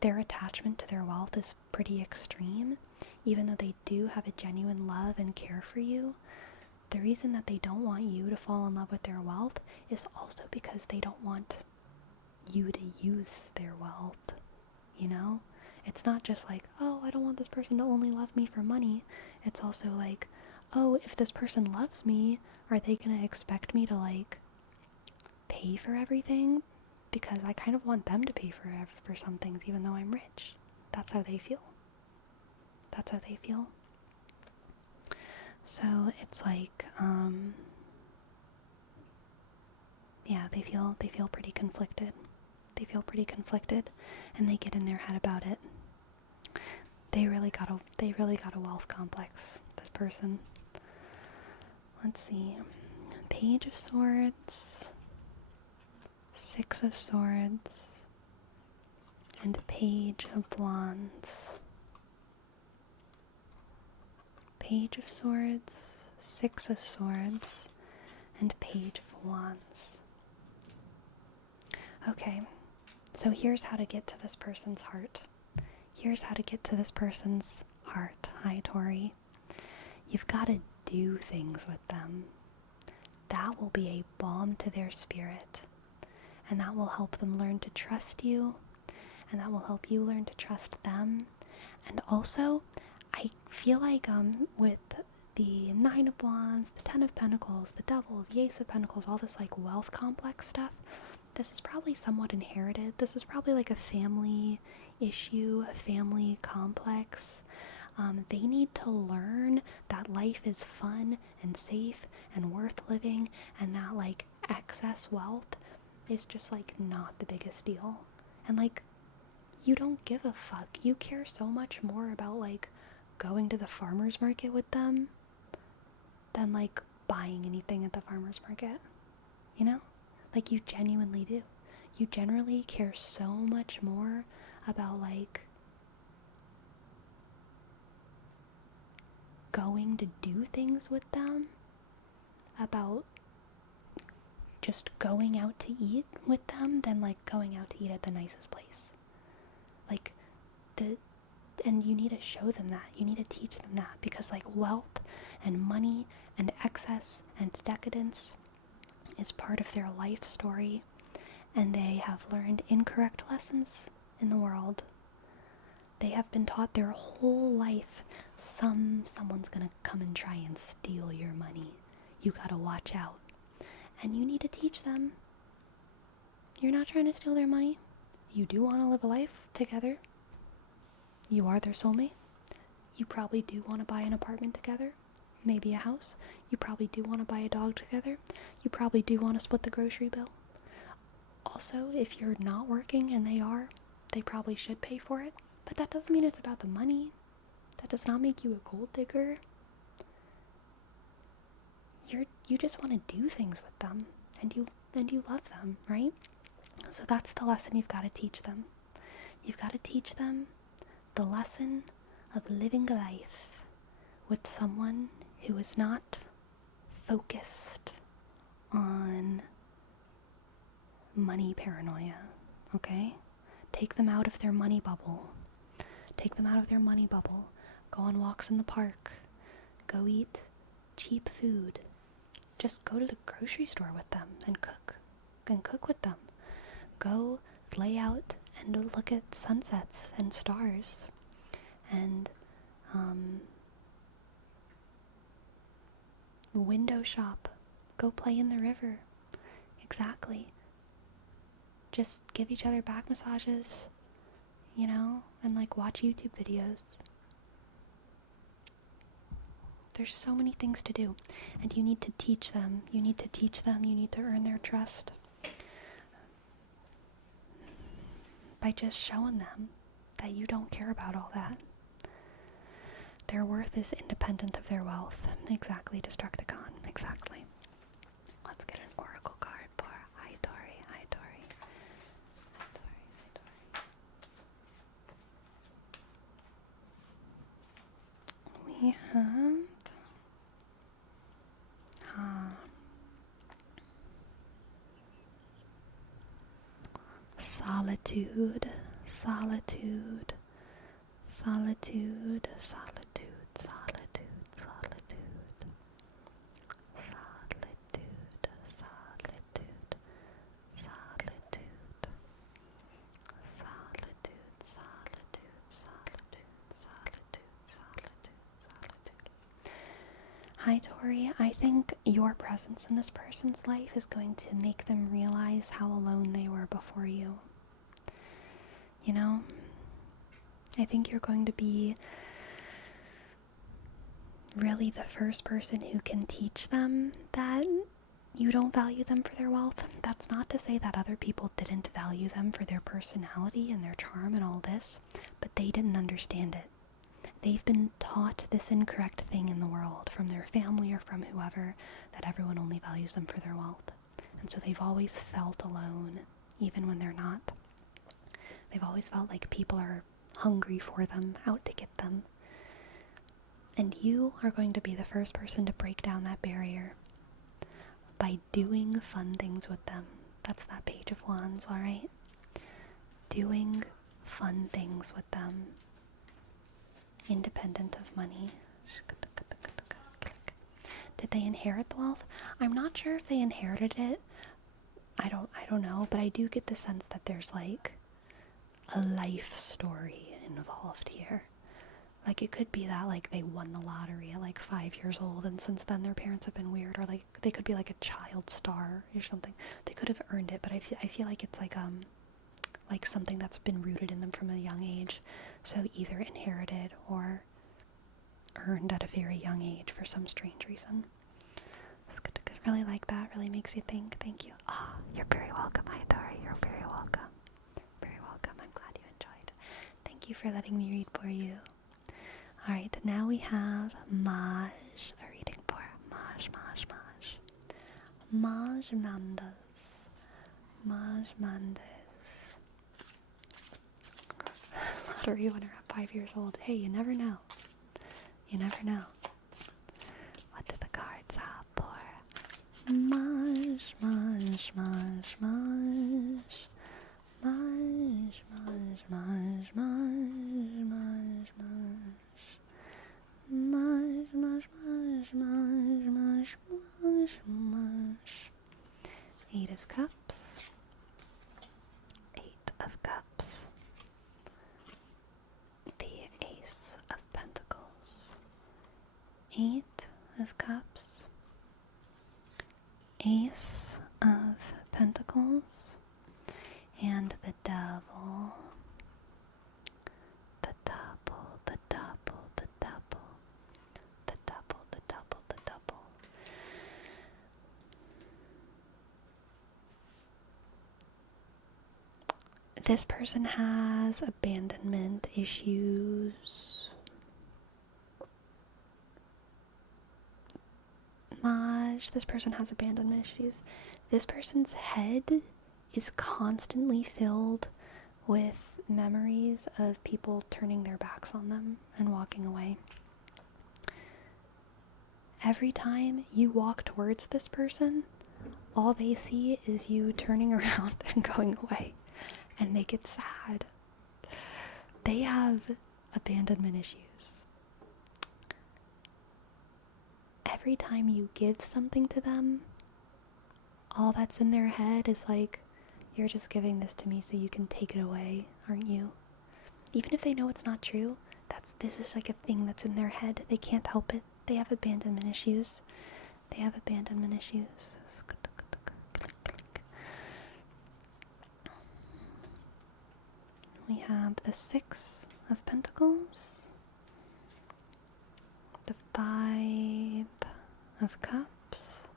their attachment to their wealth is pretty extreme. Even though they do have a genuine love and care for you, the reason that they don't want you to fall in love with their wealth is also because they don't want you to use their wealth, you know? It's not just like, oh, I don't want this person to only love me for money. It's also like, oh, if this person loves me, are they gonna expect me to, like, pay for everything? Because I kind of want them to pay for some things, even though I'm rich. That's how they feel. That's how they feel. So it's like, yeah, they feel pretty conflicted. They feel pretty conflicted, and they get in their head about it. They really got a wealth complex, this person. Let's see. Page of Swords, Six of Swords, and Page of Wands. Page of Swords, Six of Swords, and Page of Wands. Okay, so here's how to get to this person's heart. Here's how to get to this person's heart. Hi, Tori. You've got to do things with them. That will be a balm to their spirit. and that will help them learn to trust you, and that will help you learn to trust them. And also, I feel like with the Nine of Wands, the Ten of Pentacles, the Devil, the Ace of Pentacles, all this like wealth complex stuff, this is probably somewhat inherited. This is probably like a family issue, a family complex. They need to learn that life is fun and safe and worth living, and that like excess wealth is just like not the biggest deal. And like, you don't give a fuck. You care so much more about like going to the farmer's market with them than like buying anything at the farmer's market. You know? Like, you genuinely do. You generally care so much more about like going to do things with them, about just going out to eat with them, than like going out to eat at the nicest place. Like, and you need to show them that. You need to teach them that, because like wealth and money and excess and decadence is part of their life story, and they have learned incorrect lessons in the world. They have been taught their whole life, someone's gonna come and try and steal your money. You gotta watch out. And you need to teach them, you're not trying to steal their money. You do want to live a life together. You are their soulmate. You probably do want to buy an apartment together, maybe a house. You probably do want to buy a dog together. You probably do want to split the grocery bill. Also, if you're not working and they are, they probably should pay for it. But that doesn't mean it's about the money. That does not make you a gold digger. You just want to do things with them, and you love them, right? So that's the lesson you've got to teach them. You've got to teach them the lesson of living life with someone who is not focused on money paranoia, okay? Take them out of their money bubble. Take them out of their money bubble. Go on walks in the park. Go eat cheap food. Just go to the grocery store with them and cook with them. Go lay out and look at sunsets and stars, and window shop. Go play in the river. Exactly. Just give each other back massages, you know, and like watch YouTube videos. There's so many things to do, and you need to teach them. You need to teach them. You need to earn their trust by just showing them that you don't care about all that. Their worth is independent of their wealth. Exactly, Destructicon. Exactly. Let's get an oracle card for Hi Tori. Hi Tori. Hi Tori. Hi Tori. We have solitude, solitude, solitude, solitude, solitude, solitude, solitude, solitude, solitude, solitude, solitude, solitude, solitude. Hi Tori, I think your presence in this person's life is going to make them realize how alone they were before you. You know, I think you're going to be really the first person who can teach them that you don't value them for their wealth. That's not to say that other people didn't value them for their personality and their charm and all this, but they didn't understand it. They've been taught this incorrect thing in the world from their family or from whoever, that everyone only values them for their wealth. And so they've always felt alone, even when they're not. They've always felt like people are hungry for them, out to get them. And you are going to be the first person to break down that barrier by doing fun things with them. That's that Page of Wands, alright? Doing fun things with them, independent of money. Did they inherit the wealth? I'm not sure if they inherited it I don't know, but I do get the sense that there's like a life story involved here. Like, it could be that, like, they won the lottery at, like, 5 years old, and since then their parents have been weird, or, like, they could be, like, a child star or something. They could have earned it, but I feel like it's, like, something that's been rooted in them from a young age. So either inherited or earned at a very young age for some strange reason. It's good, good. Really like that. Really makes you think. Thank you. Ah, you're very welcome, Hidori. You're very welcome. Very welcome. I'm glad you enjoyed. Thank you for letting me read for you. Alright, now we have Maj, a reading for Maj. Maj Mandas. Lottery winner at 5 years old. Hey, you never know. You never know. What do the cards have for Maj? Eight of Cups. Eight of Cups. The Ace of Pentacles. Eight of Cups. Ace of Pentacles. And the Devil. The Double. The Double. The Double. The Double. The Double. The Double. This person has abandonment issues. Maj, this person has abandonment issues. This person's head is constantly filled with memories of people turning their backs on them and walking away. Every time you walk towards this person, all they see is you turning around and going away. And they get sad. They have abandonment issues. Every time you give something to them, all that's in their head is like, you're just giving this to me so you can take it away, aren't you? Even if they know it's not true, this is like a thing that's in their head. They can't help it. They have abandonment issues. They have abandonment issues. We have the Six of Pentacles, the Five of Cups,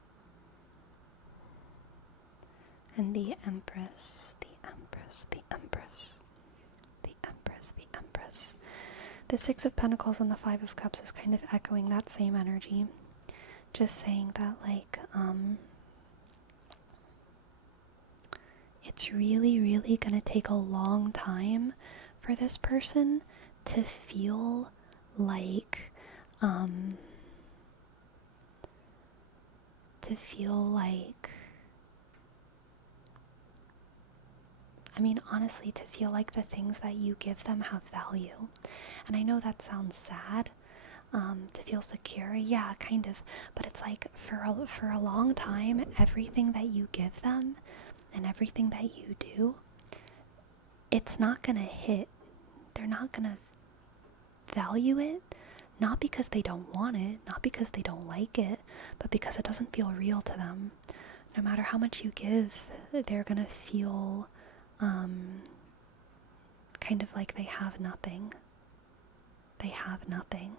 and the Empress, the Empress, the Empress, the Empress, the Empress. The Six of Pentacles and the Five of Cups is kind of echoing that same energy. Just saying that, like, it's really, really gonna take a long time for this person to feel like, honestly, to feel like the things that you give them have value. And I know that sounds sad, to feel secure, yeah, kind of, but it's like, for a long time, everything that you give them and everything that you do, it's not gonna hit. They're not gonna value it, not because they don't want it, not because they don't like it, but because it doesn't feel real to them. No matter how much you give, they're gonna feel kind of like they have nothing. They have nothing.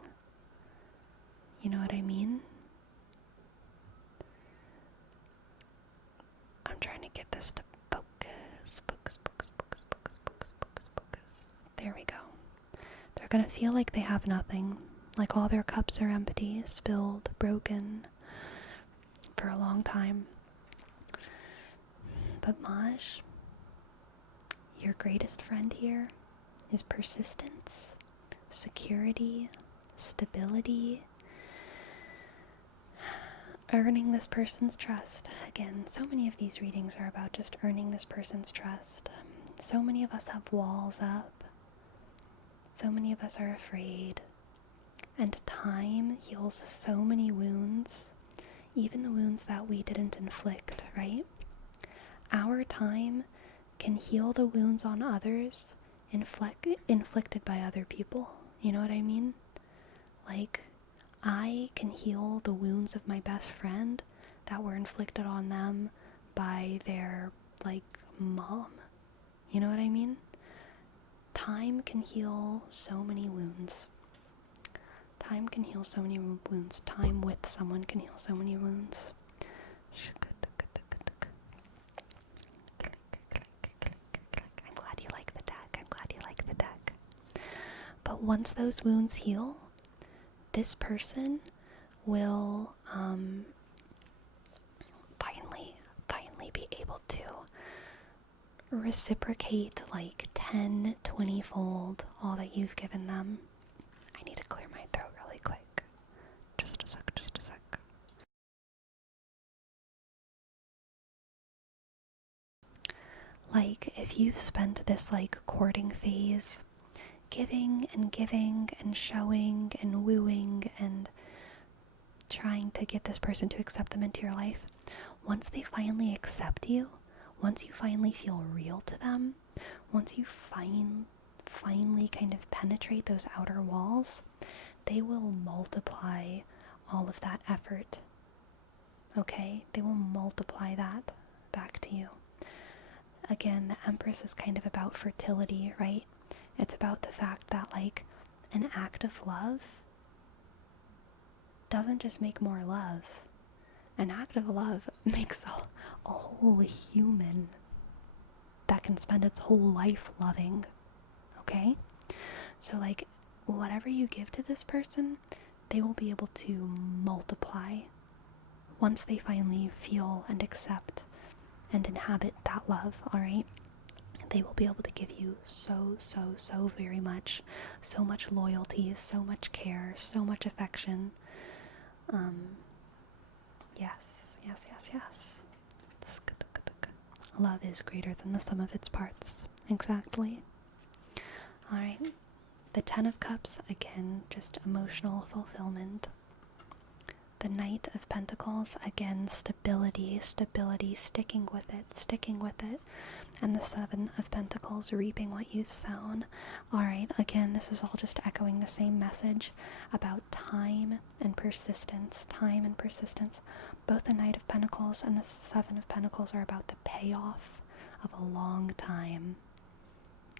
You know what I mean? I'm trying to get this to focus. There we go. They're gonna feel like they have nothing. Like all their cups are empty, spilled, broken for a long time. But Maj, your greatest friend here is persistence, security, stability, earning this person's trust. Again, so many of these readings are about just earning this person's trust. So many of us have walls up. So many of us are afraid. And time heals so many wounds, even the wounds that we didn't inflict, right? Our time can heal the wounds on others inflicted by other people. You know what I mean? Like, I can heal the wounds of my best friend that were inflicted on them by their, like, mom. You know what I mean? Time can heal so many wounds. Time can heal so many wounds. Time with someone can heal so many wounds. I'm glad you like the deck. I'm glad you like the deck. But once those wounds heal, this person will finally be able to reciprocate like 10, 20-fold all that you've given them. I need to clear my throat really quick. Just a sec. Like, if you've spent this like courting phase giving and showing and wooing and trying to get this person to accept them into your life, once they finally accept you, once you finally feel real to them, once you finally kind of penetrate those outer walls, they will multiply all of that effort. Okay? They will multiply that back to you. Again, the Empress is kind of about fertility, right? It's about the fact that, like, an act of love doesn't just make more love. An act of love makes a whole human that can spend its whole life loving. Okay? So, like, whatever you give to this person, they will be able to multiply once they finally feel and accept and inhabit that love, alright? They will be able to give you so very much. So much loyalty, so much care, so much affection. Yes. Love is greater than the sum of its parts. Exactly. Alright. The Ten of Cups, again, just emotional fulfillment. The Knight of Pentacles, again, stability, sticking with it. And the Seven of Pentacles, reaping what you've sown. Alright, again, this is all just echoing the same message about time and persistence. Both the Knight of Pentacles and the Seven of Pentacles are about the payoff of a long time,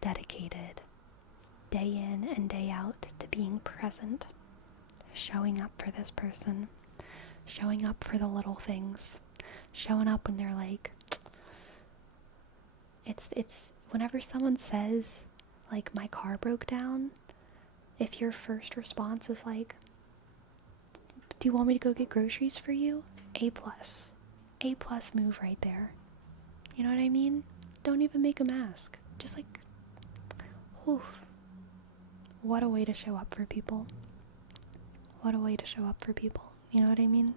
dedicated, day in and day out, to being present, showing up for this person, showing up for the little things, showing up when they're like, it's whenever someone says, like, my car broke down, if your first response is like, do you want me to go get groceries for you? A plus move right there. You know what I mean? Don't even make them ask. Just like, whew. What a way to show up for people. You know what I mean?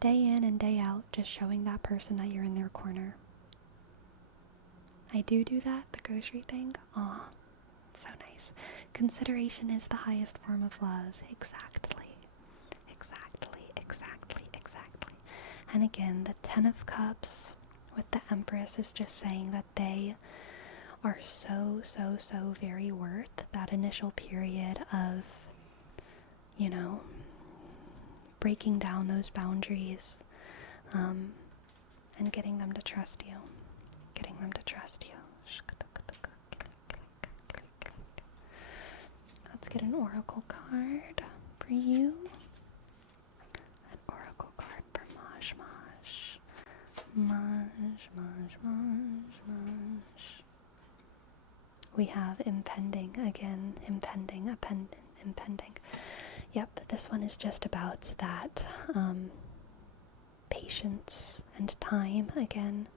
Day in and day out, just showing that person that you're in their corner. I do that, the grocery thing. Aw, so nice. Consideration is the highest form of love. Exactly. And again, the Ten of Cups with the Empress is just saying that they are so very worth that initial period of, you know, breaking down those boundaries, and getting them to trust you. Let's get an oracle card for you. An oracle card for Maj. We have impending again. Impending. Yep, this one is just about that patience and time again.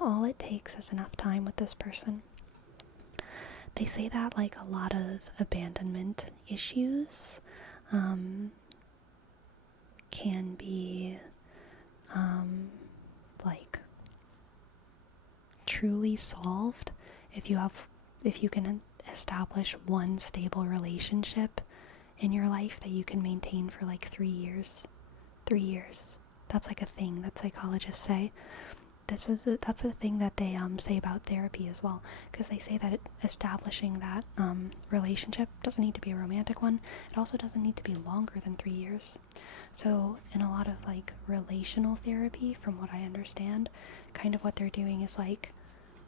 All it takes is enough time with this person. They say that, like, a lot of abandonment issues can be like truly solved if you can establish one stable relationship in your life that you can maintain for like 3 years. That's like a thing that psychologists say. That's a thing that they say about therapy as well, because they say that establishing that relationship doesn't need to be a romantic one. It also doesn't need to be longer than 3 years. So in a lot of like relational therapy, from what I understand, kind of what they're doing is like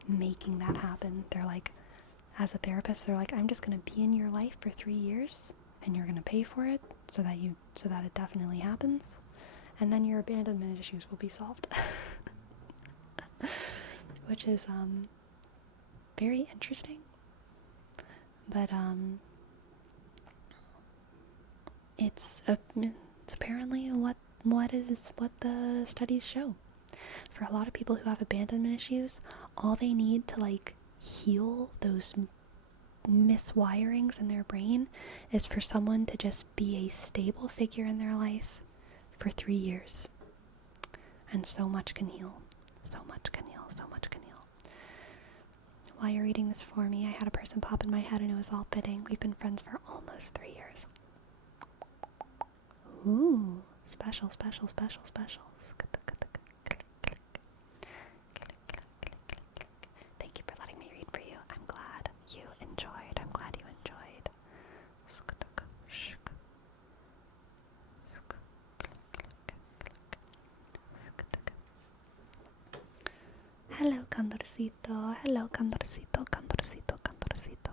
making that happen. They're like, as a therapist, they're like, I'm just gonna be in your life for 3 years, and you're gonna pay for it so that it definitely happens, and then your abandonment issues will be solved. Which is very interesting, but it's apparently what the studies show. For a lot of people who have abandonment issues, all they need to like heal those miswirings in their brain is for someone to just be a stable figure in their life for 3 years, and so much can heal. So much can heal. So much can heal. While you're reading this for me, I had a person pop in my head and it was all fitting. We've been friends for almost 3 years. Ooh, special, special, special, special. Thank you for letting me read for you. I'm glad you enjoyed. I'm glad you enjoyed. Hello, Condorcito. Hello, Condorcito, Condorcito, Condorcito.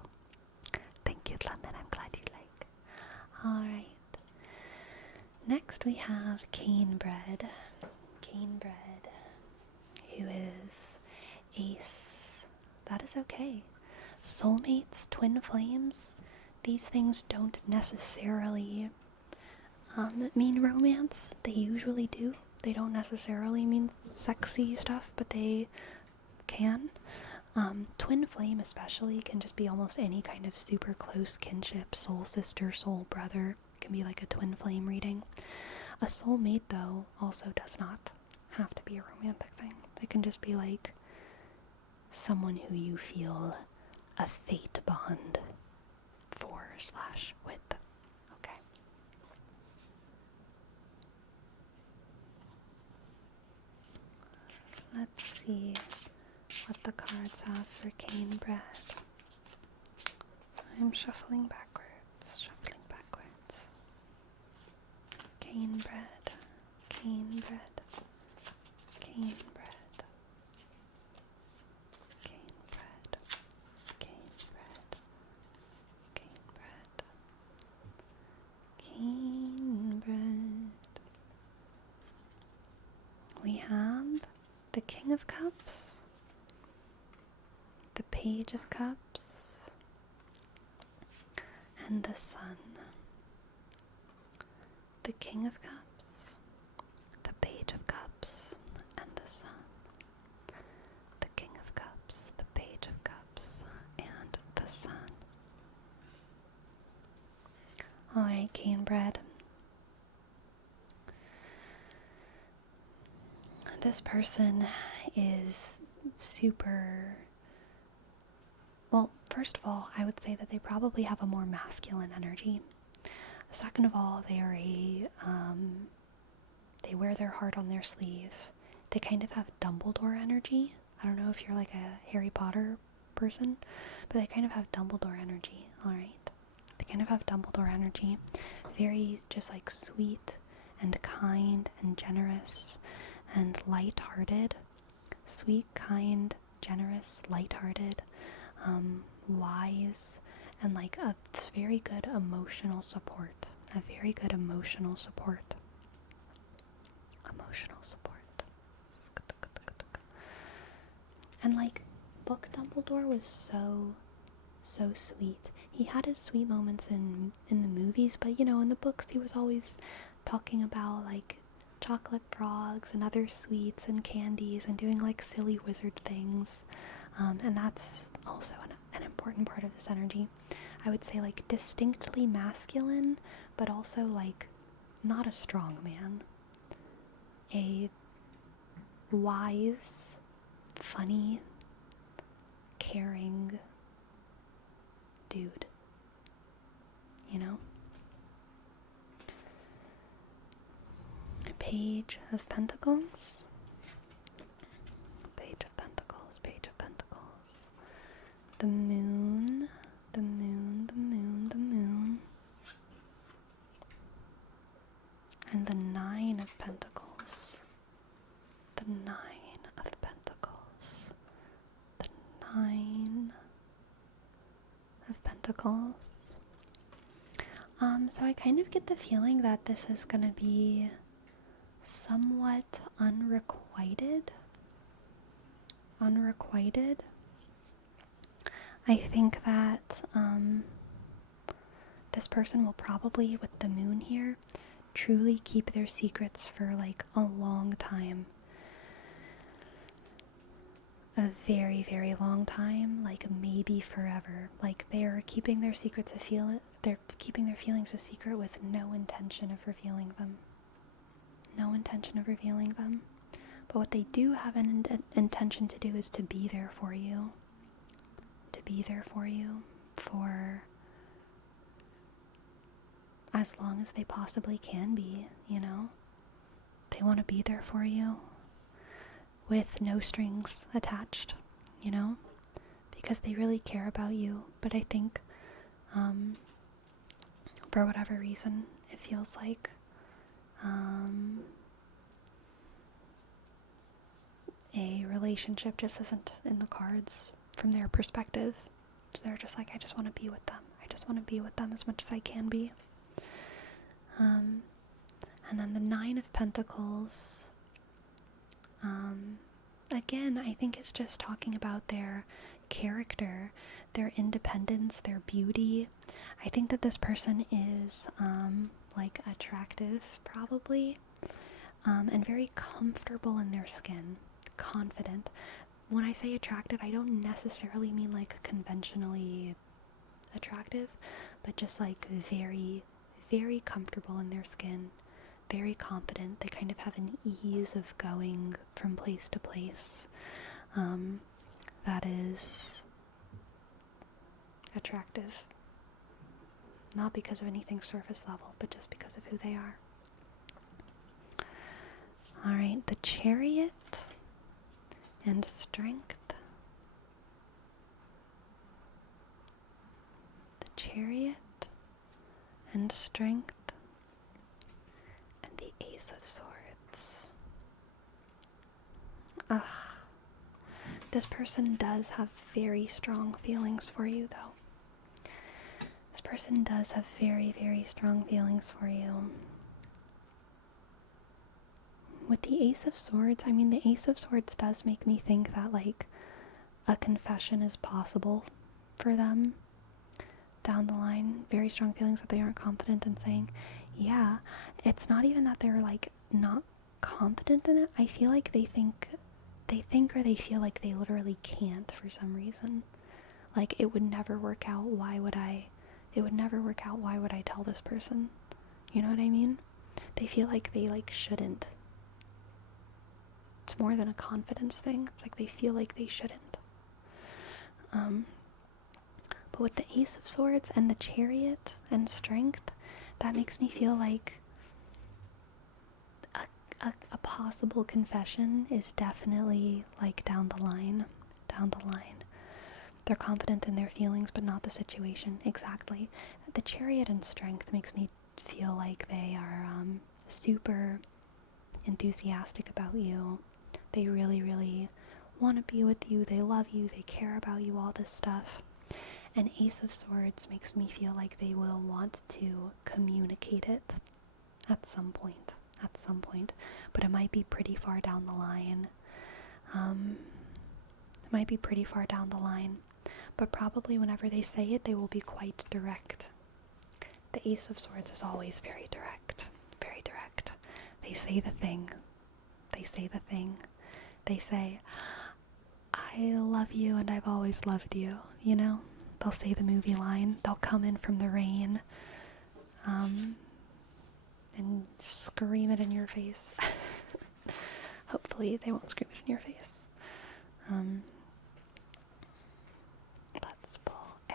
Thank you, London. I'm glad you like. Alright. Next we have Canebread. Canebread, who is Ace. That is okay. Soulmates, twin flames, these things don't necessarily mean romance. They usually do. They don't necessarily mean sexy stuff, but they can. Twin flame especially can just be almost any kind of super close kinship, soul sister, soul brother. It can be like a twin flame reading. A soulmate, though, also does not have to be a romantic thing. It can just be like someone who you feel a fate bond for/with. Okay. Let's see what the cards have for Canebread. I'm shuffling backwards, Canebread, Canebread, Canebread, Canebread, Canebread, Canebread, Canebread. We have the King of Cups, the Page of Cups, and the Sun. The King of Cups, the Page of Cups, and the Sun. The King of Cups, the Page of Cups, and the Sun. Alright, Canebread. This person is super... Well, first of all, I would say that they probably have a more masculine energy. Second of all, they are they wear their heart on their sleeve. They kind of have Dumbledore energy. I don't know if you're like a Harry Potter person, but they kind of have Dumbledore energy, alright? They kind of have Dumbledore energy. Very just like sweet and kind and generous and light-hearted. Sweet, kind, generous, light-hearted, wise, and like a very good emotional support. A very good emotional support. Emotional support. And like, book Dumbledore was so sweet. He had his sweet moments in the movies, but you know, in the books he was always talking about like chocolate frogs and other sweets and candies and doing like silly wizard things. And that's also an important part of this energy. I would say like distinctly masculine, but also like not a strong man. A wise, funny, caring dude. You know? Page of Pentacles. Page of Pentacles, Page of Pentacles. The Moon, the Moon, the Moon, the Moon. And the Nine of Pentacles. The Nine of Pentacles. The Nine of Pentacles. So I kind of get the feeling that this is going to be somewhat unrequited. Unrequited. I think that this person will probably, with the moon here, truly keep their secrets for like a long time. A very, very long time, like maybe forever. Like they're keeping their secrets they're keeping their feelings a secret with no intention of revealing them. No intention of revealing them. But what they do have an intention to do is to be there for you. To be there for you for as long as they possibly can be, you know? They want to be there for you with no strings attached, you know? Because they really care about you. But I think, for whatever reason, it feels like a relationship just isn't in the cards from their perspective. So they're just like, I just want to be with them. I just want to be with them as much as I can be. And then the Nine of Pentacles, again, I think it's just talking about their character, their independence, their beauty. I think that this person is, like, attractive, probably, and very comfortable in their skin, confident. When I say attractive, I don't necessarily mean, like, conventionally attractive, but just, like, very, very comfortable in their skin, very confident. They kind of have an ease of going from place to place that is attractive. Not because of anything surface level, but just because of who they are. Alright, the Chariot and Strength. The Chariot and Strength. And the Ace of Swords. Ugh. This person does have very strong feelings for you, though. This person does have very, very strong feelings for you. With the Ace of Swords, I mean, the Ace of Swords does make me think that, like, a confession is possible for them down the line. Very strong feelings that they aren't confident in saying. Yeah, it's not even that they're, like, not confident in it. I feel like they think or they feel like they literally can't for some reason. Like, it would never work out. It would never work out. Why would I tell this person? You know what I mean? They feel like they, like, shouldn't. It's more than a confidence thing. It's like they feel like they shouldn't. But with the Ace of Swords and the Chariot and Strength, that makes me feel like a possible confession is definitely, like, down the line. They're confident in their feelings, but not the situation. Exactly. The Chariot and Strength makes me feel like they are super enthusiastic about you. They really, really want to be with you. They love you. They care about you, all this stuff. And Ace of Swords makes me feel like they will want to communicate it at some point. But it might be pretty far down the line. But probably whenever they say it, they will be quite direct. The Ace of Swords is always very direct. Very direct. They say the thing. They say, I love you and I've always loved you, you know? They'll say the movie line. They'll come in from the rain and scream it in your face. Hopefully they won't scream it in your face. Let's pull a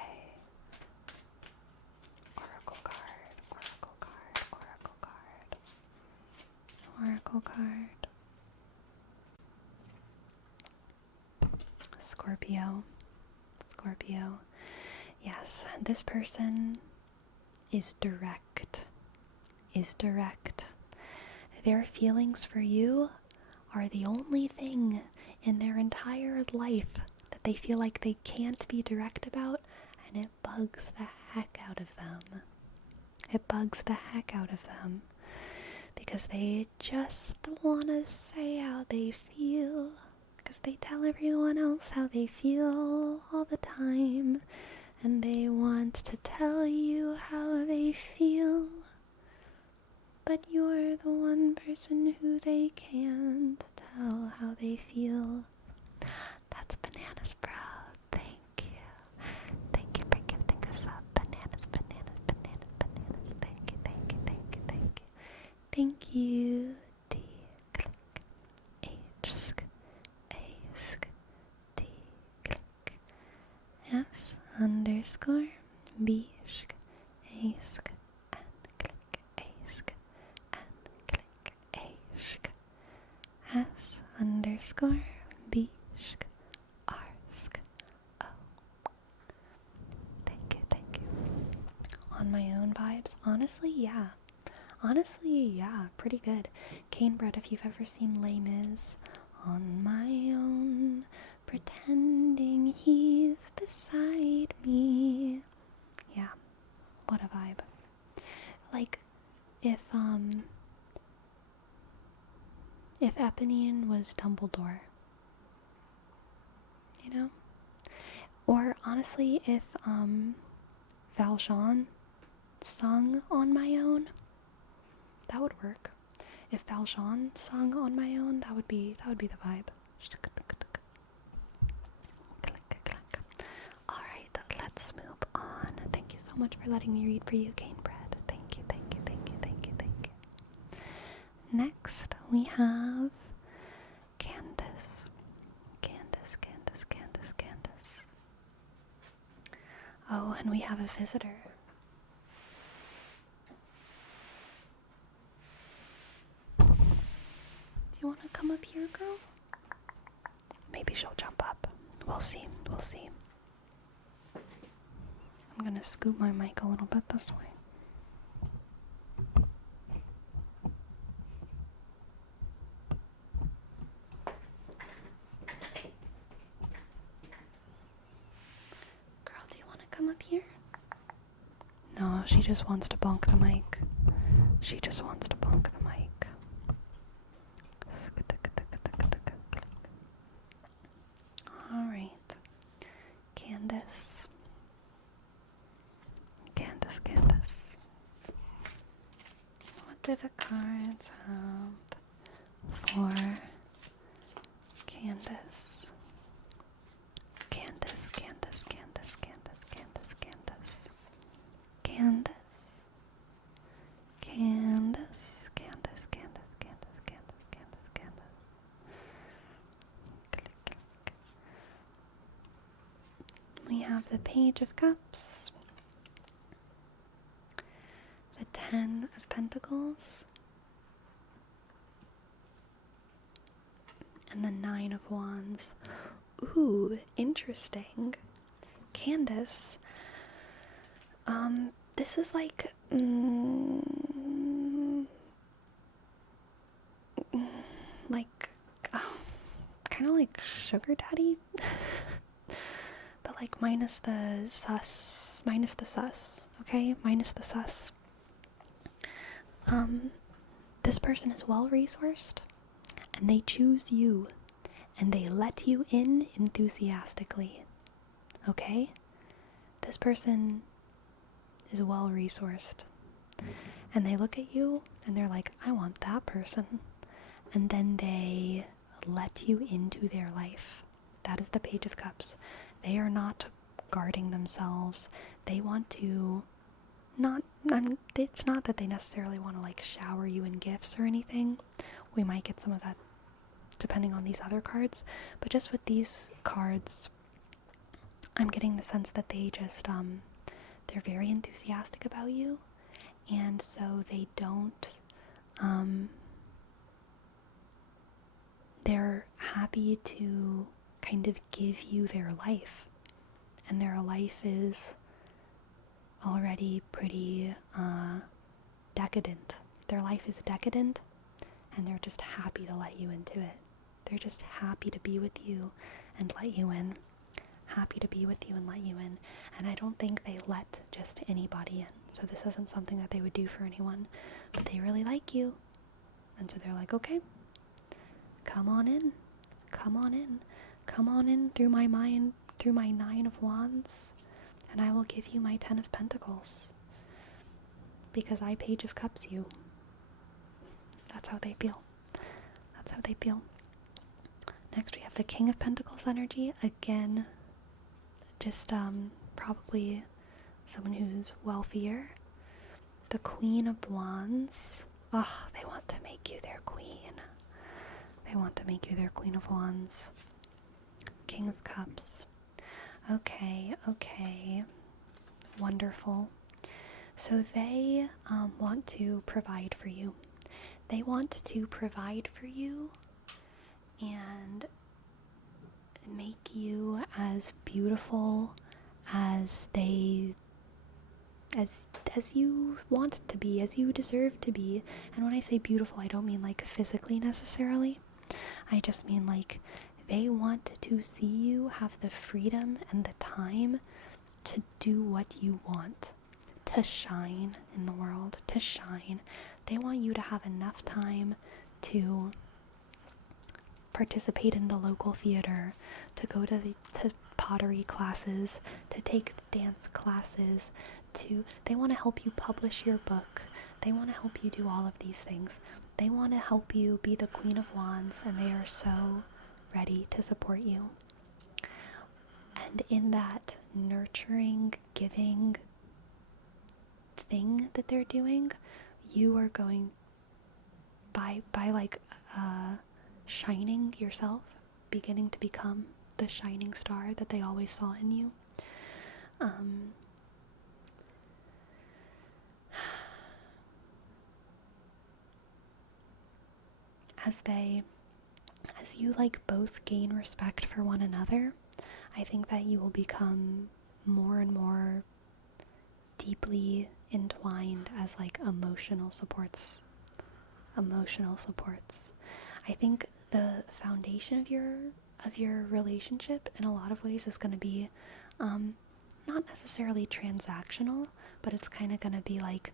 oracle card. Scorpio. Scorpio. Yes, this person is direct. Their feelings for you are the only thing in their entire life that they feel like they can't be direct about, and it bugs the heck out of them. Because they just want to say how they feel, because they tell everyone else how they feel all the time, and they want to tell you how they feel, but you're the one person who they can't tell how they feel. That's bananas, bro. Thank you. Thank you for gifting us up. Bananas. Thank you. Thank you. D, click, H, sk, A, sk, D, click, S, underscore, B, sk, A, sk, N, click, A, sk, N, click, A, sk, S, underscore, B, sk, R, sk, O. Thank you. On my own vibes? Honestly, yeah, pretty good. Canebread, if you've ever seen Les Mis. On my own, pretending he's beside me. Yeah, what a vibe. Like, if Eponine was Dumbledore, you know? Or, honestly, if, Valjean sung On My Own, that would work. If Valjean sung On My Own, that would be the vibe. Alright, let's move on. Thank you so much for letting me read for you, Canebread. Thank you. Next, we have Candace. Oh, and we have a visitor. Do you want to come up here, girl? Maybe she'll jump up. We'll see. I'm gonna scoot my mic a little bit this way. Girl, do you want to come up here? No, she just wants to bonk the mic. Alright. Candace. What do the cards have for Candace? Candace. We have the Page of Cups, the 10 of Pentacles, and the 9 of Wands. Ooh, interesting. Candace, this is like, kind of like sugar daddy, but like minus the sus, okay? Minus the sus. This person is well-resourced, and they choose you, and they let you in enthusiastically, okay? This person is well-resourced, and they look at you, and they're like, I want that person, and then they let you into their life. That is the Page of Cups. They are not guarding themselves. They want to it's not that they necessarily want to like shower you in gifts or anything. We might get some of that depending on these other cards, but just with these cards, I'm getting the sense that they just they're very enthusiastic about you, and so they don't they're happy to kind of give you their life. And their life is already pretty decadent. Their life is decadent, and they're just happy to let you into it. They're just happy to be with you and let you in. Happy to be with you and let you in. And I don't think they let just anybody in. So this isn't something that they would do for anyone, but they really like you. And so they're like, okay, come on in. Come on in. Come on in through my mind, through my 9 of Wands, and I will give you my 10 of Pentacles. Because I Page of Cups you. That's how they feel. That's how they feel. Next we have the King of Pentacles energy. Again, just probably someone who's wealthier. The Queen of Wands. Oh, they want to make you their queen. They want to make you their Queen of Wands. King of Cups. Okay. Wonderful. So they want to provide for you. They want to provide for you and make you as beautiful as you want to be, as you deserve to be. And when I say beautiful, I don't mean like physically necessarily. I just mean like they want to see you have the freedom and the time to do what you want, to shine in the world, to shine. They want you to have enough time to participate in the local theater, to go to pottery classes, to take dance classes, they want to help you publish your book. They want to help you do all of these things. They want to help you be the Queen of Wands, and they are so ready to support you. And in that nurturing, giving thing that they're doing, you are going by like shining yourself, beginning to become the shining star that they always saw in you. As you like both gain respect for one another, I think that you will become more and more deeply entwined as like emotional supports. I think the foundation of your relationship in a lot of ways is going to be not necessarily transactional, but it's kind of going to be like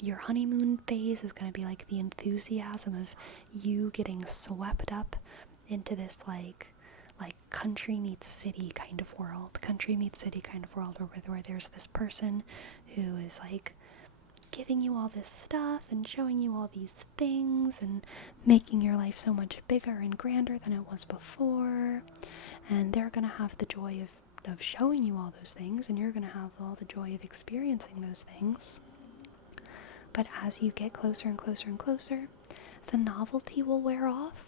your honeymoon phase is going to be like the enthusiasm of you getting swept up into this like country meets city kind of world, where there's this person who is like giving you all this stuff and showing you all these things and making your life so much bigger and grander than it was before, and they're gonna have the joy of showing you all those things, and you're gonna have all the joy of experiencing those things. But as you get closer and closer and closer, the novelty will wear off,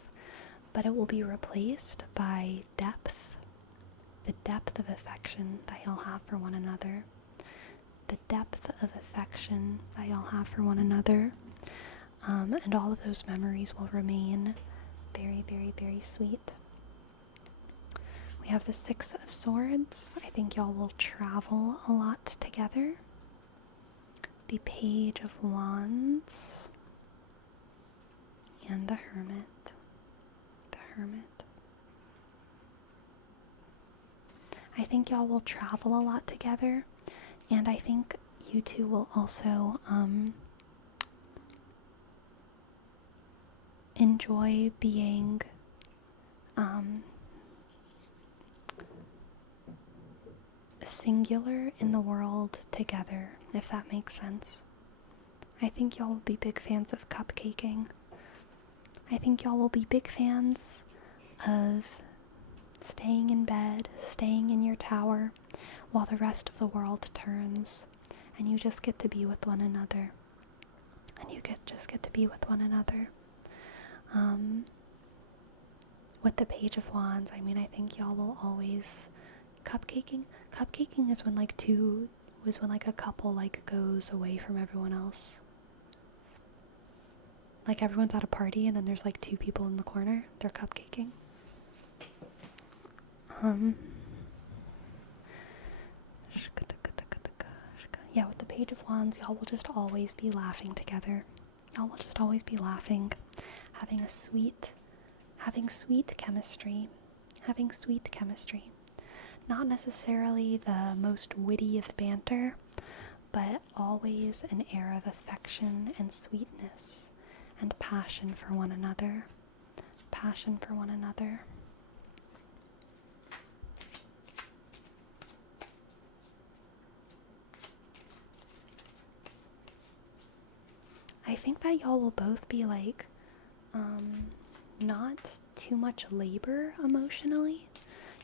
but it will be replaced by depth, the depth of affection that you'll have for one another. The depth of affection that y'all have for one another, and all of those memories will remain very, very, very sweet. We have the 6 of Swords. I think y'all will travel a lot together. The Page of Wands and the Hermit. I think y'all will travel a lot together. And I think you two will also enjoy being singular in the world together, if that makes sense. I think y'all will be big fans of cupcaking. I think y'all will be big fans of staying in bed, staying in your tower, while the rest of the world turns, and you just get to be with one another. With the Page of Wands, I mean, I think y'all will always cupcaking is when like a couple like goes away from everyone else. Like everyone's at a party and then there's like 2 people in the corner. They're cupcaking. Um, yeah, with the Page of Wands, y'all will just always be laughing together. Y'all will just always be laughing, having sweet chemistry. Having sweet chemistry. Not necessarily the most witty of banter, but always an air of affection and sweetness and passion for one another. Passion for one another. I think that y'all will both be like, not too much labor emotionally.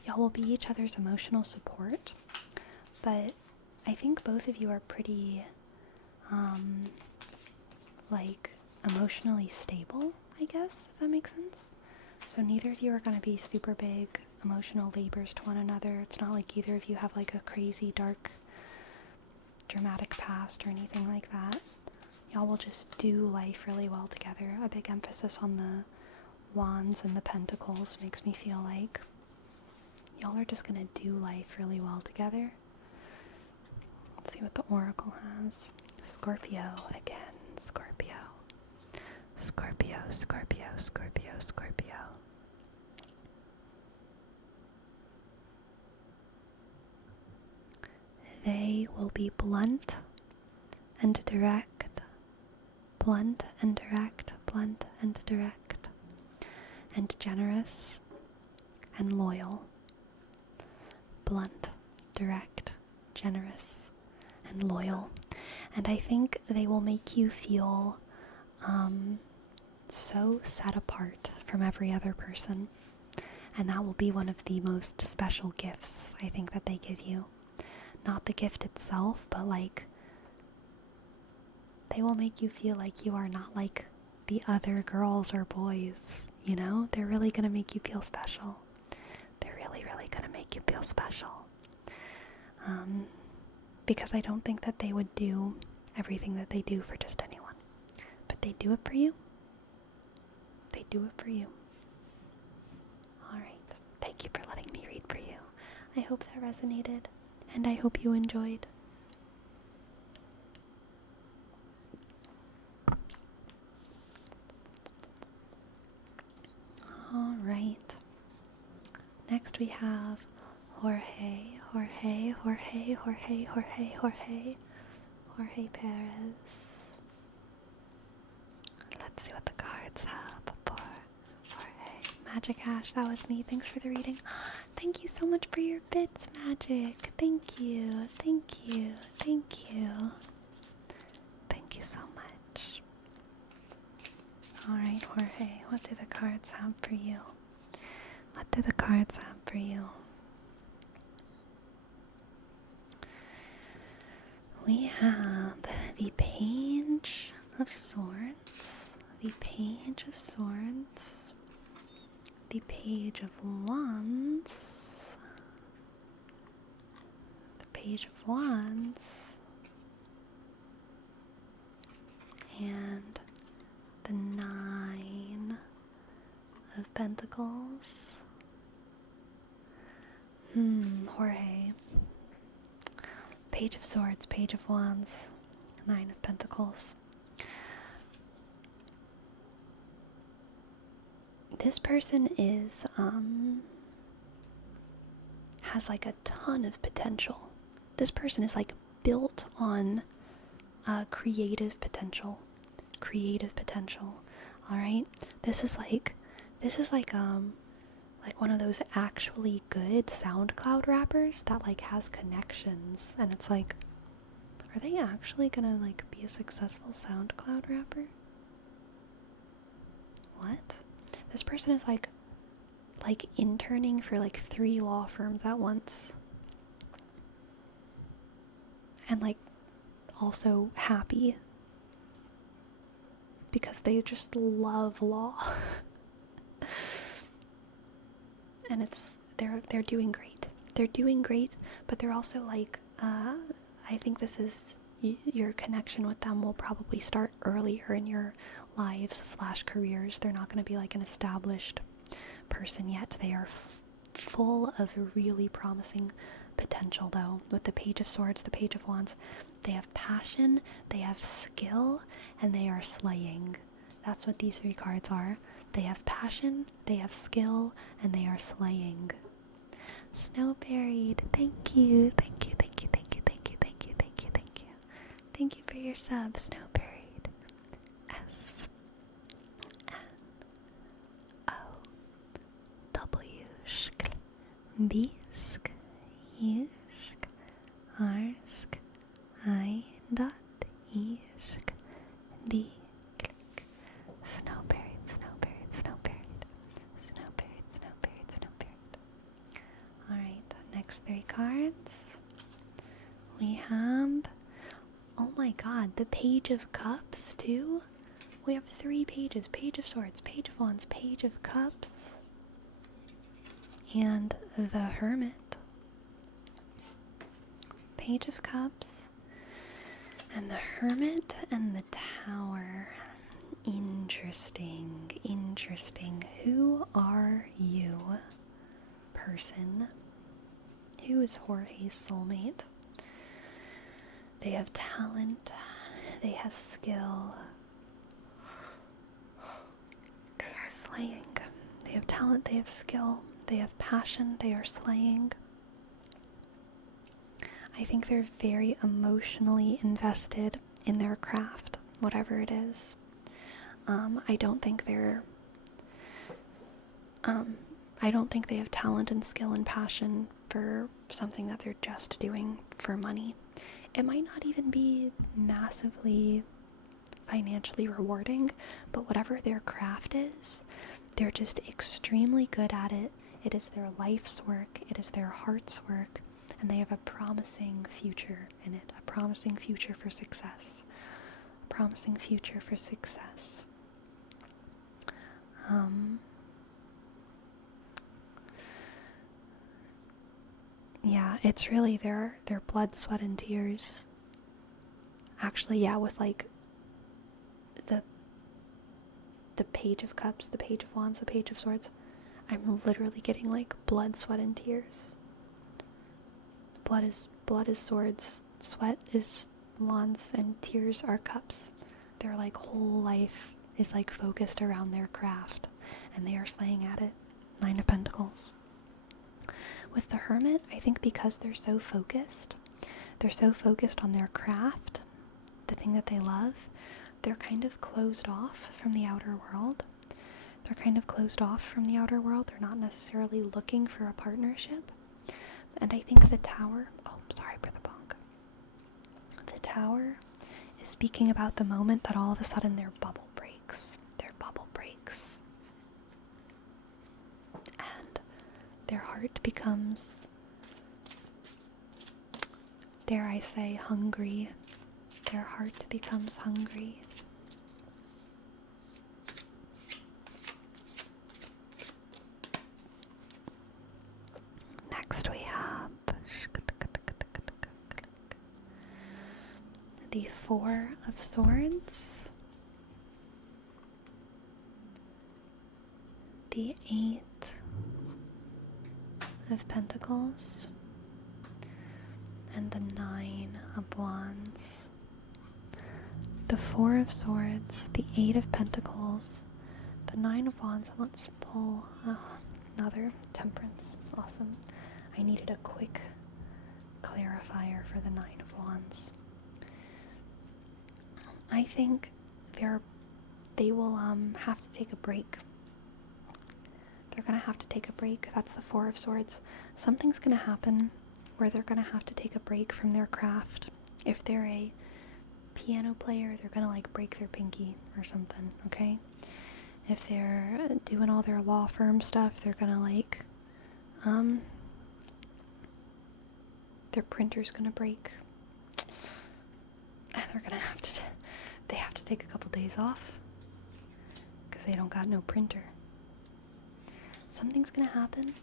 Y'all will be each other's emotional support, but I think both of you are pretty, like, emotionally stable, I guess, if that makes sense. So neither of you are going to be super big emotional labors to one another. It's not like either of you have like a crazy, dark, dramatic past or anything like that. Y'all will just do life really well together. A big emphasis on the wands and the pentacles makes me feel like y'all are just gonna do life really well together. Let's see what the oracle has. Scorpio again. Scorpio. Scorpio, Scorpio, Scorpio, Scorpio. They will be blunt and direct. Blunt and direct. Blunt and direct. And generous and loyal. Blunt, direct, generous, and loyal. And I think they will make you feel so set apart from every other person. And that will be one of the most special gifts I think that they give you. Not the gift itself, but like they will make you feel like you are not like the other girls or boys, you know? They're really gonna make you feel special. They're really, really gonna make you feel special. Because I don't think that they would do everything that they do for just anyone. But they do it for you. They do it for you. Alright. Thank you for letting me read for you. I hope that resonated, and I hope you enjoyed. Alright. Next we have Jorge Perez. Let's see what the cards have for Jorge. Magic Ash, that was me. Thanks for the reading. Thank you so much for your bits, Magic. Thank you, thank you, thank you. Thank you so much. Alright, Jorge, what do the cards have for you? What do the cards have for you? We have the Page of Swords, the Page of Swords, the Page of Wands, the Page of Wands, and the Nine of Pentacles. Jorge. Page of Swords, Page of Wands, Nine of Pentacles. This person is, has like a ton of potential. This person is like built on creative potential. Creative potential. Alright? This is like one of those actually good SoundCloud rappers that like has connections, and it's like, are they actually gonna like be a successful SoundCloud rapper? What? This person is like interning for like 3 law firms at once, and like also happy because they just love law. And they're doing great. They're doing great, but they're also like, I think this is, your connection with them will probably start earlier in your lives / careers. They're not going to be like an established person yet. They are full of really promising potential, though. With the Page of Swords, the Page of Wands, they have passion, they have skill, and they are slaying. That's what these 3 cards are. They have passion, they have skill, and they are slaying. Snow Buried, thank you, thank you, thank you, thank you, thank you, thank you, thank you, thank you. Thank you for your sub, Snow Buried. S-N-O-W-S-K B-S-K E-S-K R-S-K I-dot-E-S-K D-Click. Snow Buried, Snow Buried, Snow Buried. Snow Buried, Snow Buried, Snow Buried. Alright, next 3 cards. We have, oh my god, the Page of Cups too? We have 3 pages. Page of Swords, Page of Wands, Page of Cups, and the Hermit. Page of Cups, and the Hermit, and the Tower. Interesting, interesting. Who are you, person? Who is Jorge's soulmate? They have talent, they have skill, they are slaying. They have talent, they have skill, they have passion, they are slaying. I think they're very emotionally invested in their craft, whatever it is. I don't think they have talent and skill and passion for something that they're just doing for money. It might not even be massively financially rewarding, but whatever their craft is, they're just extremely good at it. It is their life's work, it is their heart's work, and they have a promising future in it, a promising future for success. A promising future for success. Yeah, it's really their blood, sweat, and tears. Actually, yeah, with like the Page of Cups, the Page of Wands, the Page of Swords, I'm literally getting like blood, sweat, and tears. Blood is swords, sweat is wands, and tears are cups. Their like whole life is like focused around their craft, and they are slaying at it. 9 of Pentacles. With the Hermit, I think because they're so focused on their craft, the thing that they love, they're kind of closed off from the outer world. They're not necessarily looking for a partnership. And I think the Tower, sorry for the bonk. The Tower is speaking about the moment that all of a sudden their bubble breaks. And their heart becomes, dare I say, hungry. Their heart becomes hungry. Next we have the 4 of Swords, the 8 of Pentacles, and the 9 of Wands. The 4 of Swords, the 8 of Pentacles, the 9 of Wands. Let's pull another Temperance. Awesome. I needed a quick clarifier for the 9 of Wands. I think they will have to take a break. They're going to have to take a break. That's the 4 of Swords. Something's going to happen where they're going to have to take a break from their craft. If they're a piano player, they're going to like break their pinky or something, okay? If they're doing all their law firm stuff, they're going to like their printer's going to break. And they're going to have to take a couple days off because they don't got no printer. Something's going to happen,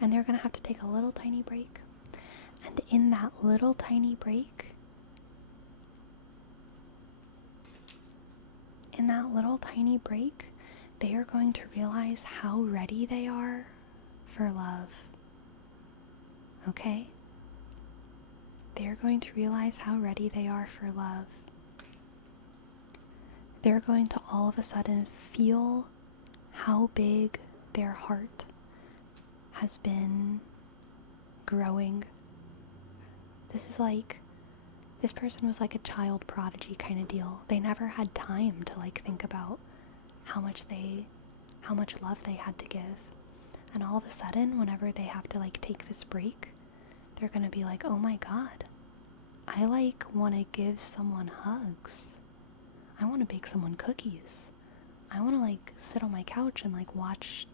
and they're going to have to take a little tiny break. And in that little tiny break, they are going to realize how ready they are for love. okay? They're going to realize how ready they are for love. They're going to all of a sudden feel how big their heart has been growing. This person was like a child prodigy kind of deal. They never had time to like think about how much love they had to give. And all of a sudden, whenever they have to like take this break, they're gonna be like, oh my god, I like want to give someone hugs. I want to bake someone cookies. I want to like sit on my couch and like watch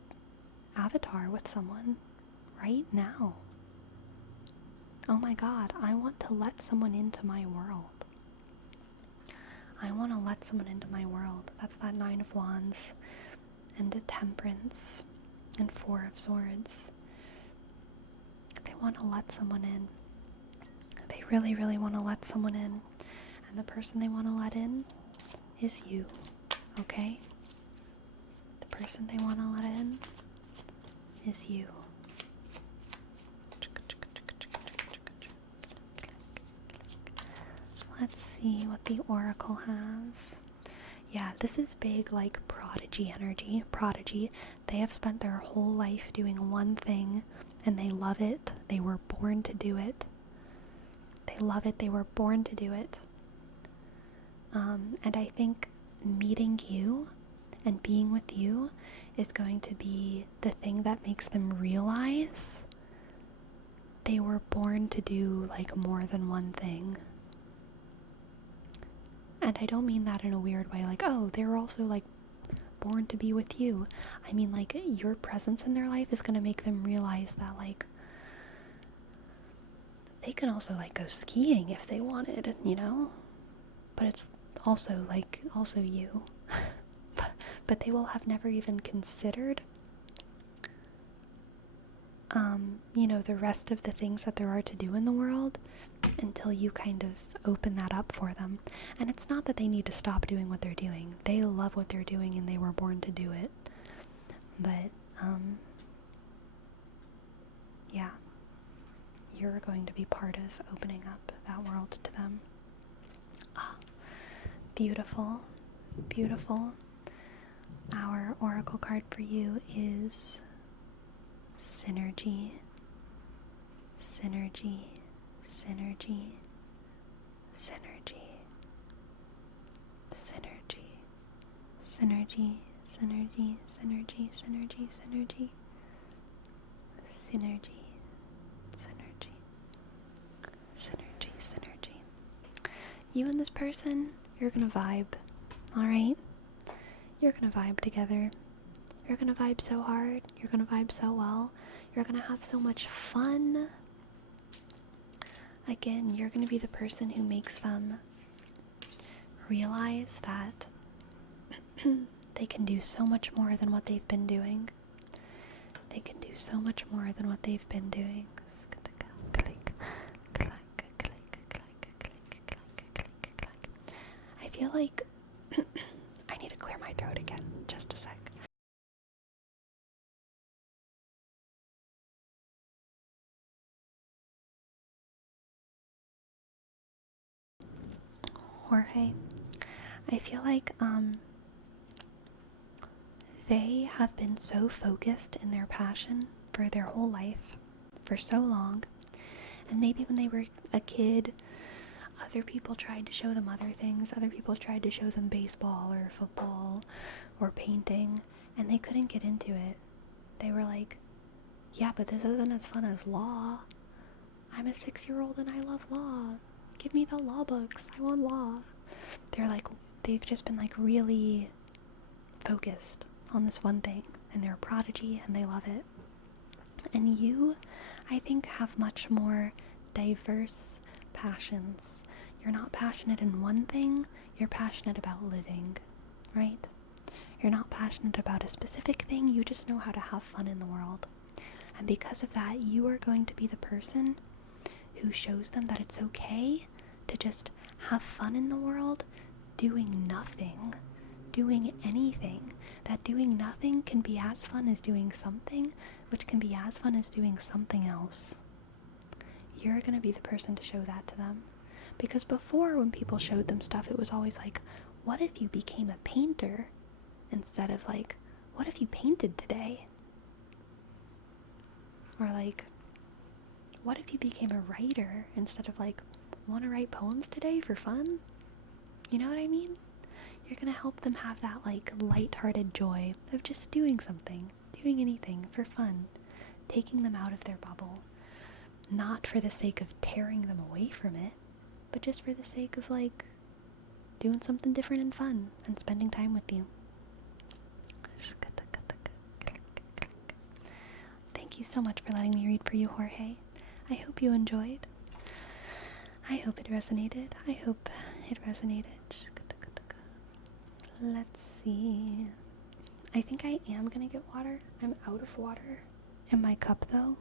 Avatar with someone right now. Oh my god, I want to let someone into my world. I want to let someone into my world. That's that 9 of Wands and the Temperance and 4 of Swords. They want to let someone in. They really, really want to let someone in. And the person they want to let in is you, okay? The person they want to let in is you. Let's see what the Oracle has. Yeah, this is big, like prodigy energy. Prodigy. They have spent their whole life doing one thing and they love it. They were born to do it. They love it. They were born to do it. And I think meeting you and being with you is going to be the thing that makes them realize they were born to do like more than one thing. And I don't mean that in a weird way, like, oh, they were also like born to be with you. I mean, like, your presence in their life is going to make them realize that, like, they can also like go skiing if they wanted, you know? But it's also like, also you. but they will have never even considered, you know, the rest of the things that there are to do in the world until you kind of open that up for them. And it's not that they need to stop doing what they're doing. They love what they're doing and they were born to do it. But, yeah, you're going to be part of opening up that world to them. Ah, beautiful, beautiful. Our oracle card for you is synergy, synergy, synergy, synergy, synergy, synergy, synergy, synergy, synergy, synergy, synergy, synergy, synergy, synergy. You and this person, you're gonna vibe, alright? You're gonna vibe together. You're gonna vibe so hard. You're gonna vibe so well. You're gonna have so much fun. Again, you're gonna be the person who makes them realize that they can do so much more than what they've been doing. They can do so much more than what they've been doing. I feel like I need to clear my throat again. Just a sec. Jorge, I feel like they have been so focused in their passion for their whole life for so long, and maybe when they were a kid, other people tried to show them other things. Other people tried to show them baseball or football or painting, and they couldn't get into it. They were like, yeah, but this isn't as fun as law. I'm a 6-year-old and I love law. Give me the law books. I want law. They've just been like really focused on this one thing, and they're a prodigy and they love it. And you, I think, have much more diverse passions. You're not passionate in one thing, you're passionate about living, right? You're not passionate about a specific thing, you just know how to have fun in the world. And because of that, you are going to be the person who shows them that it's okay to just have fun in the world doing nothing, doing anything. That doing nothing can be as fun as doing something, which can be as fun as doing something else. you're going to be the person to show that to them. Because before, when people showed them stuff, it was always like, what if you became a painter? Instead of like, what if you painted today? Or like, what if you became a writer? Instead of like, want to write poems today for fun? You know what I mean? You're gonna help them have that like light-hearted joy of just doing something, doing anything for fun, taking them out of their bubble. Not for the sake of tearing them away from it, but just for the sake of like doing something different and fun and spending time with you. Thank you so much for letting me read for you, Jorge. I hope you enjoyed. I hope it resonated. I hope it resonated. Let's see. I think I am gonna get water. I'm out of water in my cup though.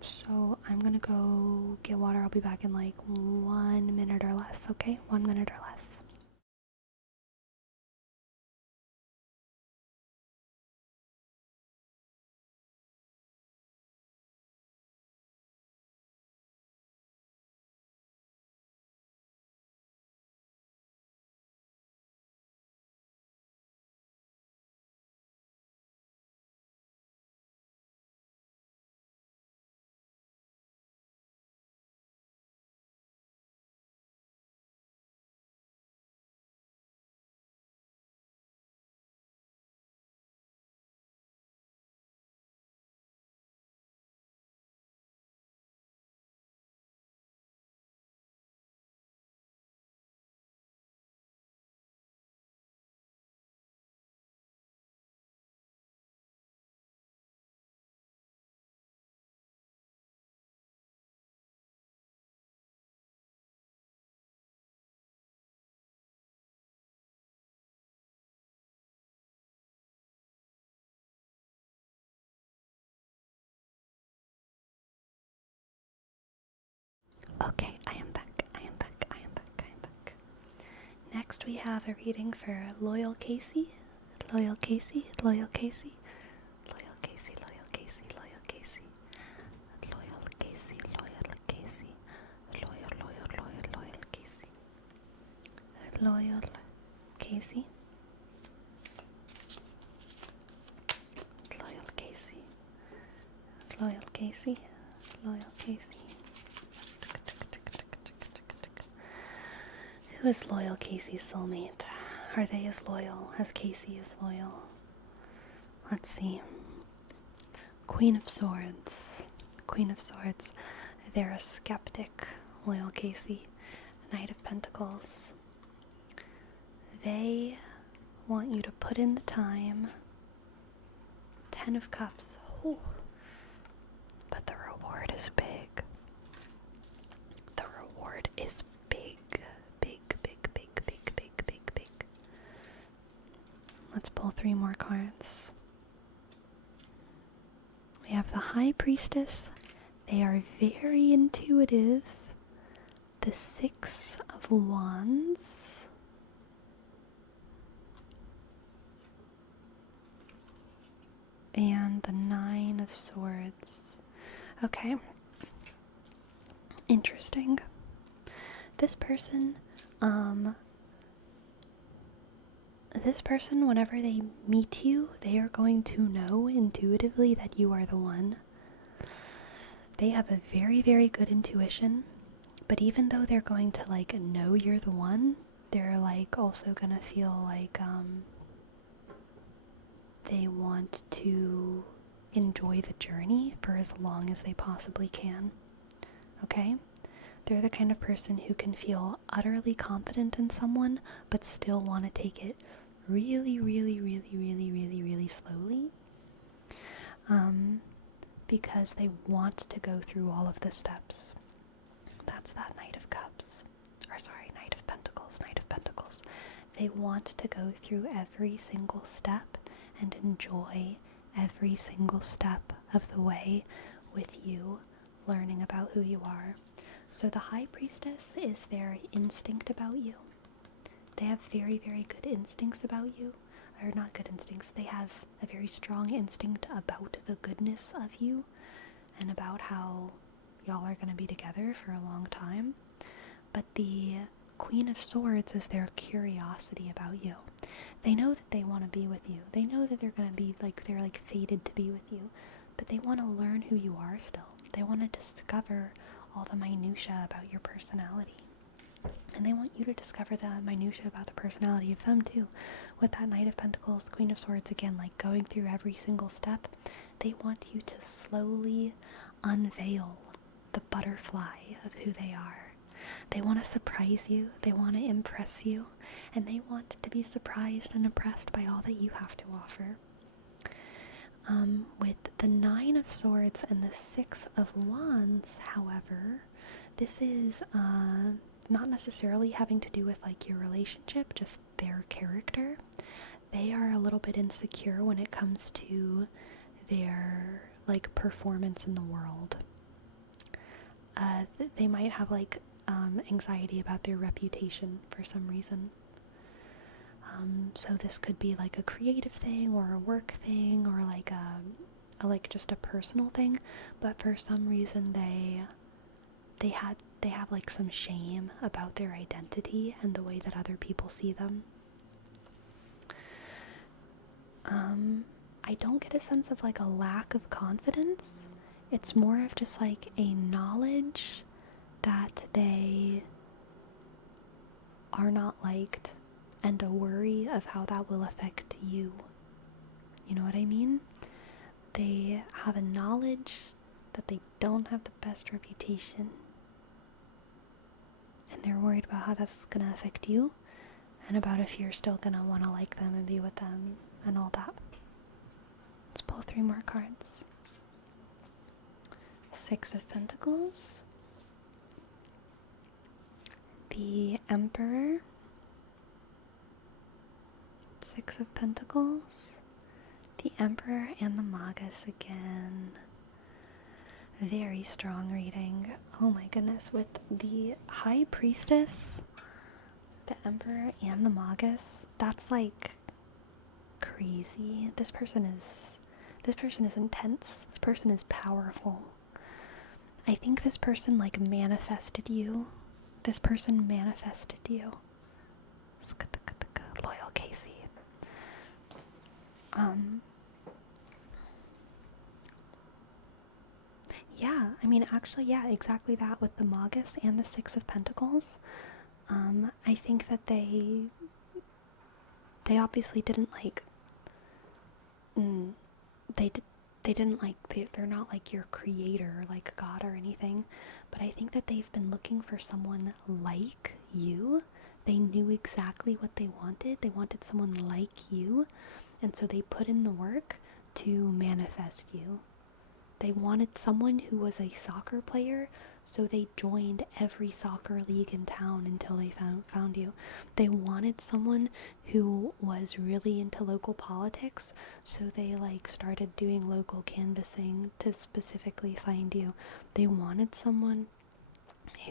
So I'm gonna go get water. I'll be back in like 1 minute or less, okay? 1 minute or less. Okay, I am back. Next we have a reading for Loyal Casey. Loyal Casey. Loyal Casey. Loyal Casey. Loyal Casey. Loyal Casey. Loyal Casey. Loyal Casey. Loyal Casey. Loyal Casey. Loyal Casey. Loyal Casey. Loyal Casey. Who is Loyal Casey's soulmate? Are they as loyal as Casey is loyal? Let's see. Queen of Swords. Queen of Swords. They're a skeptic, Loyal Casey. Knight of Pentacles. They want you to put in the time. 10 of Cups. Oh. But the reward is big. The reward is big. Big. Let's pull 3 more cards. We have the High Priestess. They are very intuitive. The 6 of Wands. And the 9 of Swords. Okay. Interesting. This person, whenever they meet you, they are going to know intuitively that you are the one. They have a very, very good intuition, but even though they're going to, like, know you're the one, they're, like, also gonna feel like, they want to enjoy the journey for as long as they possibly can. Okay? They're the kind of person who can feel utterly confident in someone, but still want to take it really slowly. Because they want to go through all of the steps. That's that Knight of Cups. Knight of Pentacles. They want to go through every single step and enjoy every single step of the way with you, learning about who you are. So the High Priestess is their instinct about you. They have very, very good instincts about you. Or not good instincts, they have a very strong instinct about the goodness of you and about how y'all are going to be together for a long time. But the Queen of Swords is their curiosity about you. They know that they want to be with you. They know that they're going to be like, they're like fated to be with you. But they want to learn who you are still. They want to discover all the minutiae about your personality. And they want you to discover the minutiae about the personality of them too. With that Knight of Pentacles, Queen of Swords, again, like going through every single step, they want you to slowly unveil the butterfly of who they are. They want to surprise you, they want to impress you, and they want to be surprised and impressed by all that you have to offer. With the 9 of Swords and the 6 of Wands, however, this is not necessarily having to do with like your relationship, just their character. They are a little bit insecure when it comes to their like performance in the world. They might have like anxiety about their reputation for some reason. So this could be like a creative thing or a work thing or like like just a personal thing, but for some reason they have like some shame about their identity and the way that other people see them. I don't get a sense of like a lack of confidence. It's more of just like a knowledge that they are not liked and a worry of how that will affect you. You know what I mean? They have a knowledge that they don't have the best reputation. And they're worried about how that's going to affect you and about if you're still going to want to like them and be with them and all that. Let's pull 3 more cards. 6 of Pentacles. The Emperor. 6 of Pentacles. The Emperor and the Magus again. Very strong reading. Oh my goodness. With the High Priestess, the Emperor, and the Magus, that's like crazy. This person is intense. This person is powerful. I think this person like manifested you. This person manifested you. Loyal Casey. Yeah, I mean, actually, yeah, exactly that with the Magus and the 6 of Pentacles. I think that they obviously didn't like, they're not like your creator, like God or anything, but I think that they've been looking for someone like you. They knew exactly what they wanted. They wanted someone like you, and so they put in the work to manifest you. They wanted someone who was a soccer player, so they joined every soccer league in town until they found you. They wanted someone who was really into local politics, so they like started doing local canvassing to specifically find you. They wanted someone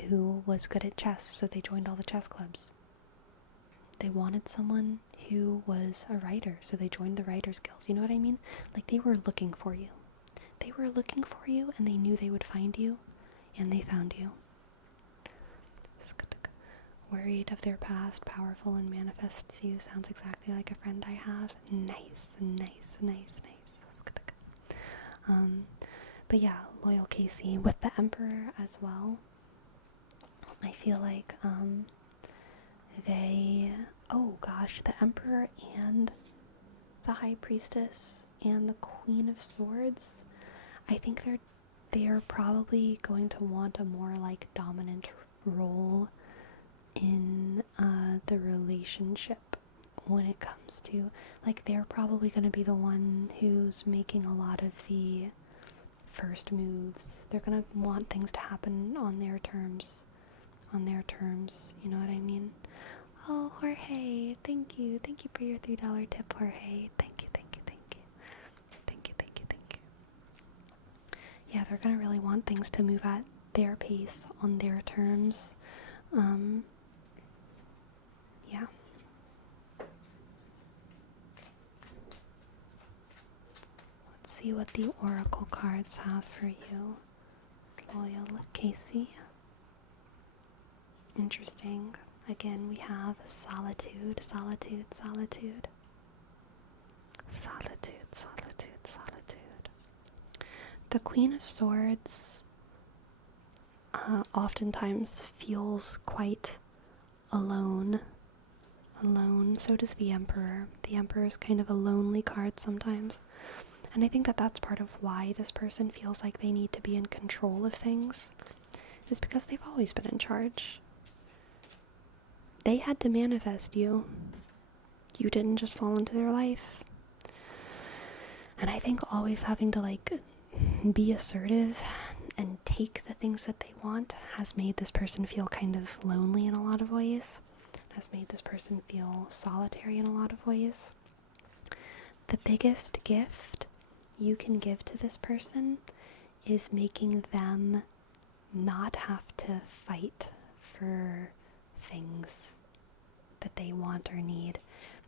who was good at chess, so they joined all the chess clubs. They wanted someone who was a writer, so they joined the Writers Guild. You know what I mean? Like, they were looking for you. They were looking for you, and they knew they would find you, and they found you. Worried of their past, powerful and manifests you. Sounds exactly like a friend I have. Nice. But yeah, Loyal Casey with the Emperor as well. I feel like the Emperor and the High Priestess and the Queen of Swords, I think they are probably going to want a more like dominant role in the relationship when it comes to, like, they're probably going to be the one who's making a lot of the first moves. They're going to want things to happen on their terms, you know what I mean? Oh, Jorge, thank you for your $3 tip, Jorge. Thank you. Yeah, they're gonna really want things to move at their pace, on their terms. Yeah. Let's see what the oracle cards have for you. Loyal Casey. Interesting. Again, we have solitude, solitude, solitude. Solitude, solitude, solitude. The Queen of Swords oftentimes feels quite alone. So does the Emperor. The Emperor is kind of a lonely card sometimes. And I think that that's part of why this person feels like they need to be in control of things, is because they've always been in charge. They had to manifest you. You didn't just fall into their life. And I think always having to be assertive and take the things that they want has made this person feel kind of lonely in a lot of ways. Has made this person feel solitary in a lot of ways. The biggest gift you can give to this person is making them not have to fight for things that they want or need.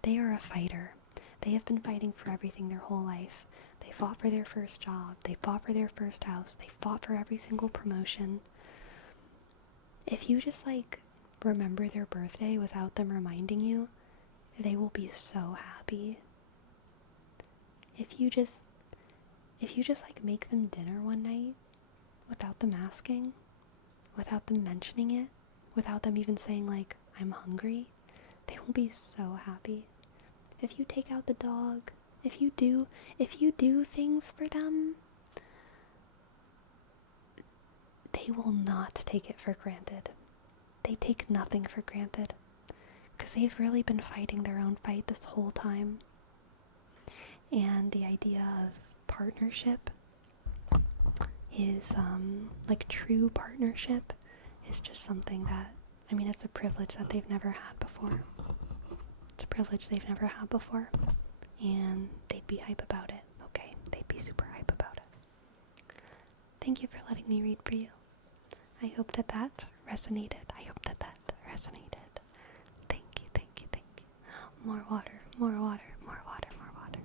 They are a fighter. They have been fighting for everything their whole life. They fought for their first job. They fought for their first house. They fought for every single promotion. If you just remember their birthday without them reminding you, they will be so happy. If you just make them dinner one night without them asking, without them mentioning it, without them even saying I'm hungry, they will be so happy. If you take out the dog, if you do things for them, they will not take it for granted. They take nothing for granted, because they've really been fighting their own fight this whole time. And the idea of partnership is, true partnership is just something that, it's a privilege that they've never had before. It's a privilege they've never had before, and they'd be hype about it, okay? They'd be super hype about it. Thank you for letting me read for you. I hope that resonated. Thank you, thank you, thank you. More water, more water, more water, more water.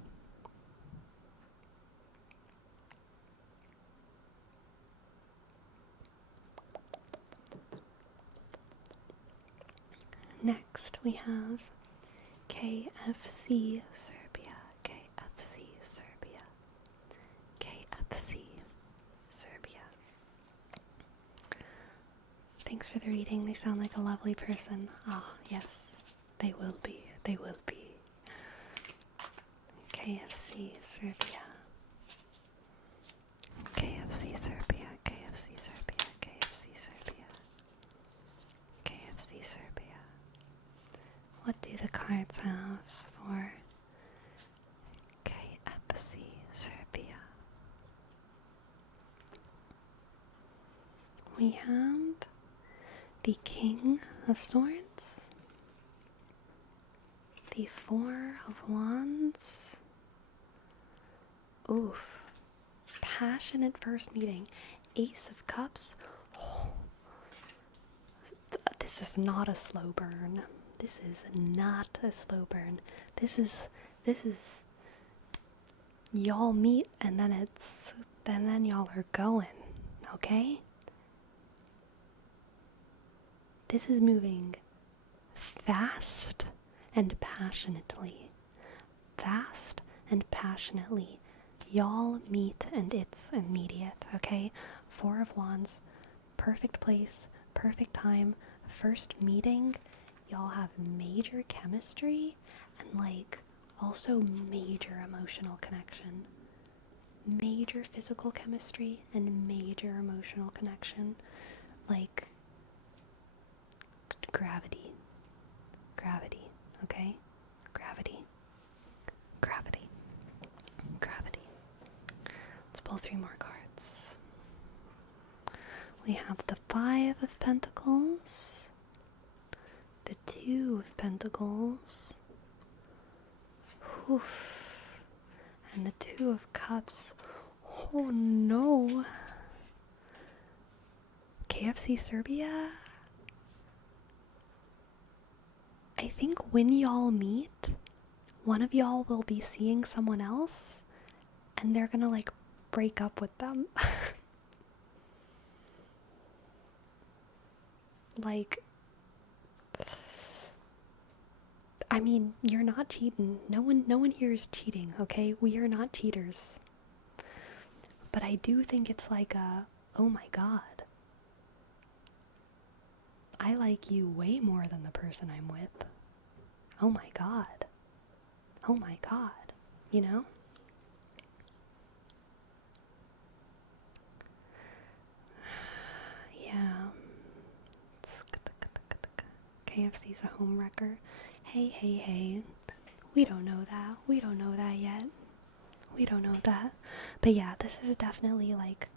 Next, we have KFC Serbia. KFC Serbia. KFC Serbia. Thanks for the reading. They sound like a lovely person. Ah, yes, they will be. They will be. KFC Serbia. KFC Serbia. KFC Serbia. KFC Serbia. KFC Serbia. What do the cards have for KFC Serbia? We have the King of Swords, the Four of Wands. Oof. Passionate first meeting. Ace of Cups. Oh. This is not a slow burn. This is not a slow burn. This is y'all meet and then y'all are going, okay? This is moving fast and passionately. Fast and passionately. Y'all meet and it's immediate, okay? Four of Wands, perfect place, perfect time, first meeting. Y'all have major chemistry and also major emotional connection. Major physical chemistry and major emotional connection. Gravity, okay? Gravity. Let's pull 3 more cards. We have the Five of Pentacles, the Two of Pentacles, oof, and the Two of Cups. Oh no! KFC Serbia? I think when y'all meet, one of y'all will be seeing someone else, and they're gonna break up with them. Like, I mean, you're not cheating. No one here is cheating, okay? We are not cheaters. But I do think it's like oh my god, I like you way more than the person I'm with. Oh my god. Oh my god. You know? Yeah. KFC's a home wrecker. Hey. We don't know that. We don't know that yet. We don't know that. But yeah, this is definitely like,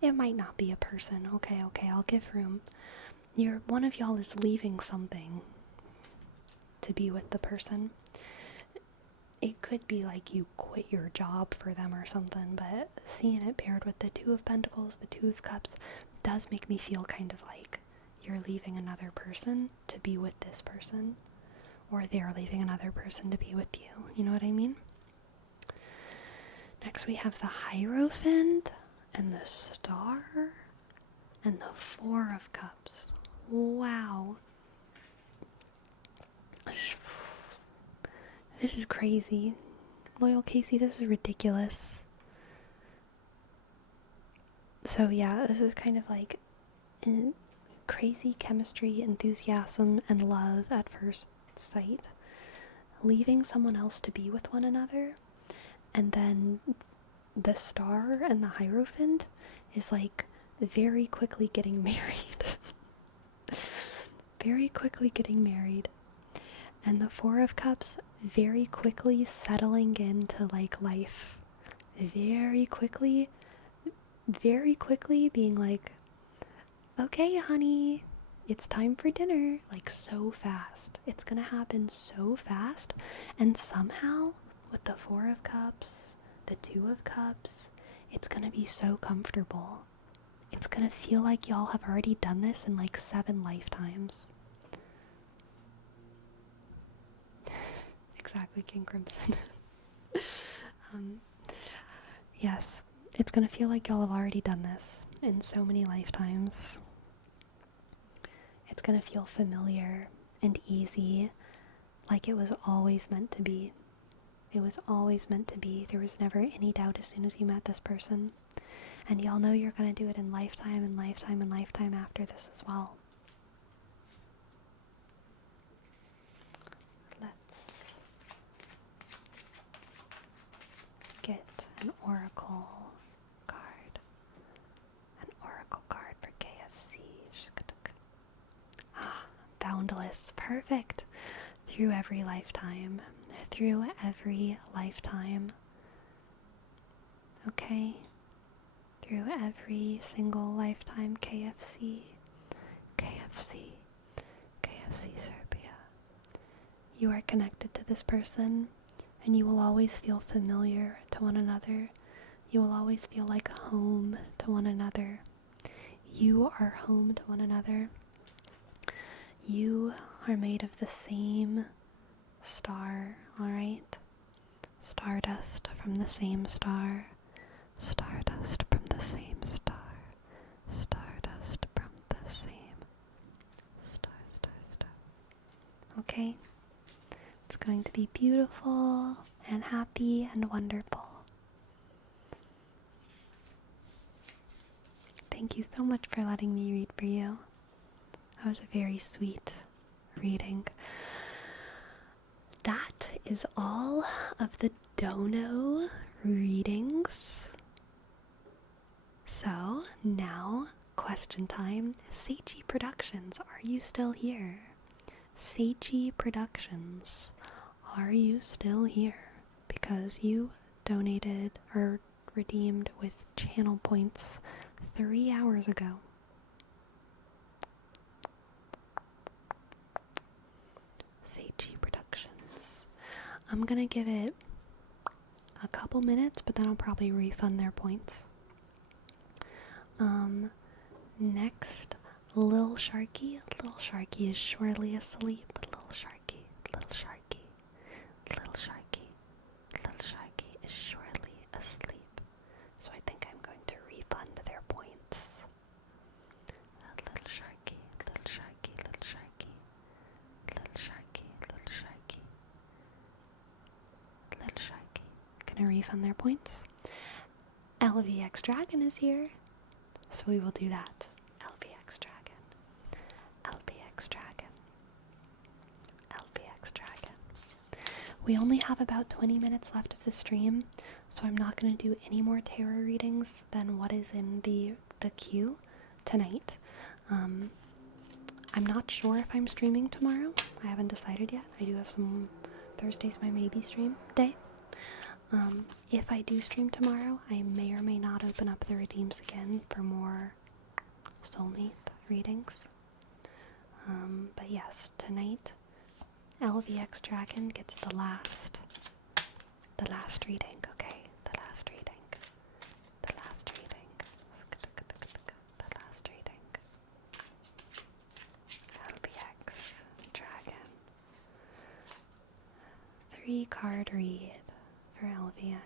it might not be a person. Okay, I'll give room. One of y'all is leaving something to be with the person. It could be like you quit your job for them or something, but seeing it paired with the Two of Pentacles, the Two of Cups, does make me feel kind of like you're leaving another person to be with this person, or they're leaving another person to be with you. You know what I mean? Next we have the Hierophant and the Star and the Four of Cups. Wow. This is crazy. Loyal Casey, this is ridiculous. So yeah, this is kind of like crazy chemistry, enthusiasm, and love at first sight. Leaving someone else to be with one another. And then the Star and the Hierophant is like very quickly getting married. Very quickly getting married. And the Four of Cups very quickly settling into like life. Very quickly being like, okay, honey, it's time for dinner. Like, so fast. It's gonna happen so fast. And somehow, with the Four of Cups, the Two of Cups, it's gonna be so comfortable. It's gonna feel like y'all have already done this in like 7 lifetimes. Exactly, King Crimson. Yes, it's gonna feel like y'all have already done this in so many lifetimes. It's gonna feel familiar and easy, like it was always meant to be. It was always meant to be. There was never any doubt as soon as you met this person. And y'all know you're gonna do it in lifetime and lifetime and lifetime after this as well. Let's get an oracle card. An oracle card for KFC. Ah, boundless. Perfect. Through every lifetime. Through every lifetime. Okay? Through every single lifetime. KFC. KFC. KFC Serbia. You are connected to this person, and you will always feel familiar to one another. You will always feel like home to one another. You are home to one another. You are made of the same star, alright? Stardust from the same star. Stardust from the same star. Stardust from the same star. Okay? It's going to be beautiful and happy and wonderful. Thank you so much for letting me read for you. That was a very sweet reading. That is all of the dono readings. So now, question time. Seichi Productions, are you still here? Seichi Productions, are you still here? Because you donated or redeemed with channel points 3 hours ago. Seichi Productions. I'm gonna give it a couple minutes, but then I'll probably refund their points. Next, Lil Sharky. Lil Sharky is surely asleep. Lil Sharky. Is surely asleep. So I think I'm going to refund their points. Little Sharky. going to refund their points. LVX Dragon is here, so we will do that. LVX Dragon, LVX Dragon, LVX Dragon. We only have about 20 minutes left of the stream, so I'm not going to do any more tarot readings than what is in the queue tonight. I'm not sure if I'm streaming tomorrow. I haven't decided yet. I do have some Thursday's my maybe stream day. If I do stream tomorrow, I may or may not open up the redeems again for more soulmate readings. But yes, tonight LVX Dragon gets the last reading, okay? The last reading. The last reading. The last reading. LVX Dragon. 3-card read for LVX.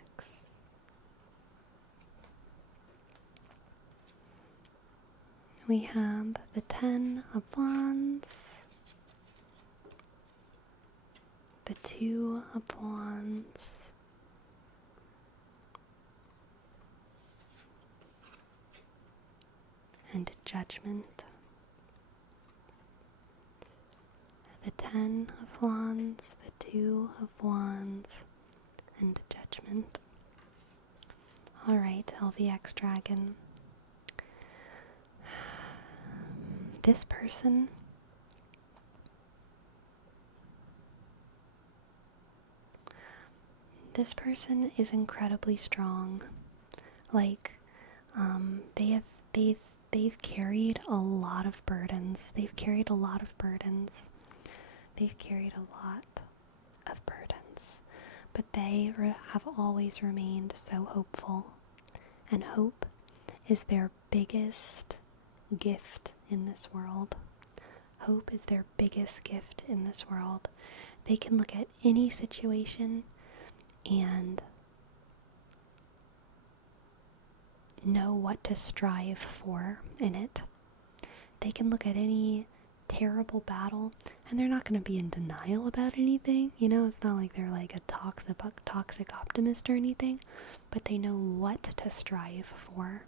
We have the 10 of Wands, the 2 of Wands, and Judgment. The 10 of Wands, the 2 of Wands, and Judgment. Alright, LVX Dragon. This person is incredibly strong. Like, they've carried a lot of burdens. They've carried a lot of burdens. But they have always remained so hopeful. And hope is their biggest gift in this world. Hope is their biggest gift in this world. They can look at any situation and know what to strive for in it. They can look at any terrible battle and they're not going to be in denial about anything. You know, it's not like they're like a toxic optimist or anything, but they know what to strive for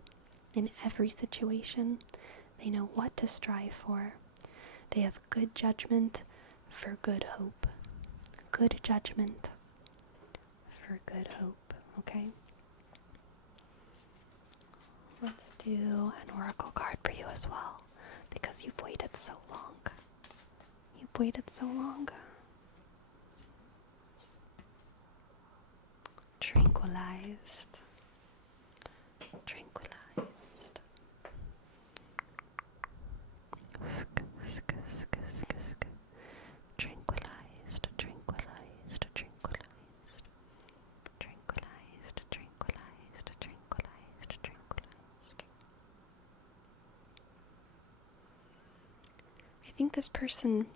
in every situation. They know what to strive for. They have good judgment for good hope. Good judgment for good hope, okay? Let's do an oracle card for you as well, because you've waited so long. You've waited so long. Tranquilized. Tranquilized. Tranquilized, tranquilized, tranquilized. Tranquilized, tranquilized, tranquilized, tranquilized. I think this person,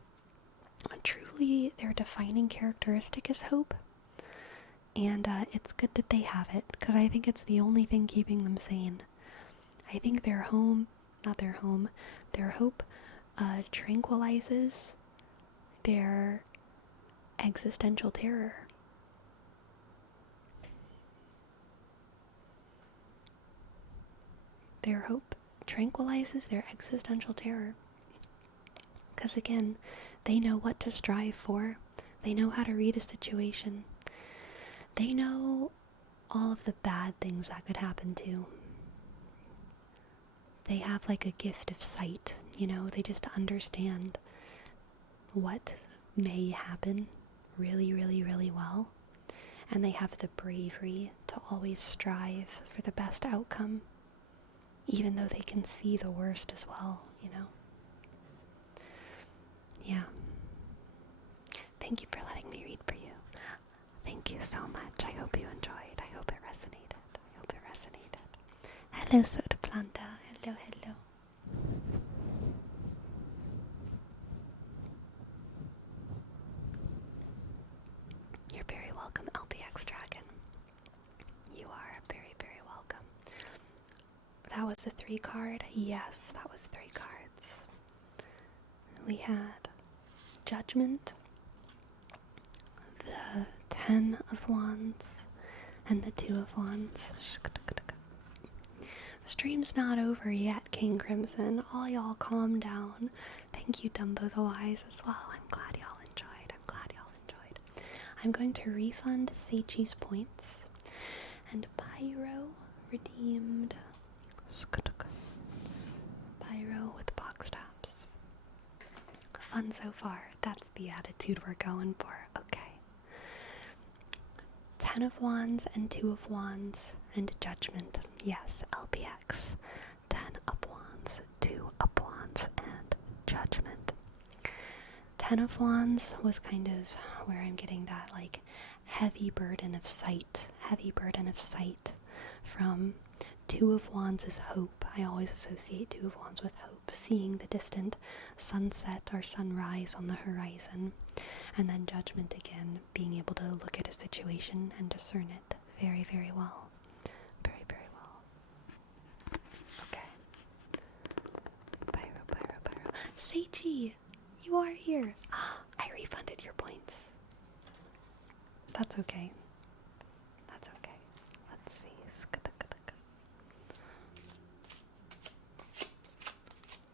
truly their defining characteristic is hope. And it's good that they have it, because I think it's the only thing keeping them sane. I think their hope tranquilizes their existential terror. Their hope tranquilizes their existential terror. Because again, they know what to strive for. They know how to read a situation. They know all of the bad things that could happen too. They have like a gift of sight, you know, they just understand what may happen really, really, really well. And they have the bravery to always strive for the best outcome, even though they can see the worst as well, you know. Yeah. Thank you for letting me read for you. Thank you so much. I hope you enjoyed. I hope it resonated. Hello, Soda Planta. Hello, hello. You're very welcome, LPX Dragon. You are very, very welcome. That was a 3 card? Yes, that was 3 cards. We had Judgment, the 10 of Wands, and the Two of Wands. The stream's not over yet, King Crimson. All y'all calm down. Thank you, Dumbo the Wise, as well. I'm glad y'all enjoyed. I'm going to refund Seichi's points. And Pyro redeemed. Pyro with box tops. Fun so far. That's the attitude we're going for. Okay. 10 of Wands and 2 of Wands and Judgment. Yes, LPX. 10 up Wands, 2 up Wands, and Judgment. 10 of Wands was kind of where I'm getting that like heavy burden of sight from. 2 of Wands is hope. I always associate 2 of Wands with hope, seeing the distant sunset or sunrise on the horizon. And then Judgment again, being able to look at a situation and discern it very, very well. Very, very well. Okay. Pyro. Seichi, you are here. I refunded your points. That's okay. Let's see.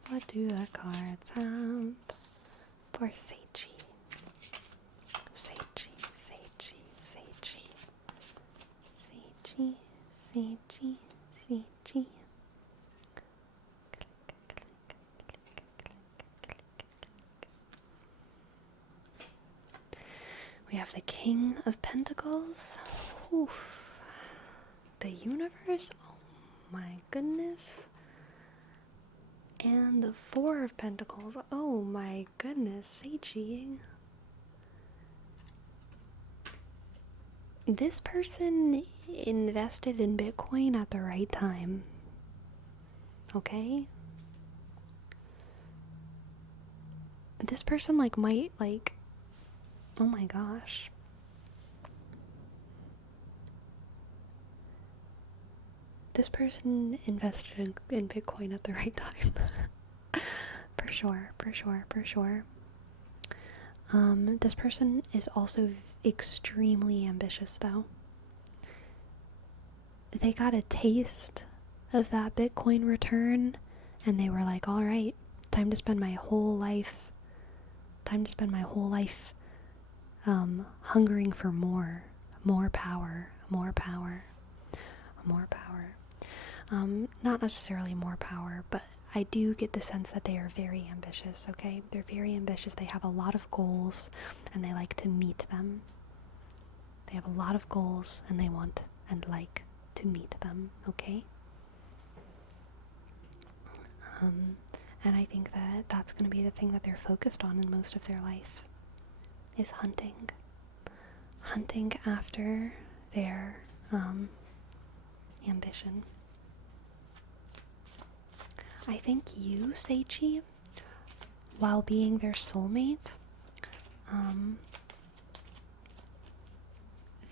What do the cards have for Seichi? Seichi. We have the King of Pentacles. Oof. The Universe. Oh my goodness. And the 4 of Pentacles. Oh my goodness, Seichi. This person invested in Bitcoin at the right time. Okay? This person might oh my gosh. This person invested in Bitcoin at the right time. For sure. This person is also extremely ambitious, though. They got a taste of that Bitcoin return, and they were like, alright, time to spend my whole life hungering for more power. Not necessarily more power, but I do get the sense that they are very ambitious, okay? They're very ambitious. They have a lot of goals, and they like to meet them. They have a lot of goals, and they want and like to meet them, okay? And I think that that's going to be the thing that they're focused on in most of their life, is hunting. Hunting after their ambition. I think you, Seichi, while being their soulmate,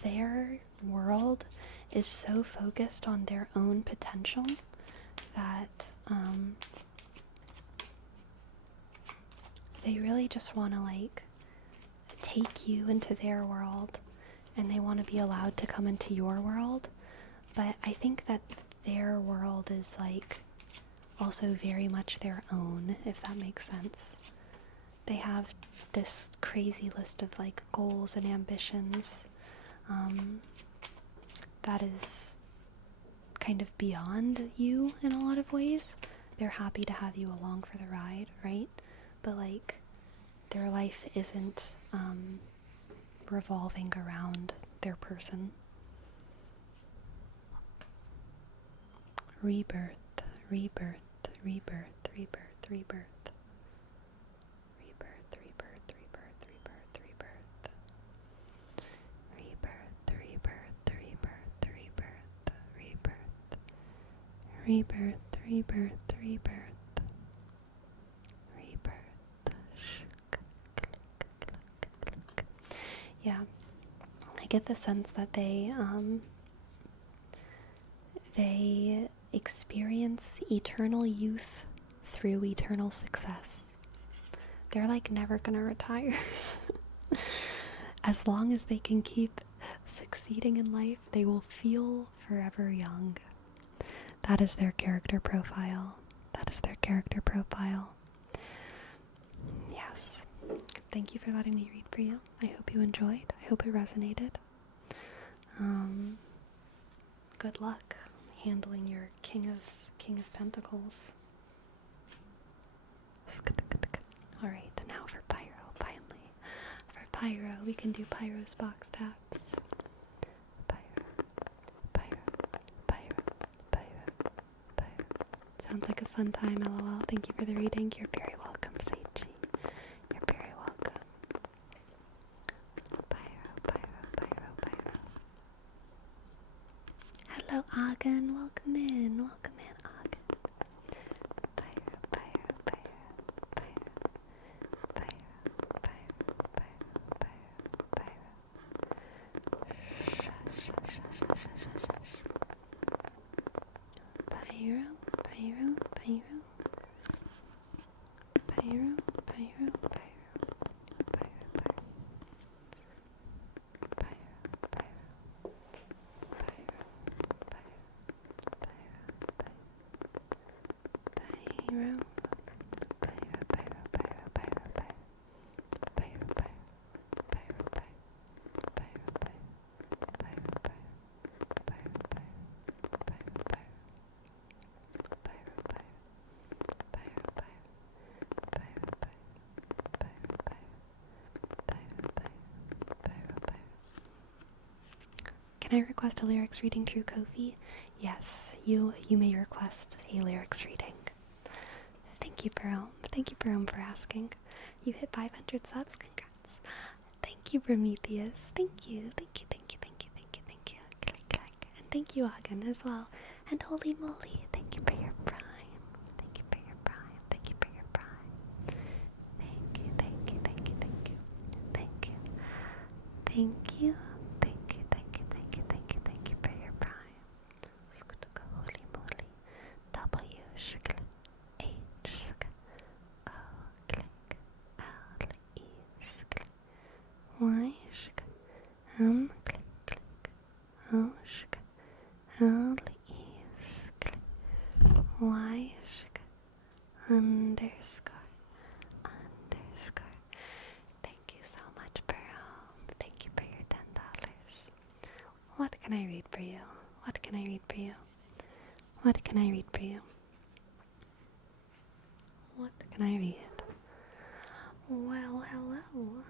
their world is so focused on their own potential that they really just want to take you into their world, and they want to be allowed to come into your world. But I think that their world is also very much their own, if that makes sense. They have this crazy list of goals and ambitions that is kind of beyond you in a lot of ways. They're happy to have you along for the ride, right? But their life isn't revolving around their person. Rebirth. Yeah, I get the sense that they experience eternal youth through eternal success. They're never gonna retire. As long as they can keep succeeding in life, they will feel forever young. That is their character profile. That is their character profile. Yes. Thank you for letting me read for you. I hope you enjoyed. I hope it resonated. Good luck handling your King of Pentacles. Alright, now for Pyro, finally. For Pyro, we can do Pyro's box taps. Pyro, Pyro, Pyro, Pyro, Pyro. Sounds like a fun time, lol. Thank you for the reading. You're very welcome, Seichi. You're very welcome. Pyro, Pyro, Pyro, Pyro. Hello, Agan. Welcome in. Welcome in, Agan. Pyro, Pyro, Pyro, Pyro, Pyro, Pyro, Pyro, Pyro, Pyro. Shush, shush, shush, shush, shush, shush. Pyro, Pyro, Pyro. Pyro, Pyro, Pyro. Can I request a lyrics reading through Ko-fi? Yes, you may request a lyrics reading. Thank you, Bro. Thank you, Bro, for asking. You hit 500 subs. Congrats. Thank you, Prometheus. Thank you. Thank you, thank you, thank you, thank you, thank you. Click, click. And thank you, Agan, as well. And Holy Moly, thank you for your prime. Thank you for your prime. Thank you for your prime. Thank you, thank you, thank you, thank you. Thank you. Thank you. Thank you, thank you, thank you, thank you, thank you for your prime. Holy moly. W shk H sk O click L E sk Y shk M click click O shk L E sk Y shk underscore. Thank you so much, Pearl. Thank you for your $10. What can I read for you? What can I read for you? What can I read for you? What can I read? Well, hello.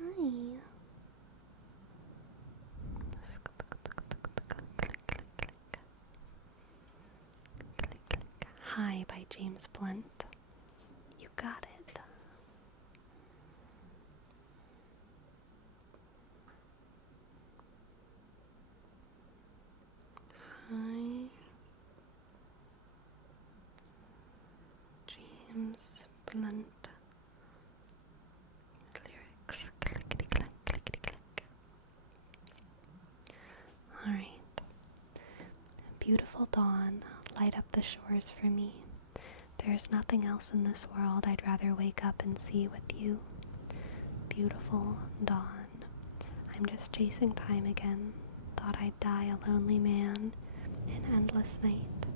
Hi. Hi by James Blunt. You got it. Hi. James Blunt. Lyrics. Clickety clack, clickety clack. Alright. Beautiful dawn, light up the shores for me. There is nothing else in this world I'd rather wake up and see with you. Beautiful dawn. I'm just chasing time again. Thought I'd die a lonely man in endless night.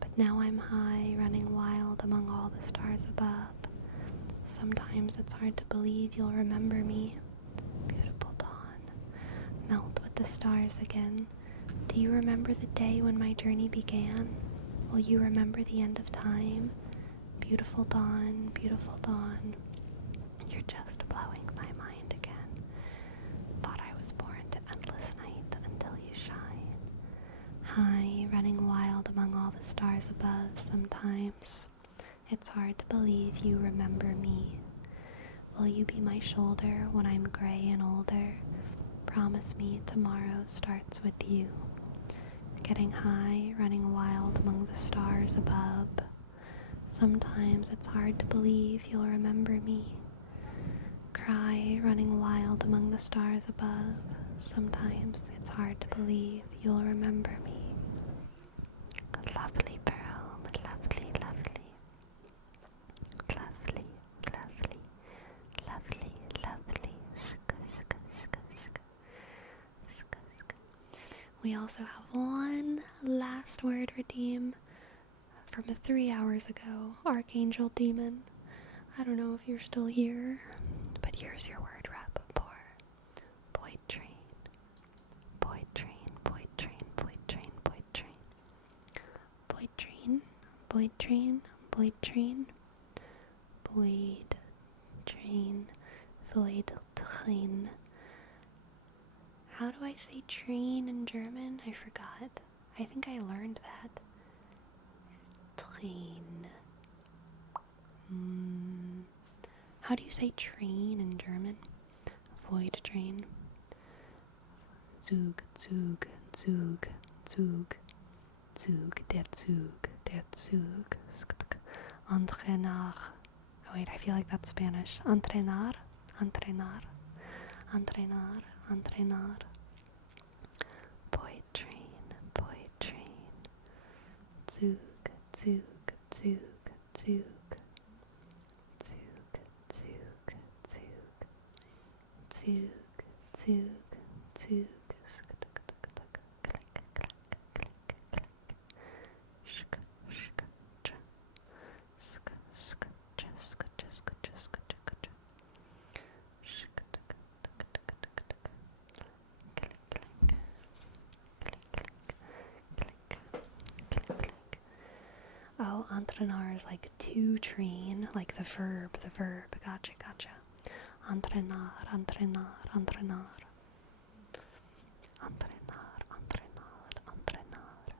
But now I'm high, running wild among all the stars above. Sometimes it's hard to believe you'll remember me. Beautiful dawn. Melt with the stars again. Do you remember the day when my journey began? Will you remember the end of time? Beautiful dawn, you're just blowing my mind again. Thought I was born to endless night until you shine. High, running wild among all the stars above. Sometimes it's hard to believe you remember me. Will you be my shoulder when I'm gray and older? Promise me tomorrow starts with you. Getting high, running wild among the stars above. Sometimes it's hard to believe you'll remember me. Cry, running wild among the stars above. Sometimes it's hard to believe you'll remember me. Lovely Pearl, lovely, lovely. Lovely, lovely, lovely, lovely. Shk, We also have one last word redeem from 3 hours ago. Archangel Demon. I don't know if you're still here, but here's your word rep for Boyd Train. Boyd Train, Boyd Train, Boyd Train, Boyd Train. Boyd Train, Boyd Train, Boyd Train. Boyd Train, Boyd Train. How do I say train in German? I forgot. I think I learned that. Train. How do you say train in German? Void train. Zug, Zug, Zug, Zug, Zug, der Zug, der Zug. Entrenar. Oh wait, I feel like that's Spanish. Entrenar, entrenar, entrenar, entrenar. Boy train, boy train. Zug, Zug, Zug, Zug. Zug, Zug, Zug. Oh, entrenar is like to train, like the verb. Gotcha. Entrenar, entrenar, entrenar. Entrenar, entrenar, entrenar.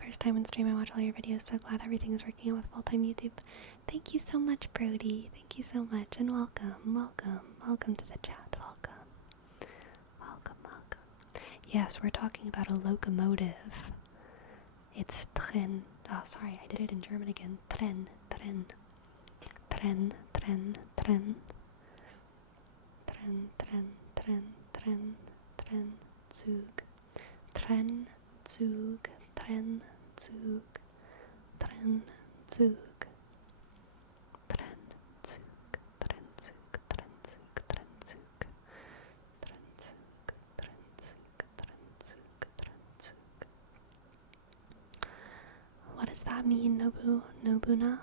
First time in stream, I watch all your videos. So glad everything is working out with full-time YouTube. Thank you so much, Brody. Thank you so much, and welcome to the chat. Welcome. Yes, we're talking about a locomotive. It's Tren. Oh, sorry, I did it in German again. Tren. Zug. Tren, Zug, Tren, Zug. Tren, Zug. Tren, Zug, Tren, Zug, Tren, Zug, Tren, Zug. Tren, Zug, Tren, Zug, Tren, Zug, Tren, Zug. What does that mean, Nobuna?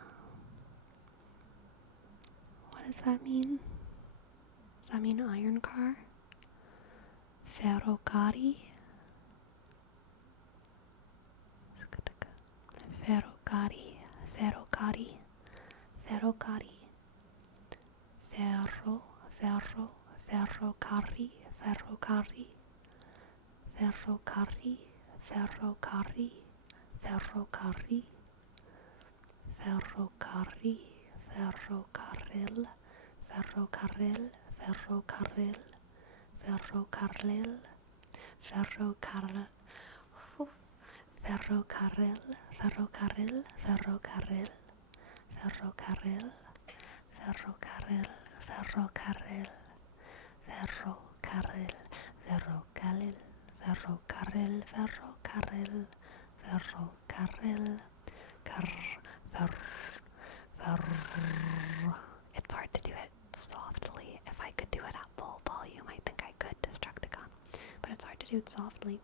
What does that mean? Does that mean iron car? Ferrocari? Ferrocari. Ferrocari. Ferrocari. Ferrocari. Ferrocari. Ferrocari. Ferrocari. Ferrocari. Ferrocari. Ferrocarril. Ferrocarril. Ferrocarril. Ferrocarril. Ferrocarril. Ferrocarril. Ferrocarril. Ferrocarril. Ferrocarril. Ferrocarril. Ferrocarril. Ferrocarril. Ferrocarril. Ferrocarril. Ferrocarril. Ferrocarril. It's hard to do it softly. If I could do it at full volume, I think I could, Destructicon. But it's hard to do it softly.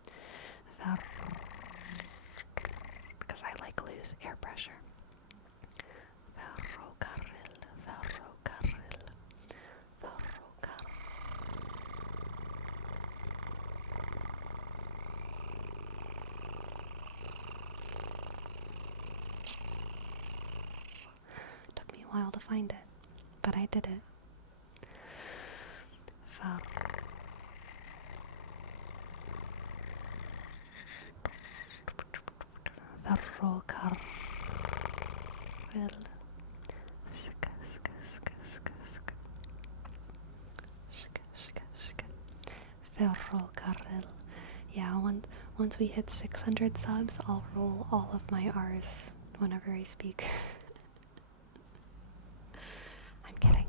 Because I like lose air pressure. Ferrocarril. Ferrocarril. Ferrocarril. Took me a while to find it, but I did it. Ferrocarril. Ferrocarril. Yeah, once we hit 600 subs, I'll roll all of my R's whenever I speak. I'm kidding.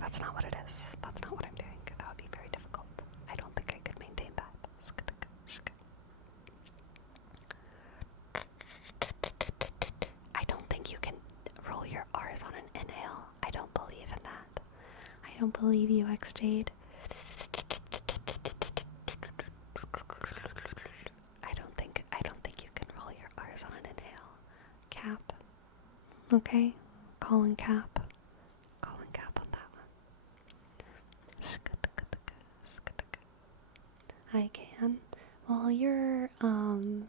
That's not what it is. That's not what I'm doing. That would be very difficult. I don't think I could maintain that. I don't think you can roll your R's on an inhale. I don't believe in that. I don't believe you, X Jade. cap. Okay? Calling cap. Calling cap on that one. I can. Well, you're an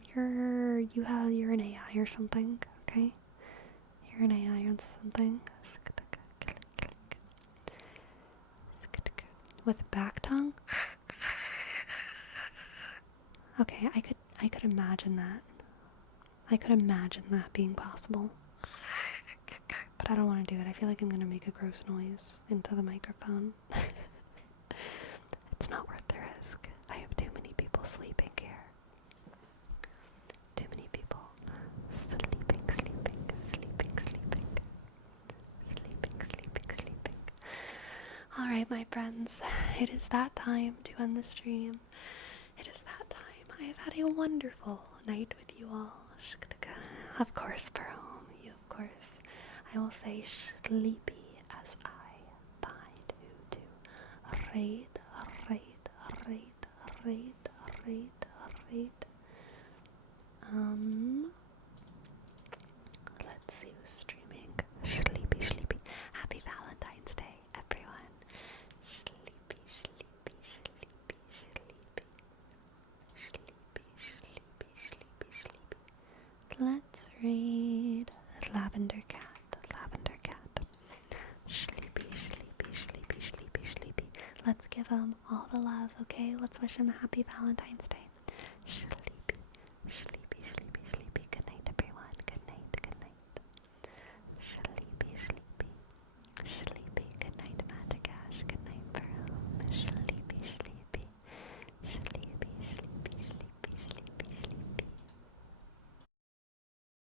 AI or something, okay? You're an AI or something. With back tongue? Okay, I could imagine that. I could imagine that being possible. But I don't want to do it. I feel like I'm gonna make a gross noise into the microphone. It's not worth the risk. I have too many people sleeping here. Too many people sleeping. Alright, my friends, it is that time to end the stream. It is that time. I have had a wonderful night with you all. Of course, Bro, you of course. I will say sleepy as I bind you to raid. Let's see who's streaming. Sleepy. Happy Valentine's Day, everyone. Sleepy. Let's read Lavender Cat. Sleepy. Let's give him all the love, okay? Let's wish him a happy Valentine's Day. Sleepy.